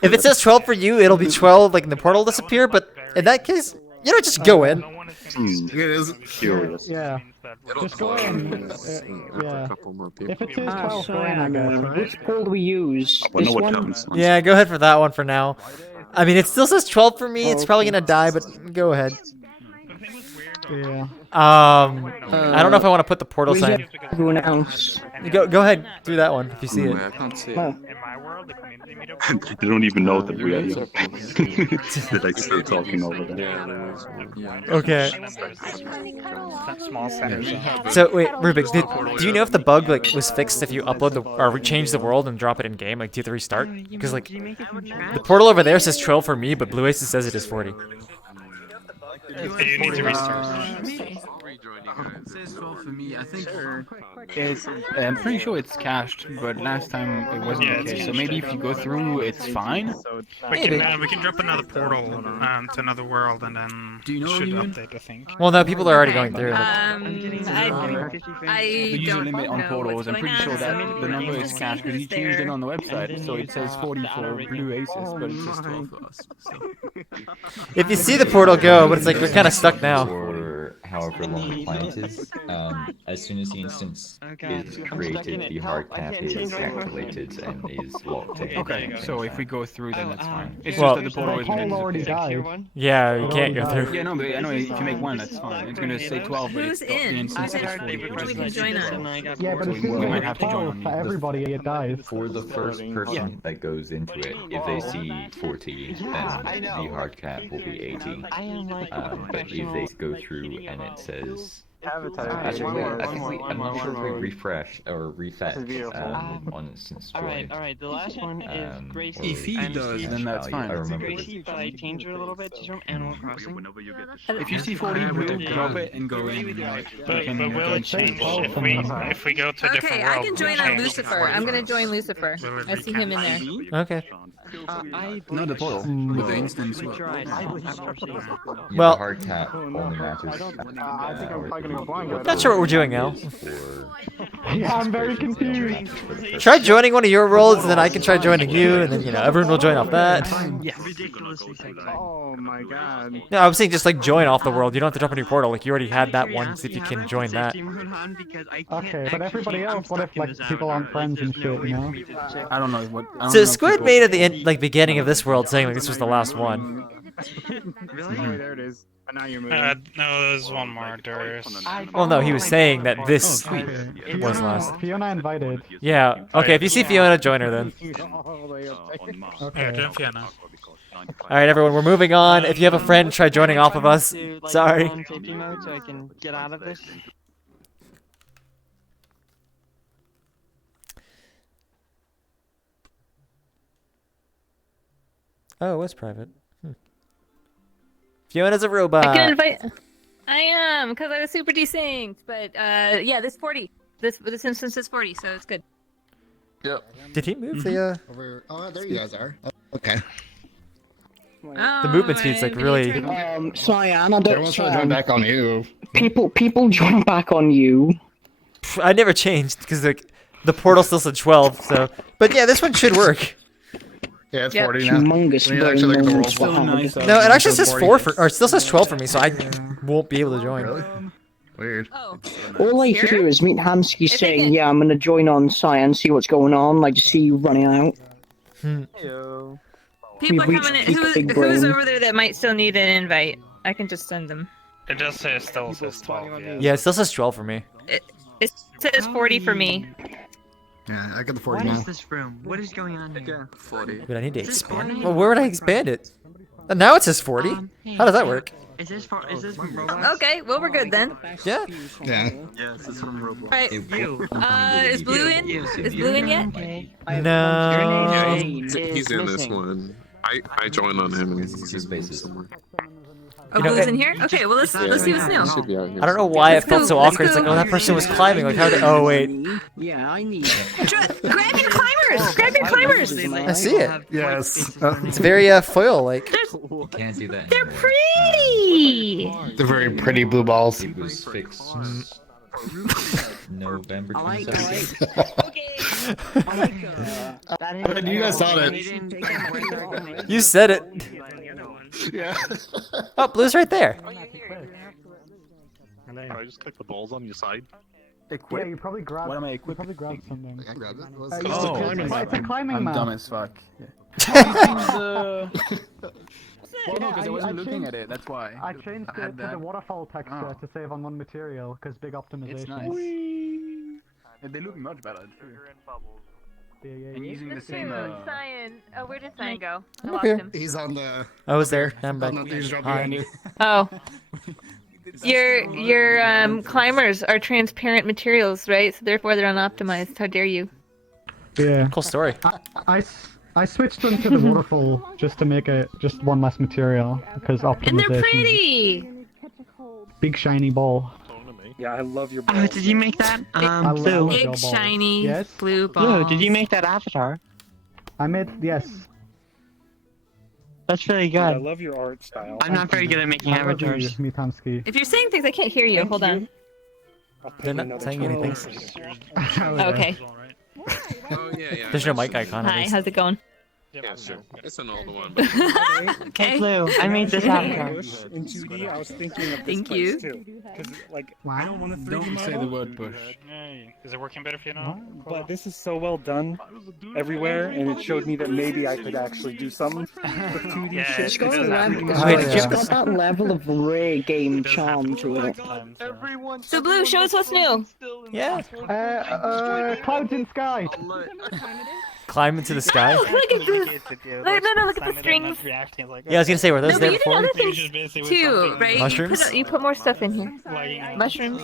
If it says 12 for you, it'll be 12, like, and the portal will disappear, but in that case, you don't just go in. It is. Curious. Yeah. Just go in. Yeah. If it says 12, go in, I guess. Which portal do we use? I wonder This what one? happens. Yeah, go ahead for that one for now. I mean, it still says 12 for me. It's probably gonna die, but go ahead. Yeah. I don't know if I want to put the portal We sign. get everyone else. Go ahead, do that one if you see it. I can't see it. They don't even know that we are here. They're like still talking over there. Okay. Small centers. So wait, Rubik, do you know if the bug like was fixed if you upload the or change the world and drop it in game? Like, do you have to restart? Because like the portal over there says 12 for me, but Blue Aces says it is 40. You need to restart. It says 12 for me. I think I'm pretty sure it's cached, but last time it wasn't the case. So maybe if you go through, it's fine. We can drop another portal to another world and then Do you know should Ian? update, I think. Well, no, people are already going through. I The user don't limit on know portals, what's I'm going pretty sure on, that so the number let me is see cached because he who's changed it there. on the website. So it says 40 for blue aces, but it's just 12 for us. So. If you see the portal go, but it's like we're kind of stuck now. For however long the client is, as soon as the instance is created, the hard cap is activated and is locked in. Okay, so if we go through, then that's fine. It's Well, just that the portal is already died. Yeah, you can't go through. Yeah, no, but I know if you make one, that's fine. It's gonna say 12, but Who's it's got the in? instance is 40. We can join on. Yeah, but as We soon might as have it's to join 12 on for everybody, it dies. For the first person that goes into it, if they see 40, then the hard cap will be 80. But if they go through and it says... Actually, wait, I'm not sure if we refresh or refetch on instance join. Alright, the last one is Gracie. If he does, then that's fine. I remember Gracie, but I changed her a little bit. She's from Animal Crossing. If you see 40 blue, drop it and go in. But will it change if we go to a different Okay, world? I can join on Lucifer. I'm gonna join Lucifer. I see him in there. Okay. Not the portal, but the instance. Yeah, Well- the hard cap only matches. Not sure what we're doing now. Yeah, I'm very confused. Try joining one of your worlds, and then I can try joining you, and then everyone will join off that. Oh my god. No, I'm saying just like join off the world. You don't have to drop a new portal. Like you already had that one. See if you can join that. Okay, but everybody else, what if like people aren't friends and shit, you know? I don't know what. I don't So know if Squid people- made at the end, like beginning of this world, saying like this was the last one. Really? Oh, there it is. But now you're moving. No, there's one more. There's... Well, no, he was saying that this was last. Fiona invited. Yeah. Okay, if you see Fiona, join her then. Yeah, join Fiona. All right, everyone, we're moving on. If you have a friend, try joining off of us. Sorry. Safety mode so I can get out of this. Oh, it was private. Fiona's a robot. I can invite. I am because I was super desynced, but yeah, this 40. This instance is 40, so it's good. Yep. Did he move the? Over. Oh, there you guys are. Oh, okay. The movement speed's like really. Cyan, I don't. Everyone's trying to join back on you. People join back on you. I never changed because like the portal still said 12. So, but yeah, this one should work. Yeah, it's Yep. 40 now. Humongous We need to actually look at the moments rolls. behind nice. it. No, it actually says 4 for, or it still says 12 for me, so I won't be able to join. Really? Weird. Oh. All I hear is Meet Hamsky saying, "Yeah, I'm gonna join on Cyan, see what's going on." Like to see you running out. People are We've coming in. reached big Who's brain. over there that might still need an invite? I can just send them. It just still says 12. Yeah, it still says 12 for me. It says 40 for me. Yeah, I got the 40 What now. is this room? What is going on here? 40. But I need to Is this expand. Fortnite? Well, where would I expand it? And now it says 40. How does that work? Is this from Roblox? Okay, well we're good then. Yeah. Yeah. Yes, it's from Roblox. Alright. You. Is Blue in? Is Blue in yet? No. He's in this one. I joined on him and he's spaces. somewhere. Oh, You know, Blue's in here? Okay, well let's see what's He new. should be out here. I don't know why it Let's felt go, so let's awkward. It's like, go. oh, that person was climbing. Like, how did? Oh wait. Yeah, I need. Grab your climbers! Grab your climbers! I see it. Yes. It's very foil like. You can't do that They're anymore. pretty! They're very pretty blue balls. It was fixed November I like. 27th. You guys saw it. You said it. Yeah. Oh, Blue's right there. I just click the balls on your side. Yeah, you probably grabbed. What am I You equipped? probably grabbed something. I grabbed it. Oh, It's a climbing I'm map. dumb as fuck. Yeah. Well, no, because I wasn't looking at it. That's why. I changed I had it to that. the waterfall texture Oh. to save on one material because big optimization. It's nice. They look much better too. And using the same. Cyan. Oh, where did Cyan go? I I'm up lost here. him. He's on the. I was there. I'm back. On the eavesdrop Hi. behind you. Oh. Your climbers are transparent materials, right? So therefore they're unoptimized. How dare you? Yeah. Cool story. I switched them to the waterfall just to make it just one less material because optimization. And they're pretty! Big shiny ball. Yeah, I love your. Oh, did you make that? Blue. Big shiny Yes. blue balls. Blue, did you make that avatar? I made yes. That's really Dude, I good. love your art style. I'm not very good at making I love you, avatars. Mitansky. If you're saying things, I can't hear you. Hold on. They're not saying anything. Okay. Oh yeah. There's no mic icon. Hi, how's it going? Yeah, sure. It's an older one. Okay. Hey, Blue, I made this avatar. In 2D, I was thinking of this Thank place you. too. Because, like, I don't want to 3D Don't say the model, word bush. Is it working better for you now? but this is so well done everywhere, and it showed me that maybe I could actually do something with 2D Yeah, shit. it's got good. it's got that level of rare game charm to it. So Blue, show us what's new. Yeah. Clouds in sky. Climb into the sky. Oh, look at this. No, look at the strings. Yeah, I was gonna say, were those No, but there you did before? other things too, right? Mushrooms? You put more stuff in here. Mushrooms.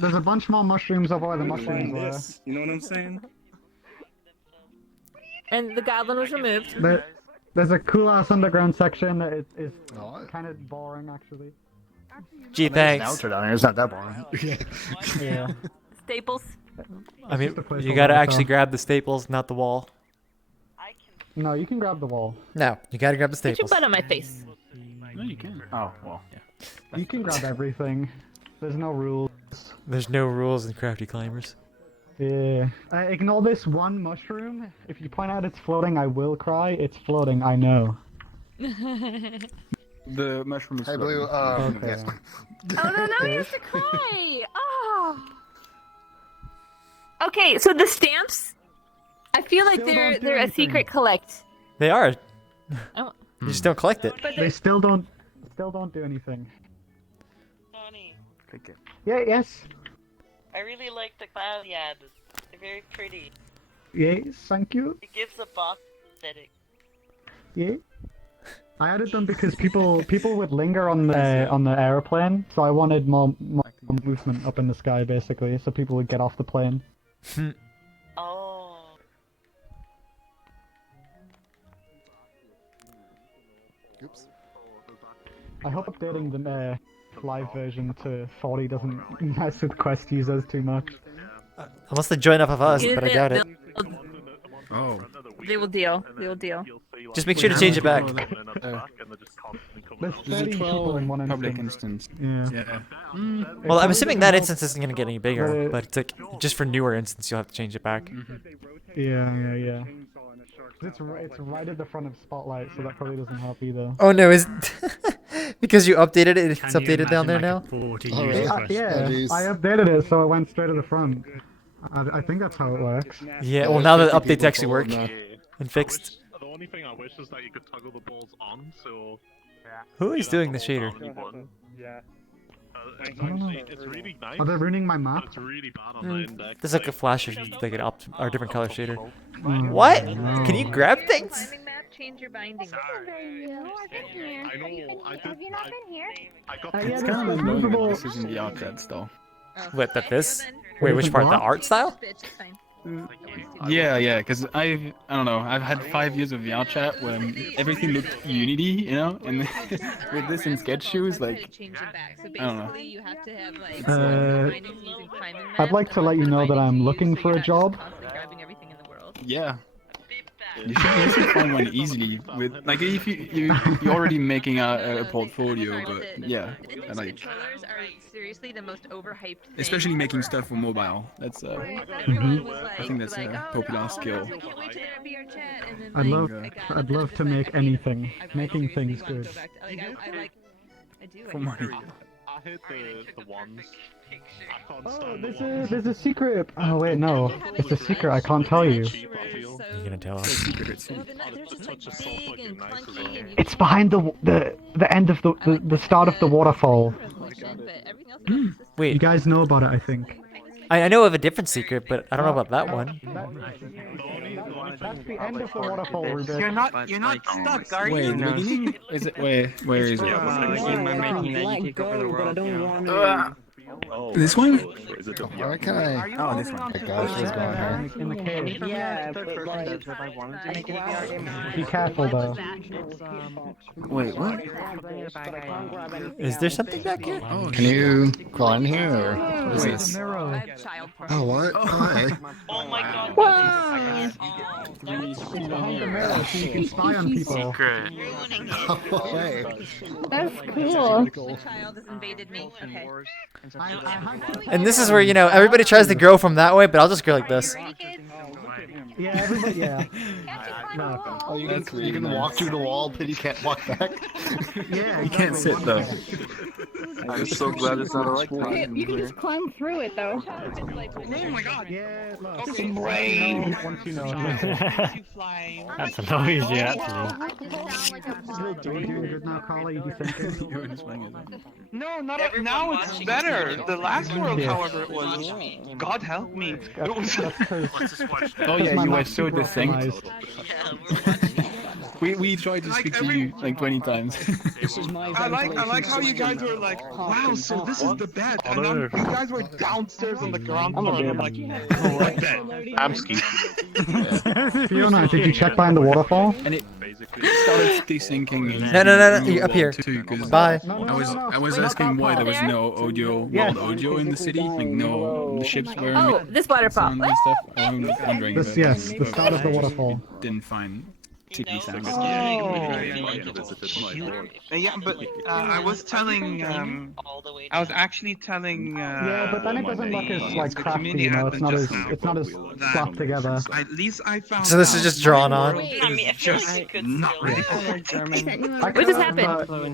There's a bunch more mushrooms over where the mushrooms were. This, you know what I'm saying? And the goblin was removed. There's a cool ass underground section that is kind of boring actually. Gee, thanks. Outro down here. It's not that boring. Yeah. Staples. I mean, you gotta actually grab the staples, not the wall. No, you can grab the wall. No, you gotta grab the Put your staples. butt on my face. No, you can. Oh, well, yeah. You can grab everything. There's no rules. There's no rules in Crafty Climbers. Yeah. Ignore this one mushroom. If you point out it's floating, I will cry. It's floating, I know. The mushroom is Hey, Blue. Okay. Yes. Oh no, now he has to cry. Oh. Okay, so the stamps, I feel like Still they're don't do a anything. secret collect. They are. Oh. You just don't collect it. But They still don't do anything. Tony, Click it. Yeah, yes. I really like the cloud you added. They're very pretty. Yes, thank you. It gives a box aesthetic. Yeah. I added them because people would linger on the airplane, so I wanted more movement up in the sky basically, so people would get off the plane. Oh. Oops. I hope updating the live version to 40 doesn't mess with Quest users too much. Unless they join up of us, but I doubt it. Oh. They will deal. They will deal. Just make sure to change it back. There's There's 30 people in one public instance. instance. Yeah. Well, I'm assuming that instance isn't gonna get any bigger, but it's like just for newer instance, you'll have to change it back. Yeah. It's right at the front of Spotlight, so that probably doesn't help either. Oh no, is because you updated it? It's updated down there now. Yeah, I updated it so it went straight to the front. I think that's how it works. Yeah, well now the updates actually work and fixed. The only thing I wish is that you could toggle the balls on, so... Who is doing the shader? Yeah. It's really nice. Are they ruining my map? It's really bad on the index. There's like a flash of like an or different color shader. Mm. What? Can you grab things? Climbing map, change your binding. I know, I did... I got It's kind of annoying when this is in the VRChat still. What, this? Wait, which part? The art style? Yeah, because I don't know, I've had 5 years of VRChat when everything looked Unity, you know, and with this in sketch shoes, like, I don't know. I'd like to let you know that I'm looking for a job. Yeah. You should find one easily with, like, if you're already making a portfolio, but yeah, I like, Seriously, the most overhyped thing. especially making stuff for mobile. That's I think that's a popular skill. I'd love to make anything. Making things good. For money. I hit the ones. I can't Oh, stand there's a secret. Oh wait, no, it's a secret. I can't tell you. You're gonna tell us. It's behind the end of the start of the waterfall. Wait, you guys know about it, I think. I know of a different secret, but I don't know about that one. That's the end of the waterfall, Rubik. You're not stuck, are Wait, you? in the beginning? Is it? Where is it? I'm making that you take over the world. This one? Why can I? Oh, this one. My gosh, what's going on? In the cave. Yeah, but like, Be careful though. Wait, what? Is there something back here? Oh, Can you climb here or what is this? Oh, what? Hi. Oh my god. Behind the mirror so you can spy on people. Secret. Hey. That's cool. The child has invaded me. Okay. And this is where, you know, everybody tries to grow from that way, but I'll just go like this. Yeah, everybody, yeah. No. Oh, you can walk through the wall, but you can't walk back. Yeah, You can't sit though. I'm so glad it's not a right time. You can just climb through it though. Oh my god. Yeah, look. Okay, rain. Once you know. That's a noise, yeah, actually. Are you doing good now, Carla? You thinking? No, not now. It's better. The last world, however, it was. God help me. It was. Oh yeah, you were so distinct. We tried to speak to you like 20 times. I like how you guys were like, wow, so this is the bed, and then you guys were downstairs on the ground floor. And I'm like, correct bed. I'm skeet. Fiona, did you check behind the waterfall? And it started desyncing. No, up here. Too, Bye. I was asking why there was no audio, world audio in the city, like no, the ships were. Oh, this waterfall. And stuff. I'm wondering. This, yes, the start of the waterfall. Didn't find TV sound. Yeah, but I was telling, I was actually telling. Yeah, but then it doesn't look as like crafty, you know. It's not as slapped together. At least I found. So this is just drawn on. What just happened?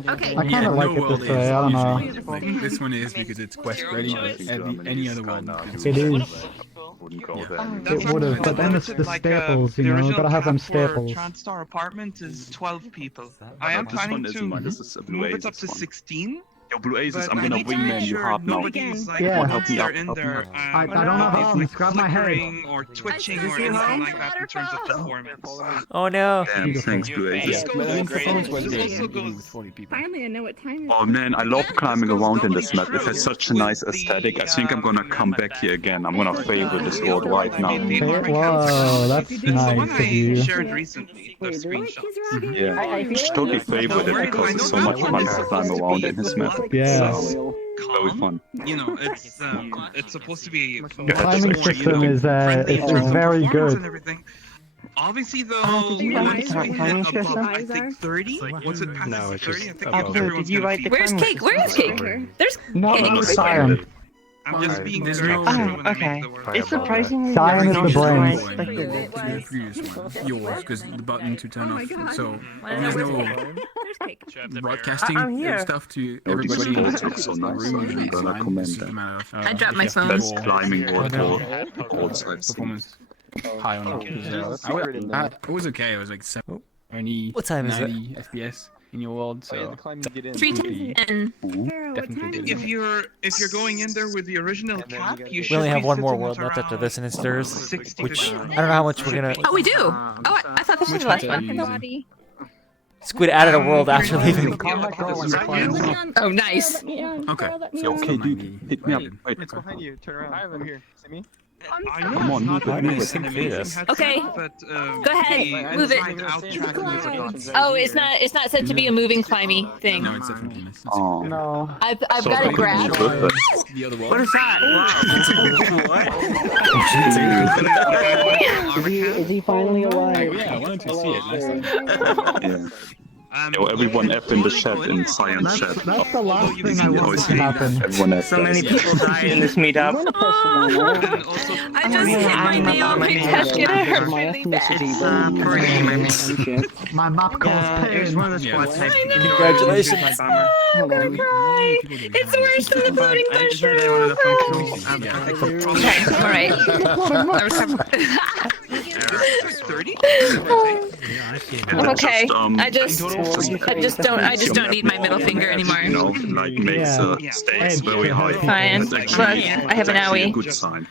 Okay. I kind of like it this way. I don't know. Like, this one is because it's quest ready, but any other one. It is. It would have, but then it's the staples, you know. Gotta have them staples. TransStar apartment is 12 people. I am planning to move it up to 16. Yo, Blue Aces, I'm gonna wingman you hard now. Yeah. Help me out. I don't have arms. Grab my head. Or twitching or anything like that in terms of performance. Oh no. Damn, thanks, Blue Aces. Finally, I know what time it is. Oh man, I love climbing around in this map. It has such a nice aesthetic. I think I'm gonna come back here again. I'm gonna favorite this world right now. Whoa, that's nice of you. Shared recently, the screenshot. Yeah, totally favorite it because it's so much fun to climb around in this map. Yeah. So, very fun. You know, it's supposed to be. The climbing system is very good. Obviously, though, once we hit above, I think 30. Once it passes 30, I think everyone's you write the Where's Cake? Where is Cake? There's Not Cyan. I'm just being there's direct no- when I make the word. It's surprisingly Cyan is the brain. The previous one, yours, because the button to turn off. So there's no broadcasting stuff to everybody in the room. It's just a matter of I dropped my phone. Best climbing waterfall outside. Performance high on it. It was okay. It was like 70, What time is it? 90 FPS in your world. So 310. definitely good. If you're going in there with the original cap, you should We only have be one more sitting world at left after around this, and it's theirs. 60 Which to I don't know how much we're gonna. Oh, we do. Oh, I thought this was the last one. Squid added a world after leaving. Oh, nice. Okay. Okay, dude, hit me up. Wait, It's behind you. Turn around. I'm here. See me? come on, move it, move it. Okay. Go ahead. Move it. Oh, it's not said to be a moving climby thing. No, it's definitely not. Oh. No. I've got a graph. The other one. What is that? Is he finally alive? Yeah, I wanted to see it last time. Yeah. Yo, everyone F in the chat, in science chat. That's the last thing I want to happen. Everyone F So many people died in this meetup. I just hit my knee on my desk and it hurt really bad. My map calls pain. One of the squad types. Congratulations. I'm gonna cry. It's worse than the voting mushroom. Okay, alright. I'm okay. I just don't need my middle finger anymore. You know, like makes stakes very high. Fine. That's Look, actually I have an a owie. good sign.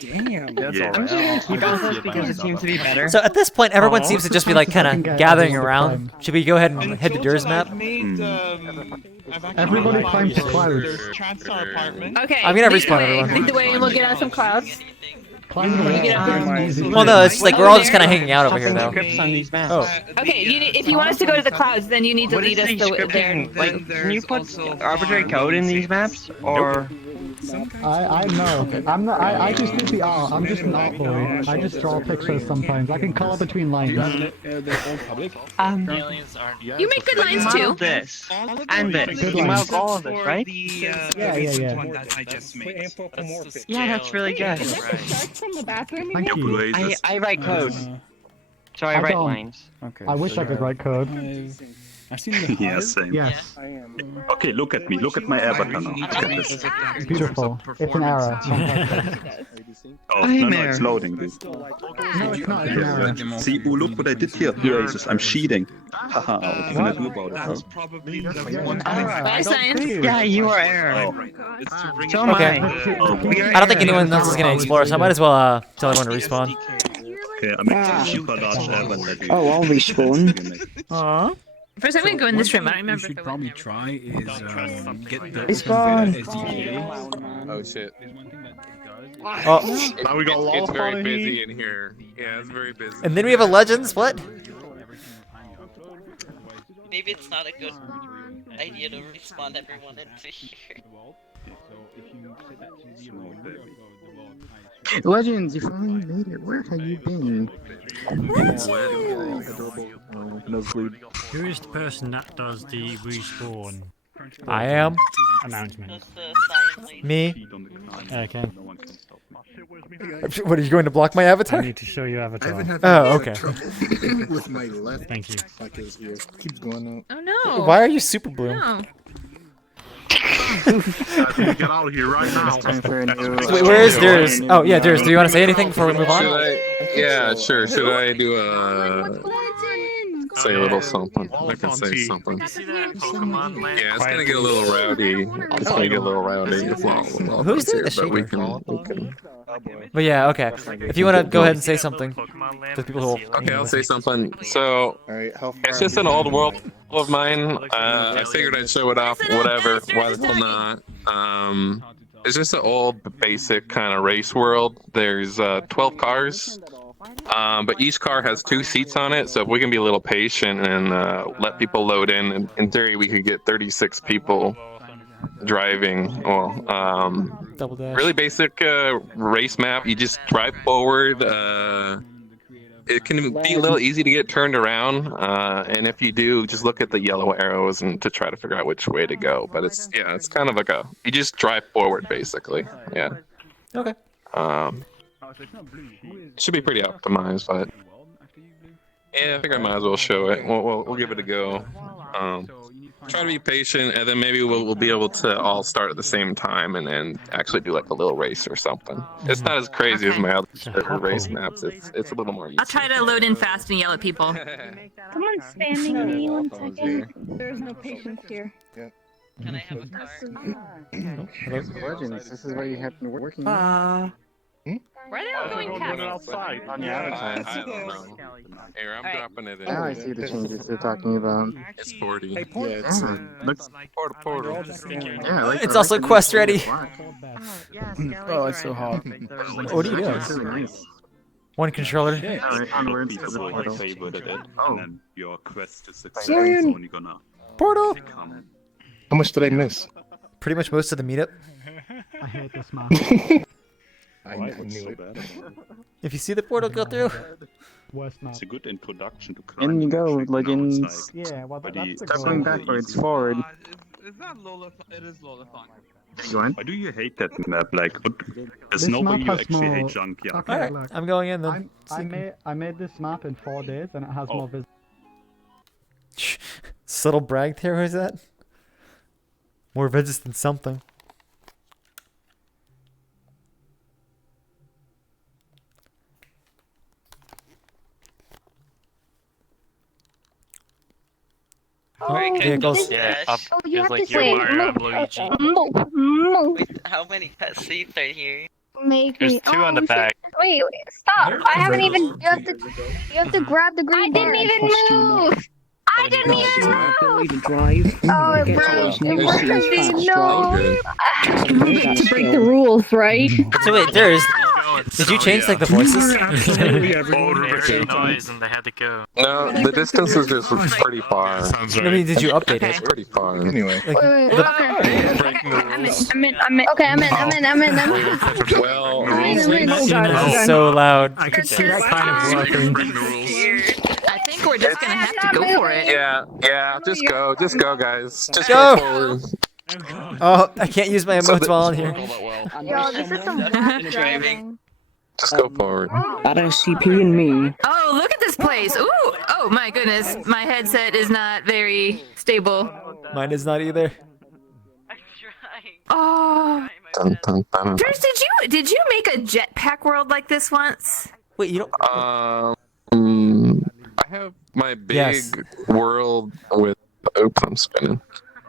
Damn. Yeah. I'm just gonna keep with it because it seems to be better. So at this point, everyone seems to just be like kind of gathering around. Should we go ahead and head to Dur's map? Everybody climb to clouds. Okay. I'm gonna lead the respawn way. everyone. Lead the way, and we'll get on some clouds. Climb the wall. Well, no, it's like we're all just kind of hanging out over here, though. On these maps. Oh. Okay, if you want us to go to the clouds, then you need to What lead is us the there. scripting? Like, can you put arbitrary code in these maps? Or... I know. I'm not. I just do the art. I'm just an art boy. I just draw pictures sometimes. I can color between lines. You make good lines you too. modeled this. And this. You modeled all of this, right? Yeah. Yeah, that's really good. Is that the shark from the bathroom? Thank you. I write code. So I write lines. Okay. I wish I could write code. I've seen the Yeah, same. Yes. Okay, look at me. Look at my avatar now. Look at this. Beautiful. It's an error. Oh, no, it's loading. Dude. No, it's not. It's an error. See, oh, look what I did here. Here, Asus. I'm cheating. Haha, what can I do about it? Bye, Science. Yeah, you are error. So am Okay. I. I don't think anyone else is gonna explore, so I might as well tell everyone to respawn. Okay, I'm making super large avatar. Oh, I'll respawn. Aww. First, I'm gonna go in this room. I don't remember. You should probably try is get the Respawn. SDK. Oh shit. Oh. Now we got it's very busy in here. Yeah, it's very busy. And then we have a Legends. What? Maybe it's not a good idea to respawn everyone into here. Legends, you finally made it. Where have you been? Who is the person that does the respawn? I am. Announcement. Me. Okay. What, are you going to block my avatar? I need to show you avatar. Oh, okay. With my left. Thank you. Like his ear keeps going out. Oh no. Why are you super blue? No. Get out of here right now. Wait, where is Durs? Oh, yeah, Durs. Do you want to say anything before we move on? Yeah, sure. Should I do say a little something? I can say something. Yeah, it's gonna get a little rowdy. It's gonna get a little rowdy. Who's doing the shaker? But yeah, okay. If you want to go ahead and say something, the people who will... Okay, I'll say something. So, it's just an old world of mine. I figured I'd show it off, whatever, why the hell not. It's just an old, basic kind of race world. There's 12 cars, but each car has 2 seats on it, so if we can be a little patient and let people load in theory, we could get 36 people driving. Well, Double dash. really basic race map. You just drive forward. It can be a little easy to get turned around, and if you do, just look at the yellow arrows and to try to figure out which way to go. But it's kind of like you just drive forward basically. Yeah. Okay. Should be pretty optimized, but yeah, I think I might as well show it. We'll give it a go. Try to be patient, and then maybe we'll be able to all start at the same time and then actually do like a little race or something. It's not as crazy as my other race maps. It's a little more easy. I'll try to load in fast and yell at people. Come on, spamming me 1 second. There's no patience here. Can I have a car? Legends, this is why you have been working. Why are they all going past? outside on your I don't know. Here, I'm dropping it in. Now I see the changes they're talking about. It's 40. Yeah, it's Looks portal. yeah, like It's also quest ready. Oh, it's so hot. What are you doing? It's really nice. One controller. Onwards to the portal. and then your quest to success is Cyan. only gonna Portal. come. How much did I miss? Pretty much most of the meetup. I hate this map. I knew it. If you see the portal go through. Worst map. It's a good introduction to In you go, Like, now Legends. it's like Yeah, well, pretty- that's the Stop going backwards, forward. It's not Lolathon. It is Lolathon. You want? Why do you hate that map? Like, there's This no way map you has actually more- hate Junkyard. Okay, Alright, look. I'm going in then. I made this map in 4 days and it has more visitors. Subtle brag there, who's that? More visits than something. Vehicles. Yeah, up oh, is like your Mario and Luigi. Wait, how many pet seats are here? Make There's me. 2 on the shit. back. Wait, stop! I haven't even. You have to grab the green bar. I didn't even move. I didn't even move. Ability to drive. Oh, it Get broke. towards It new broke. fast No. drive. Moving to break the rules, right? So wait, did you change like the voices? They heard noise and they had to go. No, the distance is just pretty far. I mean, did you update It's it? pretty far. Anyway. Like, I'm in. Okay, I'm in. Well, This is so loud. I could see that kind of working. I think we're just gonna have to go for it. Yeah, just go, guys. Just Go. go forward. Oh, I can't use my emotes while on here. Yo, this is some bad driving. Just go forward. CP and me. Oh, look at this place. Ooh. Oh my goodness. My headset is not very stable. Mine is not either. Oh. Dun, dun, dun. Drews, did you make a jetpack world like this once? Wait, you don't. I have my big world with. Oops, I'm spinning.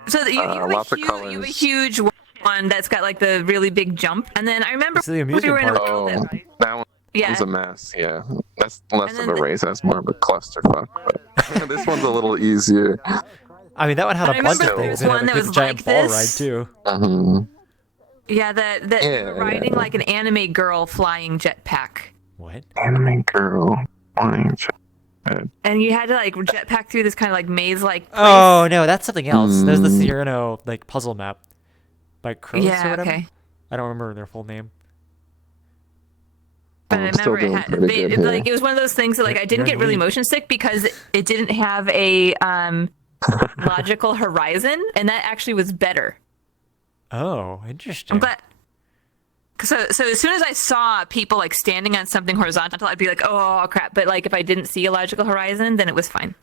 So you have lots of you colors. have a huge one that's got like the really big jump, and then I remember the amusement we were in a park. world That one's Yeah. a mess. Yeah, that's less of a race. That's more of a clusterfuck. But this one's a little easier. I mean, that one had I a bunch of remember things. there It was had one a that big was giant like ball this. ride too. Yeah, that you were riding like an anime girl flying jetpack. What? Anime girl flying jetpack. And you had to like jetpack through this kind of like maze-like place. Oh no, that's something else. There's the Cyrano like puzzle map by Crows Yeah, or whatever. okay. I don't remember their full name. But I remember it it was one of those things that like I didn't get really motion sick because it didn't have a logical horizon, and that actually was better. Oh, interesting. But so as soon as I saw people like standing on something horizontal, I'd be like, oh crap. But like if I didn't see a logical horizon, then it was fine.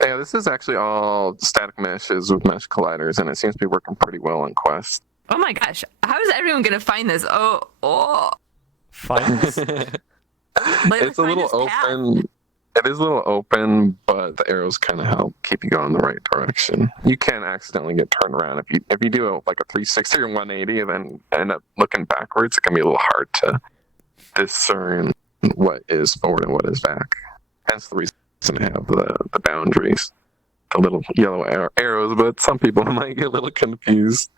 Yeah, this is actually all static meshes with mesh colliders, and it seems to be working pretty well in Quest. Oh my gosh, how is everyone gonna find this? Find this? It's a little open. It is a little open, but the arrows kind of help keep you going in the right direction. You can accidentally get turned around if you do like a 360 or 180 and then end up looking backwards. It can be a little hard to discern what is forward and what is back. Hence the reason to have the boundaries, the little yellow arrows. But some people might get a little confused.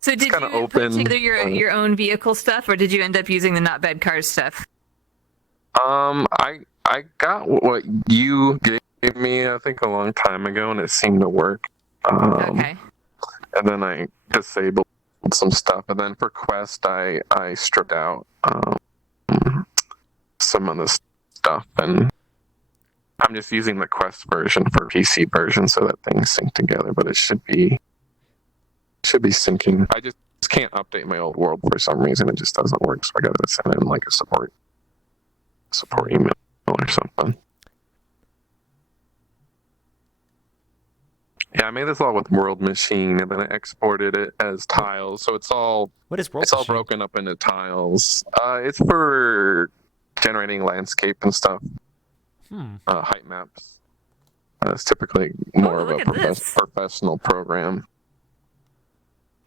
So did you put together your own vehicle stuff, or did you end up using the Not Bad Cars stuff? I got what you gave me, I think, a long time ago, and it seemed to work. Okay. And then I disabled some stuff, and then for Quest, I stripped out some of the stuff, and I'm just using the Quest version for PC version so that things sync together. But it should be syncing. I just can't update my old world for some reason. It just doesn't work, so I gotta send in like a support email or something. Yeah, I made this all with World Machine, and then I exported it as tiles. So it's all broken up into tiles. It's for generating landscape and stuff. Height maps. It's typically more of a professional program.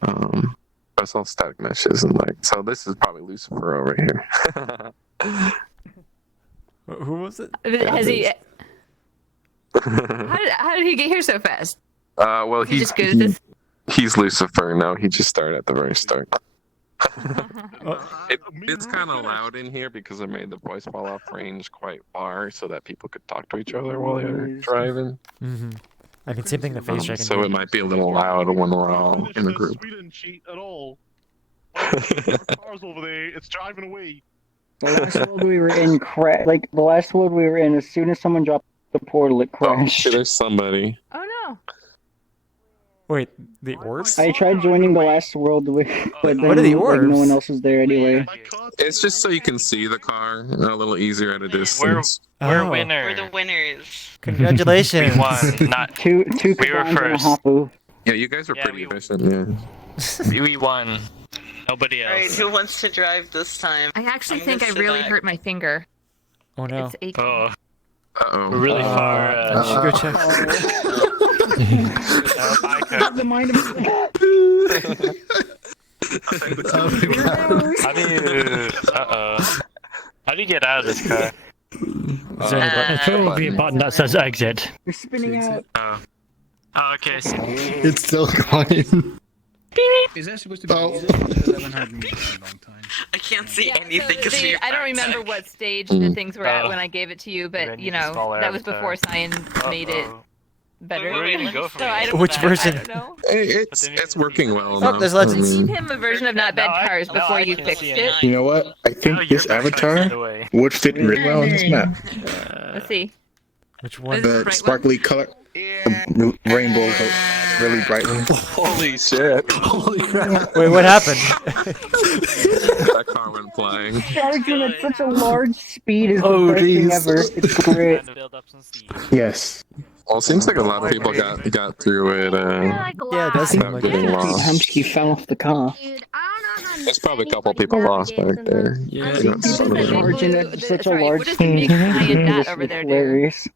But it's all static meshes and so this is probably Lucifer over here. Who was it? Has he? How did he get here so fast? Well, Is he just good at this? He's Lucifer. No, he just started at the very start. It's kind of loud in here because I made the voice fall off range quite far so that people could talk to each other while they're driving. I mean, same thing the face tracking. So it might be a little loud when we're all in a group. We didn't cheat at all. Cars over there, it's driving away. The last world we were in, the last world we were in, as soon as someone dropped the portal, it crashed. Oh, there's somebody. Oh no! Wait, the orbs? I tried joining the last world, but then what are the orbs? no one else was there anyway. It's just so you can see the car a little easier at a distance. We're winners. We're the winners. Congratulations. We won. Not two we were combines and a first. hapu. Yeah, you guys were pretty efficient. Yeah. We won. Nobody else. Alright, who wants to drive this time? I actually think I really hurt my finger. Oh no. It's aching. Oh. Uh-oh. We're really far. Should go check. The mind of How do you get out of this car? Is there any button? There will be a button that says exit. You're spinning out. Oh, okay. So It's still going. Is that supposed to be easy? Because I haven't had Meetup in a long time. I can't see anything because I don't remember what stage the things were at when I gave it to you, but you know that was before Cyan made it better. So I don't, Which version? I don't know. It's working well Oh, now. there's I legends. gave him a version of Not Bad Cars before you fixed it. You know what? I think this avatar would fit really well on this map. Let's see. Which one? The sparkly color, the rainbow, really brightly. Holy shit. Holy crap. Wait, what happened? That car went flying. Charging at such a large speed is the best thing ever. It's great. Yes. Well, it seems like a lot of people got through it. Yeah, it does seem like getting lost. Hamsky fell off the car. There's probably a couple people lost back there. Yeah, Got some of them. charging at such a large What is the big giant dot over there, dude? hilarious.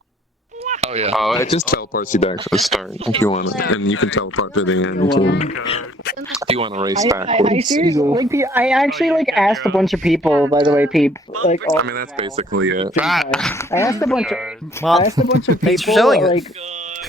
Oh yeah. Oh, it just teleports you back to the start if you want, and you can teleport to the end too. If you want to race I backwards. seriously, like, I actually like asked a bunch of people. By the way, Peep, like, I mean, that's basically it. I asked a bunch of, Well, I asked a bunch of thanks for people, showing it. like,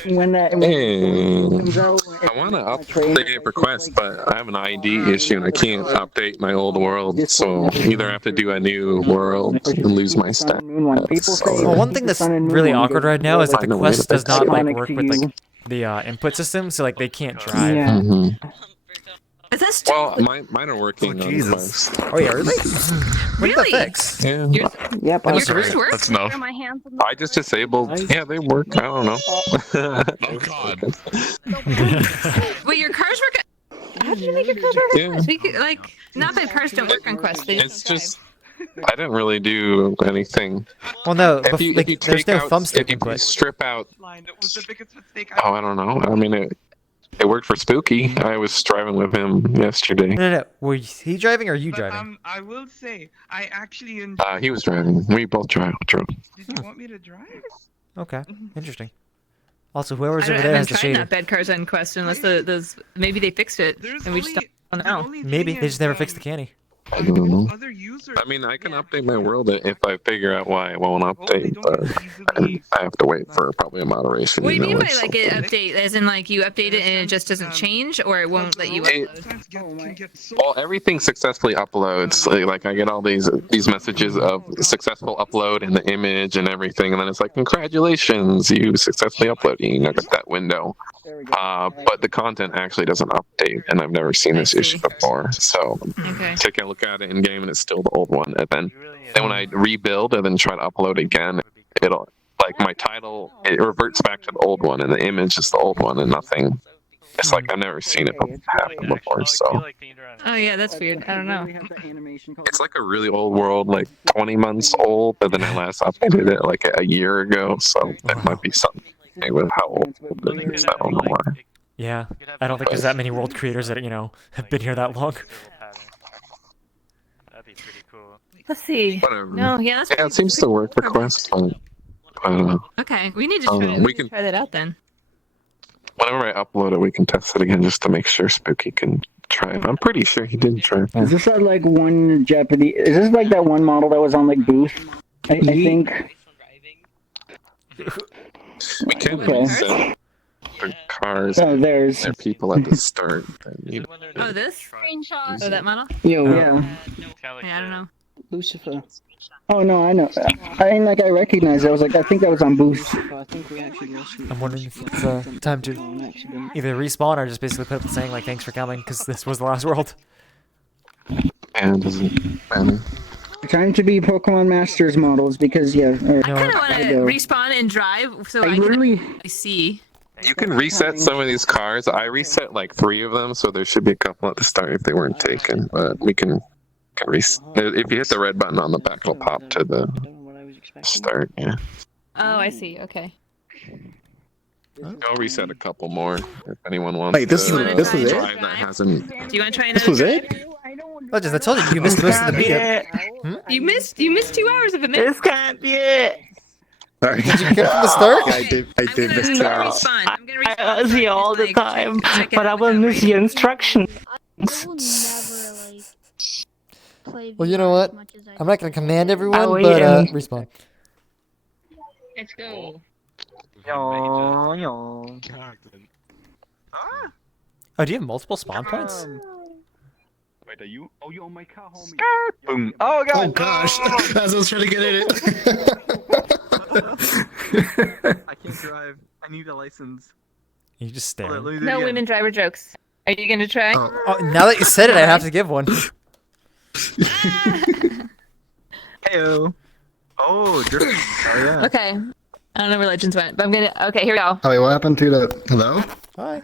when that when Hey. it comes out. I want to update requests, but I have an ID issue and I can't update my old world. So either I have to do a new world and lose my stat. Well, one thing that's really awkward right now is that the Find a way quest to does fix not it. like work with like the input system, so like they can't drive. Yeah. Mhm. Is this Well, mine are working on Jesus. quest. Oh yeah, really? What did that Really? fix? Yeah. Yep. Your That's cars right. work? That's enough. I just disabled. Yeah, they work. I don't know. Oh god. Wait, your cars work? How did you make your cars work? Yeah. on Quest? We could, like, Not Bad Cars don't work on Quest. They It's just I didn't really do anything. Well, no, If you, like, if you there's take no out, thumbstick if you input. strip out. It was the biggest mistake Oh, I don't know. I mean, it worked for Spooky. I was driving with him yesterday. No. Was he driving or you driving? I will say, I actually He was driving. We both drove. Did you want me to drive? Okay, interesting. Also, whoever's I over there has haven't the tried shader. Not Bad Cars on Quest unless those maybe they fixed it and we just don't know. Maybe they just never fixed the canny. I don't know. I mean, I can update my world if I figure out why it won't update, but I have to wait for probably a moderation. What do you mean email by or like it something. update? As in like you update it and it just doesn't change, or it won't let you upload? Well, everything successfully uploads. Like I get all these messages of successful upload in the image and everything, and then it's like, congratulations, you successfully uploaded. You know, get that window. But the content actually doesn't update, and I've never seen this issue before. So take a look at it in game, and it's still the old one. And then when I rebuild and then try to upload again, it'll like my title it reverts back to the old one, and the image is the old one, and nothing. It's like I've never seen it happen before. So Oh yeah, that's weird. I don't know. it's like a really old world, like 20 months old, but then I last updated it like a year ago. So that might be something with how old it is. I don't know why. Yeah, I don't think there's that many world creators that have been here that long. Let's see. Whatever. No, yeah, that's Yeah, it seems to work for Quest, but okay. We need to try, we can try that out then. whenever I upload it, we can test it again just to make sure Spooky can try it. I'm pretty sure he did try it. Is this like one Japanese? Is this like that one model that was on like Booth? I think. We can Okay. reset the cars. Oh, there's. There are people at the start. Oh, this? Oh, that model? Yo, Yeah, I don't know. Lucifer. Oh no, I know. I mean, like I recognize it. I was like, I think that was on Boost. I think we actually lost. I'm wondering if it's time to either respawn or just basically put up saying like thanks for coming because this was the last world. And doesn't matter. Trying to be Pokemon Masters models because yeah. I kind of want to respawn and drive so I can see. You can reset some of these cars. I reset like 3 of them, so there should be a couple at the start if they weren't taken. But we can reset. If you hit the red button on the back, it'll pop to the start. Yeah. Oh, I see. Okay. I'll reset a couple more if anyone wants. Wait, this to is it? drive that hasn't. Do you want to try another? This was it? Legends, I told you you missed most of the meetup. You missed 2 hours of it. This can't be it. Sorry. Did you get from the start? I did miss Charles. I see you all the time, but I will miss your instructions. Well, you know what? I'm not gonna command everyone, Oh, but yeah. respawn. Let's go. Oh, do you have multiple spawn points? Wait, are you? Oh, you're on my car, homie. Boom. Oh god. Oh gosh, as I was trying to get in it. I can't drive. I need a license. You just stare. No women driver jokes. Are you gonna try? Oh, now that you said it, I have to give one. Heyo. Oh, drift. Oh yeah. Okay. I don't know where Legends went, but I'm gonna. Okay, here we go. Oh wait, what happened to the hello? Bye.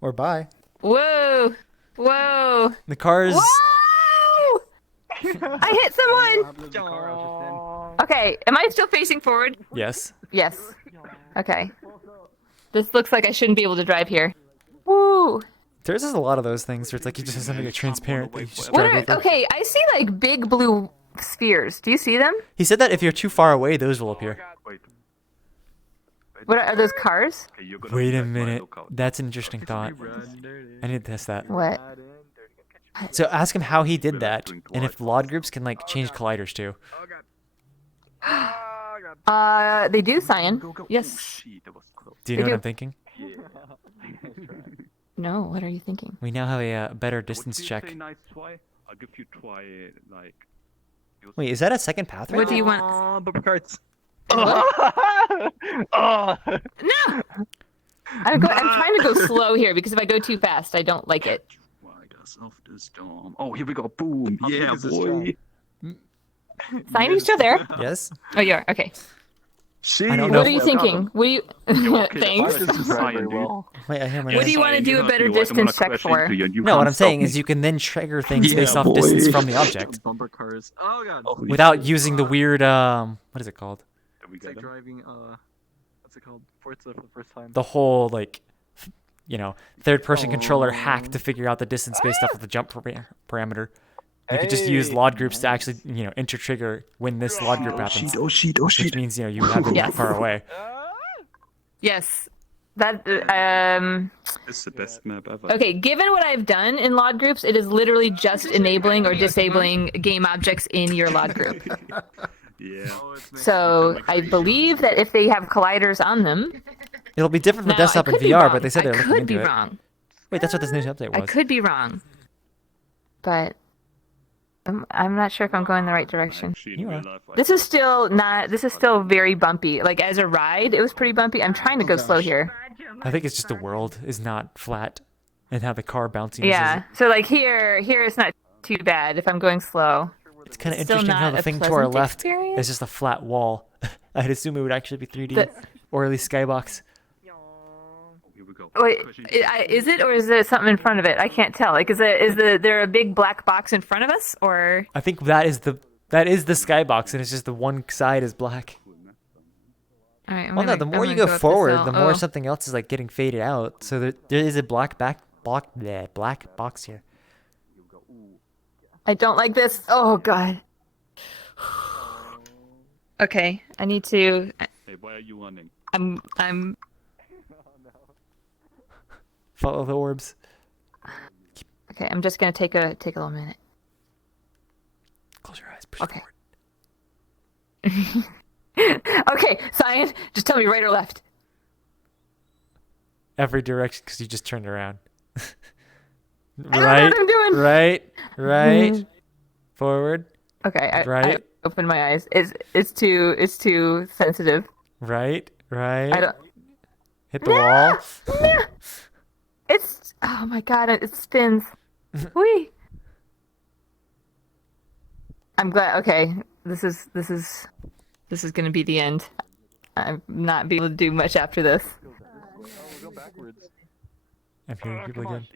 Or bye. Whoa! Whoa! The cars. Whoa! I hit someone. Okay, am I still facing forward? Yes. Yes. Okay. This looks like I shouldn't be able to drive here. Woo! There's just a lot of those things where it's like you just have something like transparent that you just What drive are, over. okay, I see like big blue spheres. Do you see them? He said that if you're too far away, those will appear. What are those cars? Wait a minute. That's an interesting thought. I need to test that. What? So ask him how he did that, and if LOD groups can like change colliders too. They do, Cyan. Yes. Do you know what I'm thinking? No, what are you thinking? We now have a better distance check. I'll give you try like. Wait, is that a second path right What do you there? want? Bumper carts. No! I'm trying to go slow here because if I go too fast, I don't like it. Of the storm. Oh, here we go. Boom. Yeah, boy. Cyan, you still there? Yes. Oh, you are. Okay. I don't know. What are you thinking? What do you? Thanks. Wait, I hear my What do you want to do a better distance check for? No, what I'm saying is you can then trigger things based off distance from the object. Bumper cars. Oh god. Without using the weird, what is it called? It's like driving, what's it called? Forza for the first time. The whole, like, you know, third-person controller hack to figure out the distance based off of the jump parameter. You could just use LOD groups to actually, you know, enter-trigger when this LOD group happens. Which means, you know, you have to be far away. Yes. That, It's the best map ever. Okay, given what I've done in LOD groups, it is literally just enabling or disabling game objects in your LOD group. Yeah. So I believe that if they have colliders on them, It'll be different for Now, desktop I and could be VR, wrong. but they said they're I looking could into be it. wrong. Wait, that's what this news update was. I could be wrong, but I'm not sure if I'm going the right direction. You are. This is still not. This is still very bumpy. Like as a ride, it was pretty bumpy. I'm trying to go slow here. I think it's just the world is not flat, and how the car bouncing. Yeah. So like here it's not too bad if I'm going slow. It's kind of Still interesting how not the a thing to our pleasant left experience. is just a flat wall. I'd assume it would actually be 3D, or at least Skybox. Wait, is it or is there something in front of it? I can't tell. Like, is there a big black box in front of us, or? I think that is the Skybox, and it's just the one side is black. All right, Well, no, the more you go forward, the more something else is like getting faded out. So there is a black box here. I don't like this. Oh god. Okay, I need to. Hey, why are you running? I'm. Follow the orbs. Okay, I'm just gonna take a little minute. Close your eyes. Push Okay. Okay, Cyan, just tell me right or left. Every direction, because you just turned around. I don't know what I'm doing. Right. Forward. Okay, I Right. opened my eyes. It's too sensitive. Right. I don't. Hit the wall. No. It's oh my god! It spins. Whee! I'm glad. Okay, this is gonna be the end. I'm not be able to do much after this. Go backwards. I'm hearing people again.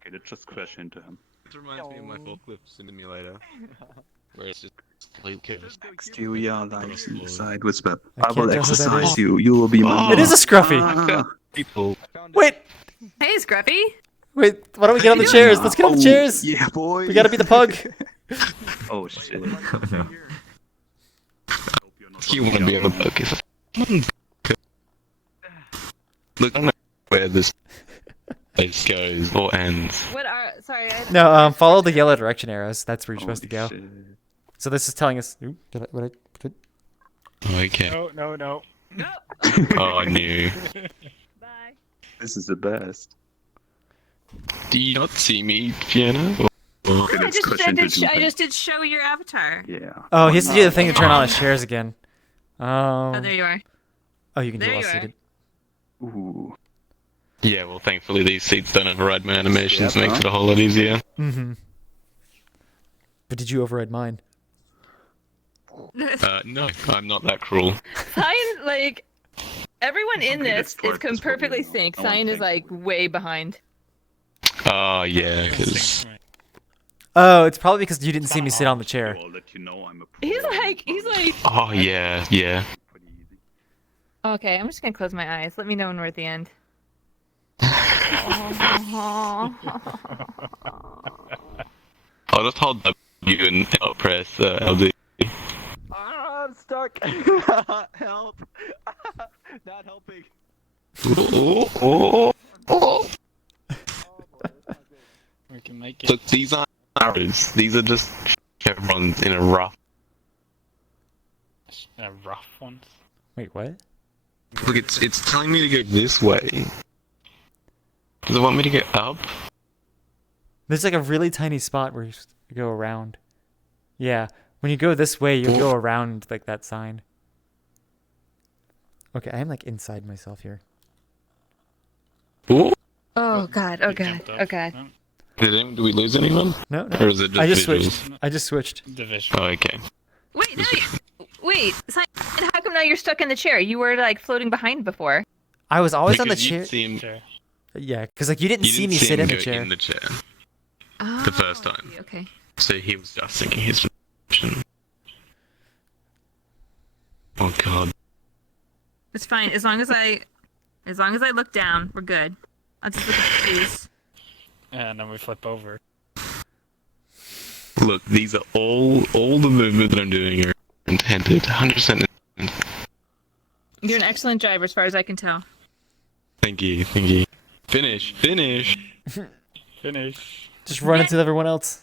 Okay, let's just crash into him. It reminds me of my forklift simulator, where it's just complete chaos. Next to you, like side with Web. I I will can't tell who that exercise is. you. You will be my. It is a Scruffy. People. Wait. Hey, Scruffy. Wait. Why don't we get on the chairs? Let's get on the chairs. Yeah, boy. We gotta be the pug. Oh shit. You want to be on the book. Look, I don't know where this place goes or ends. What are? Sorry. No, follow the yellow direction arrows. That's where you're supposed to go. So this is telling us. Ooh, Okay. No. Oh, I knew. Bye. This is the best. Do you not see me, Fiona? I just did show your avatar. Yeah. Oh, he has to do the thing to turn on his chairs again. Oh, there you are. Oh, you can do There all you are. seated. Ooh. Yeah, well, thankfully these seats don't override my animations, makes it a whole lot easier. Mm-hmm. But did you override mine? No, I'm not that cruel. Cyan, like, everyone in this is perfectly synced. Cyan is like way behind. Oh, yeah, because... Oh, it's probably because you didn't see me sit on the chair. He's like. Oh, yeah. Okay, I'm just gonna close my eyes. Let me know when we're at the end. I'll just hold W and press LD. I'm stuck. Help. Not helping. We can make it. Look, these aren't arrows. These are just chevrons in a rough. Rough ones. Wait, what? Look, it's telling me to go this way. Does it want me to go up? There's like a really tiny spot where you go around. Yeah, when you go this way, you go around like that sign. Okay, I'm like inside myself here. Ooh. Oh god. Do we lose anyone? No. Or is it just I just visuals? switched. I just switched. Oh, okay. Wait, Cyan, how come now you're stuck in the chair? You were like floating behind before. I was always on the Because you'd chair. see him- Yeah, because like you didn't see me sit him in the go chair. in the chair the first time. Okay. So he was just thinking his position. Oh god. It's fine. As long as I look down, we're good. I'll just look at these. And then we flip over. Look, these are all the movements that I'm doing are intended, 100% intended. You're an excellent driver, as far as I can tell. Thank you. Finish. Finish. Just run into everyone else.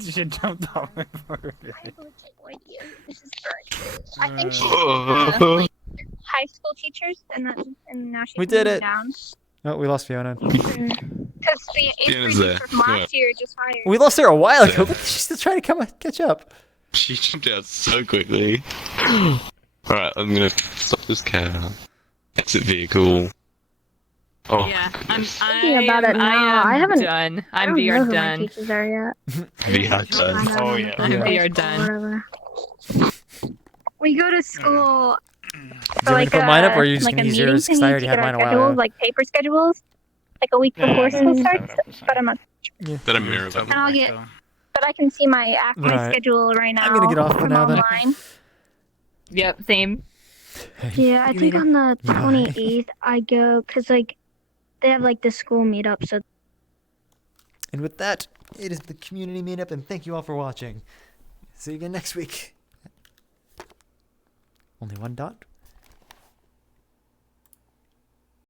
She jumped off my board. I think she's high school teachers, and now she's We did moving it. down. Oh, we lost Fiona. Because the eighth Fiona's grade there. teacher from Come last year just hired. We lost her a while ago, Yeah. but she's still trying to catch up. She jumped out so quickly. Alright, I'm gonna stop this car. Exit vehicle. Oh, Yeah, I'm Thinking about it now, I haven't done. I I'm don't know VR who my done. teachers are yet. VR done. Oh yeah. I'm VR Or done. whatever. We go to school Do you for want me like to put mine up, or are you a just like gonna a use meeting yours? Because thingy I to already get had our mine a while schedules, ago. like paper schedules, like a week before school starts. But I'm not. That a mirror button. And I'll get. But I can see my Right. schedule right now. I'm gonna get off for from now then. online. Yep, same. Yeah, I See you think later. on the Bye. 28th I go because like they have like the school meetup, so. And with that, it is the community meetup, and thank you all for watching. See you again next week. Only one dot.